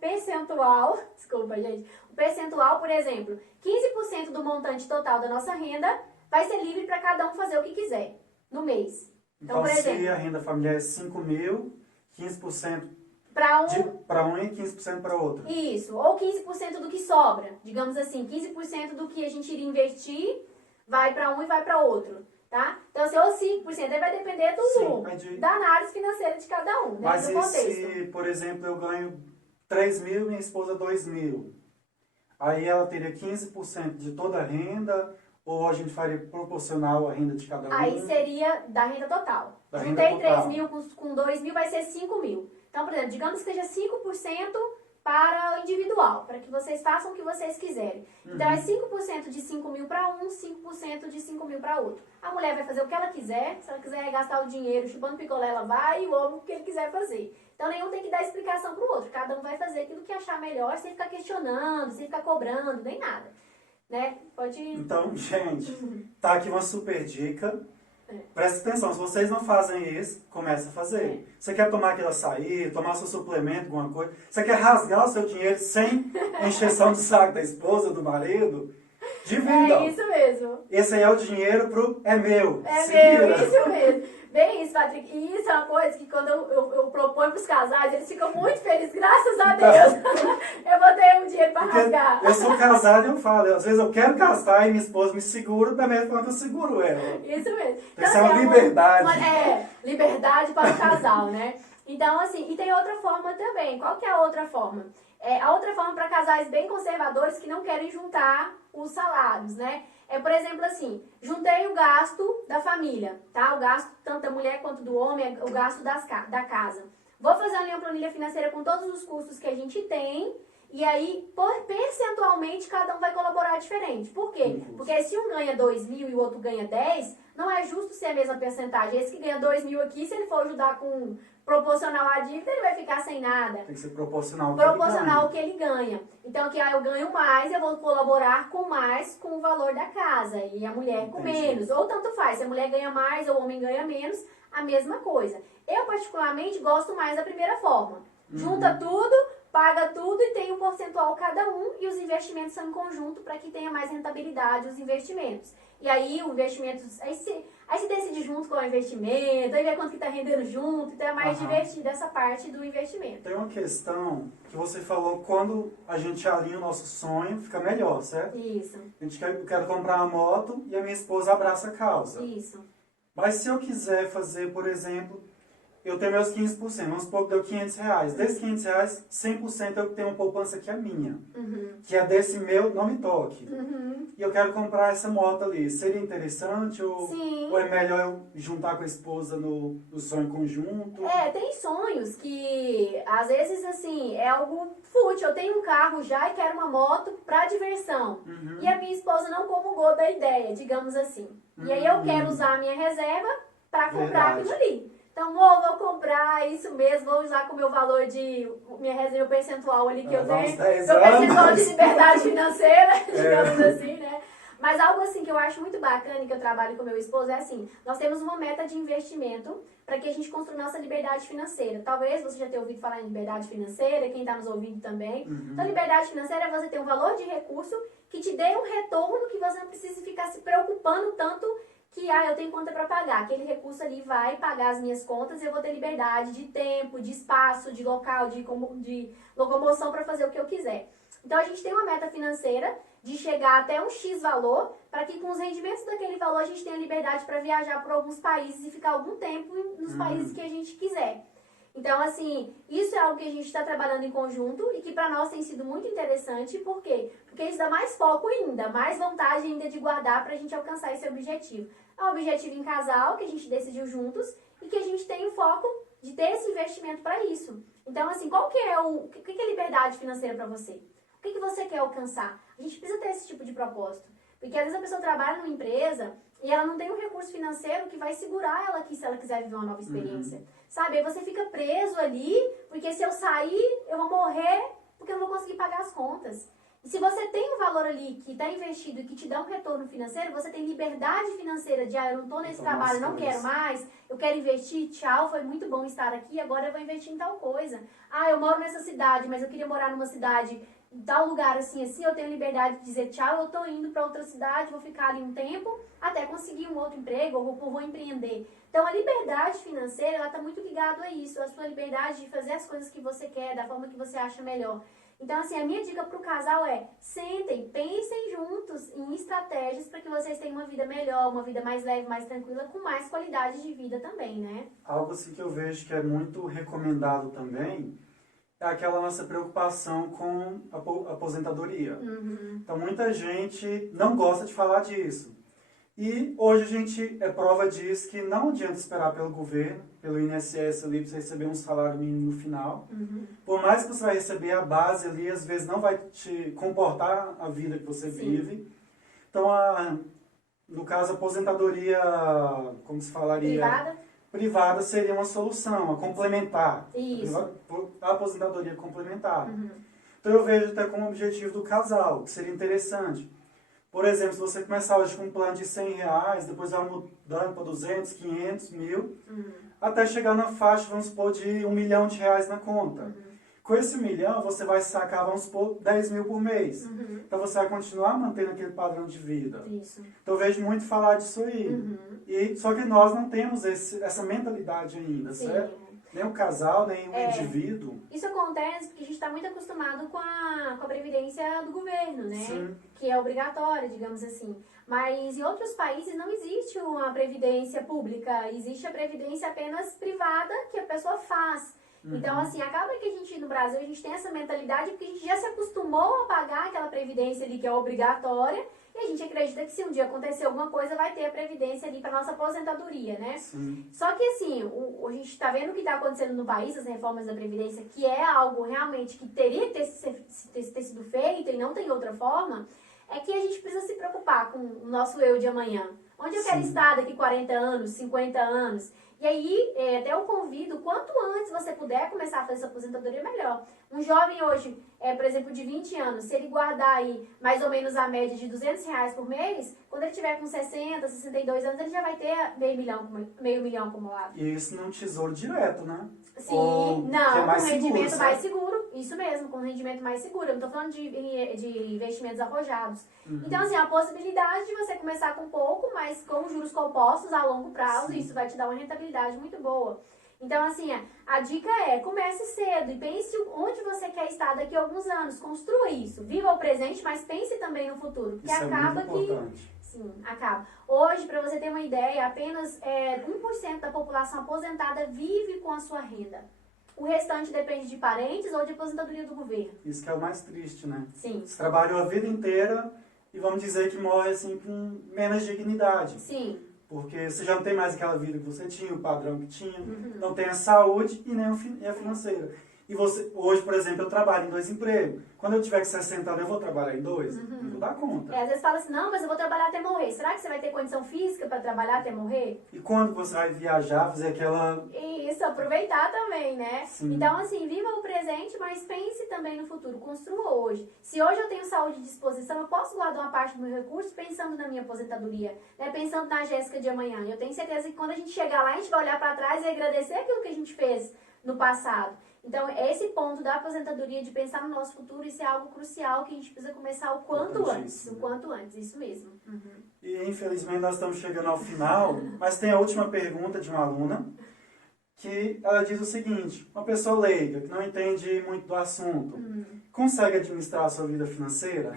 percentual, desculpa, gente, o percentual, por exemplo, 15% do montante total da nossa renda vai ser livre para cada um fazer o que quiser no mês. Então, por exemplo, se a renda familiar é 5 mil, 15% para um e 15% para outro. Isso, ou 15% do que sobra, digamos assim, 15% do que a gente iria investir vai para um e vai para outro. Tá? Então, se ou 5%, aí vai depender da análise financeira de cada um, né? Mas do e contexto. se, por exemplo, eu ganho 3 mil e minha esposa 2 mil? Aí ela teria 15% de toda a renda, ou a gente faria proporcional à renda de cada um? Aí seria da renda total. Da Juntei renda total. 3 mil com 2 mil, vai ser 5 mil. Então, por exemplo, digamos que seja 5% para o individual, para que vocês façam o que vocês quiserem. Então, é 5% de 5 mil para um, 5% de 5 mil para outro. A mulher vai fazer o que ela quiser, se ela quiser gastar o dinheiro chupando picolé, ela vai, e o homem o que ele quiser fazer. Então, nenhum tem que dar explicação para o outro. Cada um vai fazer aquilo que achar melhor, sem ficar questionando, sem ficar cobrando, nem nada. Né? Pode... Então, gente, tá aqui uma super dica. Presta atenção, se vocês não fazem isso, comece a fazer. Você quer tomar aquele açaí, tomar seu suplemento, alguma coisa, você quer rasgar o seu dinheiro sem encheção de saco da esposa, do marido, divida. É isso mesmo. Esse aí é o dinheiro pro é meu. É Se meu, vira. isso mesmo. Bem isso, Patrick. E isso é uma coisa que quando eu proponho para os casais, eles ficam muito felizes, graças a Deus. Eu vou ter um dinheiro para rasgar. Eu sou casado e eu falo, às vezes eu quero gastar e minha esposa me segura, da mesma forma que eu seguro ela. Isso mesmo. Isso é uma liberdade. Liberdade para o casal, né? Então, assim, e tem outra forma também. Qual que é a outra forma? A outra forma para casais bem conservadores que não querem juntar os salários, né? Por exemplo, assim, juntei o gasto da família, tá? O gasto tanto da mulher quanto do homem, o gasto da casa. Vou fazer uma planilha financeira com todos os custos que a gente tem e aí, percentualmente, cada um vai colaborar diferente. Por quê? Porque se um ganha 2 mil e o outro ganha 10, não é justo ser a mesma percentagem. Esse que ganha 2 mil aqui, se ele for ajudar com proporcional à dívida, ele vai ficar sem nada. Tem que ser proporcional ao que ele ganha. Então, que eu ganho mais, eu vou colaborar com mais com o valor da casa. E a mulher com menos. Ou tanto faz, se a mulher ganha mais ou o homem ganha menos, a mesma coisa. Eu, particularmente, gosto mais da primeira forma. Junta tudo, paga tudo e tem um percentual cada um. E os investimentos são em conjunto para que tenha mais rentabilidade os investimentos. E aí, o investimento... Aí se decide junto com o investimento, aí vê quanto que está rendendo junto, então é mais divertido essa parte do investimento. Tem uma questão que você falou, quando a gente alinha o nosso sonho, fica melhor, certo? Isso. Eu quero comprar uma moto e a minha esposa abraça a causa. Isso. Mas se eu quiser fazer, por exemplo, eu tenho meus 15%, vamos supor que deu R$500. Desses R$500, 100% eu tenho uma poupança que é minha. Que é desse meu, não me toque. E eu quero comprar essa moto ali. Seria interessante ou é melhor eu juntar com a esposa no sonho conjunto? Tem sonhos que, às vezes, assim, é algo fútil. Eu tenho um carro já e quero uma moto pra diversão. E a minha esposa não comungou da ideia, digamos assim. E aí eu quero usar a minha reserva pra comprar aquilo ali. Então, vou comprar isso mesmo, vou usar com o meu valor de minha reserva, o percentual ali que eu tenho. Meu percentual de liberdade financeira, digamos assim, né? Mas algo assim que eu acho muito bacana e que eu trabalho com meu esposo é assim, nós temos uma meta de investimento para que a gente construa nossa liberdade financeira. Talvez você já tenha ouvido falar em liberdade financeira, quem está nos ouvindo também. Então, liberdade financeira é você ter um valor de recurso que te dê um retorno que você não precise ficar se preocupando tanto que eu tenho conta para pagar. Aquele recurso ali vai pagar as minhas contas e eu vou ter liberdade de tempo, de espaço, de local, de locomoção para fazer o que eu quiser. Então a gente tem uma meta financeira de chegar até um X valor, para que com os rendimentos daquele valor a gente tenha liberdade para viajar por alguns países e ficar algum tempo nos países que a gente quiser. Então, assim, isso é algo que a gente está trabalhando em conjunto e que para nós tem sido muito interessante. Por quê? Porque isso dá mais foco ainda, mais vontade ainda de guardar para a gente alcançar esse objetivo. É um objetivo em casal que a gente decidiu juntos e que a gente tem o foco de ter esse investimento para isso. Então, assim, qual que é o que é liberdade financeira para você? O que você quer alcançar? A gente precisa ter esse tipo de propósito. Porque às vezes a pessoa trabalha numa empresa e ela não tem um recurso financeiro que vai segurar ela aqui se ela quiser viver uma nova experiência. Sabe? Aí você fica preso ali, porque se eu sair, eu vou morrer porque eu não vou conseguir pagar as contas. E se você tem um valor ali que está investido e que te dá um retorno financeiro, você tem liberdade financeira de, eu não estou nesse trabalho, não quero mais, eu quero investir, tchau, foi muito bom estar aqui, agora eu vou investir em tal coisa. Eu moro nessa cidade, mas eu queria morar numa cidade em tal lugar assim, eu tenho liberdade de dizer tchau, eu estou indo para outra cidade, vou ficar ali um tempo até conseguir um outro emprego, ou vou empreender. Então, a liberdade financeira, ela está muito ligada a isso, a sua liberdade de fazer as coisas que você quer, da forma que você acha melhor. Então, assim, a minha dica para o casal é, sentem, pensem juntos em estratégias para que vocês tenham uma vida melhor, uma vida mais leve, mais tranquila, com mais qualidade de vida também, né? Algo assim que eu vejo que é muito recomendado também é aquela nossa preocupação com a aposentadoria. Então, muita gente não gosta de falar disso. E hoje a gente é prova disso que não adianta esperar pelo governo, pelo INSS ali, para você receber um salário mínimo no final. Por mais que você vai receber a base ali, às vezes não vai te comportar a vida que você vive. Então, no caso, a aposentadoria, como se falaria? Privada seria uma solução, a complementar. Isso. A aposentadoria complementar. Então eu vejo até como objetivo do casal, que seria interessante. Por exemplo, se você começar hoje com um plano de R$100, depois vai mudando para 200, 500, 1.000, até chegar na faixa, vamos supor, de R$1 milhão na conta. Com esse 1 milhão, você vai sacar, vamos supor, 10 mil por mês. Então você vai continuar mantendo aquele padrão de vida. Isso. Então eu vejo muito falar disso aí. Só que nós não temos essa mentalidade ainda, certo? Nem o casal, nem o indivíduo. Isso acontece porque a gente está muito acostumado com a previdência do governo, né? Sim. Que é obrigatória, digamos assim. Mas em outros países não existe uma previdência pública, existe a previdência apenas privada que a pessoa faz. Então, assim, acaba que a gente, no Brasil, a gente tem essa mentalidade porque a gente já se acostumou a pagar aquela previdência ali que é obrigatória e a gente acredita que se um dia acontecer alguma coisa, vai ter a previdência ali para nossa aposentadoria, né? Sim. Só que, assim, a gente está vendo o que está acontecendo no país, as reformas da previdência, que é algo realmente que teria que ter sido feito e não tem outra forma, é que a gente precisa se preocupar com o nosso eu de amanhã. Onde eu quero estar daqui 40 anos, 50 anos? E aí, até eu convido, quanto antes você puder começar a fazer sua aposentadoria, melhor. Um jovem hoje, por exemplo, de 20 anos, se ele guardar aí mais ou menos a média de R$200 por mês, quando ele tiver com 60, 62 anos, ele já vai ter meio milhão acumulado. E isso num tesouro direto, né? Sim, não, com rendimento mais seguro. Isso mesmo, com rendimento mais seguro. Eu não estou falando de investimentos arrojados. Então, assim, a possibilidade de você começar com pouco, mas com juros compostos a longo prazo, isso vai te dar uma rentabilidade muito boa. Então, assim, a dica é, comece cedo e pense onde você quer estar daqui a alguns anos. Construa isso. Viva o presente, mas pense também no futuro. Porque isso acaba é muito importante. Sim, acaba. Hoje, para você ter uma ideia, apenas 1% da população aposentada vive com a sua renda. O restante depende de parentes ou de aposentadoria do governo. Isso que é o mais triste, né? Sim. Você trabalhou a vida inteira e vamos dizer que morre assim com menos dignidade. Sim. Porque você já não tem mais aquela vida que você tinha, o padrão que tinha, não tem a saúde e nem a financeira. E você, hoje, por exemplo, eu trabalho em 2 empregos. Quando eu tiver que 60 anos, eu vou trabalhar em 2? Não vou dar conta. Às vezes fala assim, não, mas eu vou trabalhar até morrer. Será que você vai ter condição física para trabalhar até morrer? E quando você vai viajar, fazer aquela... Isso, aproveitar também, né? Sim. Então, assim, viva o presente, mas pense também no futuro. Construa hoje. Se hoje eu tenho saúde e disposição, eu posso guardar uma parte do meu recurso pensando na minha aposentadoria, né? Pensando na Jéssica de amanhã. Eu tenho certeza que quando a gente chegar lá, a gente vai olhar para trás e agradecer aquilo que a gente fez no passado. Então, esse ponto da aposentadoria, de pensar no nosso futuro, isso é algo crucial que a gente precisa começar o quanto antes. O quanto antes, isso mesmo. E, infelizmente, nós estamos chegando ao final, mas tem a última pergunta de uma aluna. que ela diz o seguinte: uma pessoa leiga, que não entende muito do assunto, consegue administrar a sua vida financeira?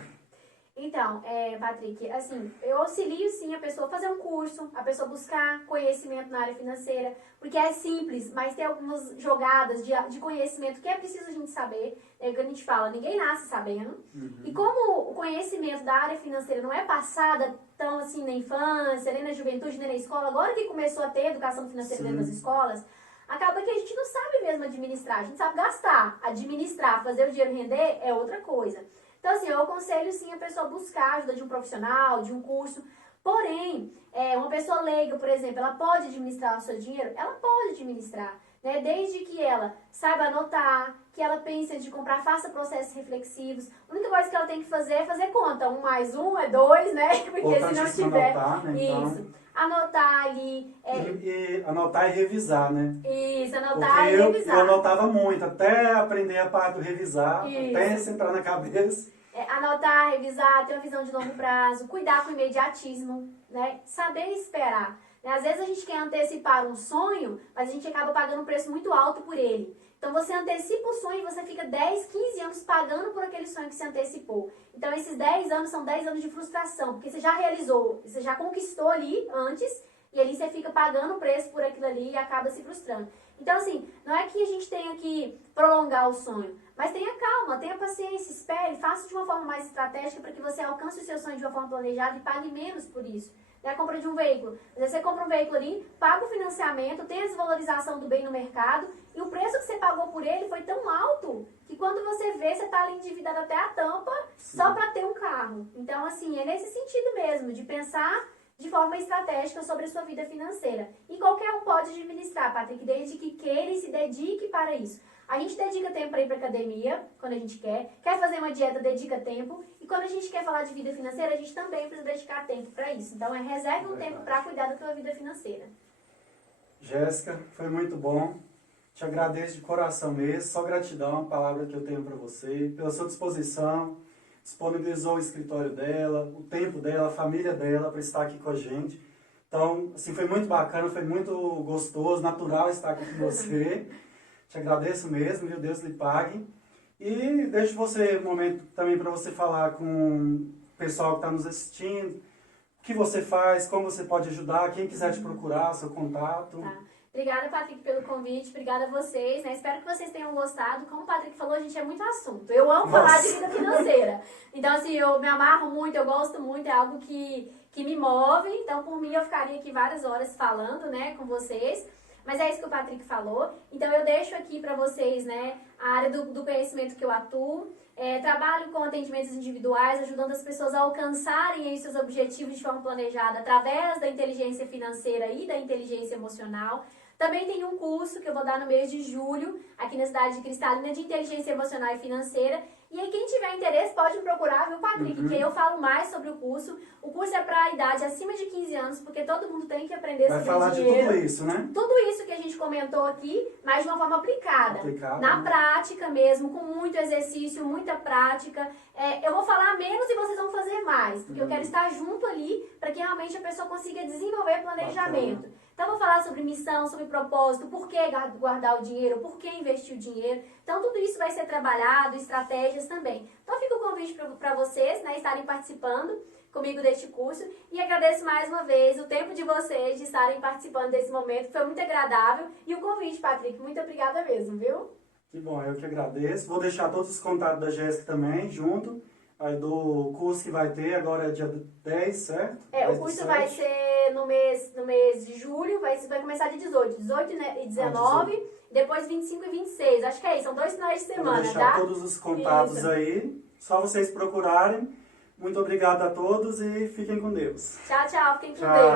Então, Patrick, assim, eu auxilio sim a pessoa a fazer um curso, a pessoa buscar conhecimento na área financeira, porque é simples, mas tem algumas jogadas de conhecimento que é preciso a gente saber. É o que a gente fala, ninguém nasce sabendo. E como o conhecimento da área financeira não é passada tão assim na infância, nem na juventude, nem na escola, agora que começou a ter educação financeira dentro das escolas, acaba que a gente não sabe mesmo administrar, a gente sabe gastar, administrar, fazer o dinheiro render é outra coisa. Então, assim, eu aconselho sim a pessoa buscar a ajuda de um profissional, de um curso. Porém, uma pessoa leiga, por exemplo, ela pode administrar o seu dinheiro? Ela pode administrar, né? Desde que ela saiba anotar, que ela pense antes de comprar, faça processos reflexivos. A única coisa que ela tem que fazer é fazer conta. 1 mais 1 é 2, né? Porque se não tiver... Anotar, né? Então... Isso. Anotar ali... E anotar e revisar, né? Isso, anotar porque e revisar. Eu anotava muito, até aprender a parte do revisar, Isso. até se entrar na cabeça. Anotar, revisar, ter uma visão de longo prazo, cuidar com o imediatismo, né? Saber esperar. Né? Às vezes a gente quer antecipar um sonho, mas a gente acaba pagando um preço muito alto por ele. Então você antecipa o sonho e você fica 10, 15 anos pagando por aquele sonho que você antecipou. Então esses 10 anos são 10 anos de frustração, porque você já realizou, você já conquistou ali antes, e ali você fica pagando o preço por aquilo ali e acaba se frustrando. Então, assim, não é que a gente tenha que prolongar o sonho, mas tenha calma, tenha paciência, espere, faça de uma forma mais estratégica para que você alcance o seu sonho de uma forma planejada e pague menos por isso. A compra de um veículo. Às vezes você compra um veículo ali, paga o financiamento, tem a desvalorização do bem no mercado e o preço que você pagou por ele foi tão alto que quando você vê, você está ali endividado até a tampa só para ter um carro. Então, assim, é nesse sentido mesmo, de pensar de forma estratégica sobre a sua vida financeira. E qualquer um pode administrar, Patrick, desde que queira e se dedique para isso. A gente dedica tempo para ir para academia, quando a gente quer fazer uma dieta, dedica tempo, e quando a gente quer falar de vida financeira, a gente também precisa dedicar tempo para isso. Então, reserve um tempo para cuidar da tua vida financeira. Jéssica, foi muito bom. Te agradeço de coração mesmo, só gratidão, a palavra que eu tenho para você, pela sua disposição, disponibilizou o escritório dela, o tempo dela, a família dela para estar aqui com a gente. Então, assim, foi muito bacana, foi muito gostoso, natural estar aqui com você. Te agradeço mesmo, viu? Deus lhe pague. E deixo você um momento também para você falar com o pessoal que está nos assistindo, o que você faz, como você pode ajudar, quem quiser te procurar, seu contato. Tá. Obrigada, Patrick, pelo convite. Obrigada a vocês, né? Espero que vocês tenham gostado. Como o Patrick falou, gente, é muito assunto. Eu amo falar de vida financeira. Então, assim, eu me amarro muito, eu gosto muito, é algo que me move. Então, por mim, eu ficaria aqui várias horas falando, né, com vocês. Mas é isso que o Patrick falou. Então, eu deixo aqui para vocês, né, a área do conhecimento que eu atuo. Trabalho com atendimentos individuais, ajudando as pessoas a alcançarem aí seus objetivos de forma planejada através da inteligência financeira e da inteligência emocional. Também tem um curso que eu vou dar no mês de julho, aqui na cidade de Cristalina, de inteligência emocional e financeira. E aí, quem tiver interesse pode me procurar, viu, Patrick? Que eu falo mais sobre o curso. O curso é para a idade acima de 15 anos, porque todo mundo tem que aprender sobre dinheiro. Vai falar de tudo isso, né? Tudo isso que a gente comentou aqui, mas de uma forma aplicada. Na prática mesmo, com muito exercício, muita prática. Eu vou falar menos e vocês vão fazer mais, porque eu quero estar junto ali para que realmente a pessoa consiga desenvolver planejamento. Então, eu vou falar sobre missão, sobre propósito, por que guardar o dinheiro, por que investir o dinheiro. Então, tudo isso vai ser trabalhado, estratégias também. Então, fica o convite para vocês, né, estarem participando comigo deste curso. E agradeço mais uma vez o tempo de vocês de estarem participando desse momento. Foi muito agradável. E o convite, Patrick, muito obrigada mesmo, viu? Que bom, eu que agradeço. Vou deixar todos os contatos da Jéssica também junto. Aí do curso que vai ter, agora é dia 10, certo? O curso vai ser no mês de julho, vai começar dia 18, 18 e 19, depois 25 e 26. Acho que é isso, são 2 finais de semana, vou deixar tá? todos os contatos aí, só vocês procurarem. Muito obrigado a todos e fiquem com Deus. Tchau, tchau, fiquem com Deus.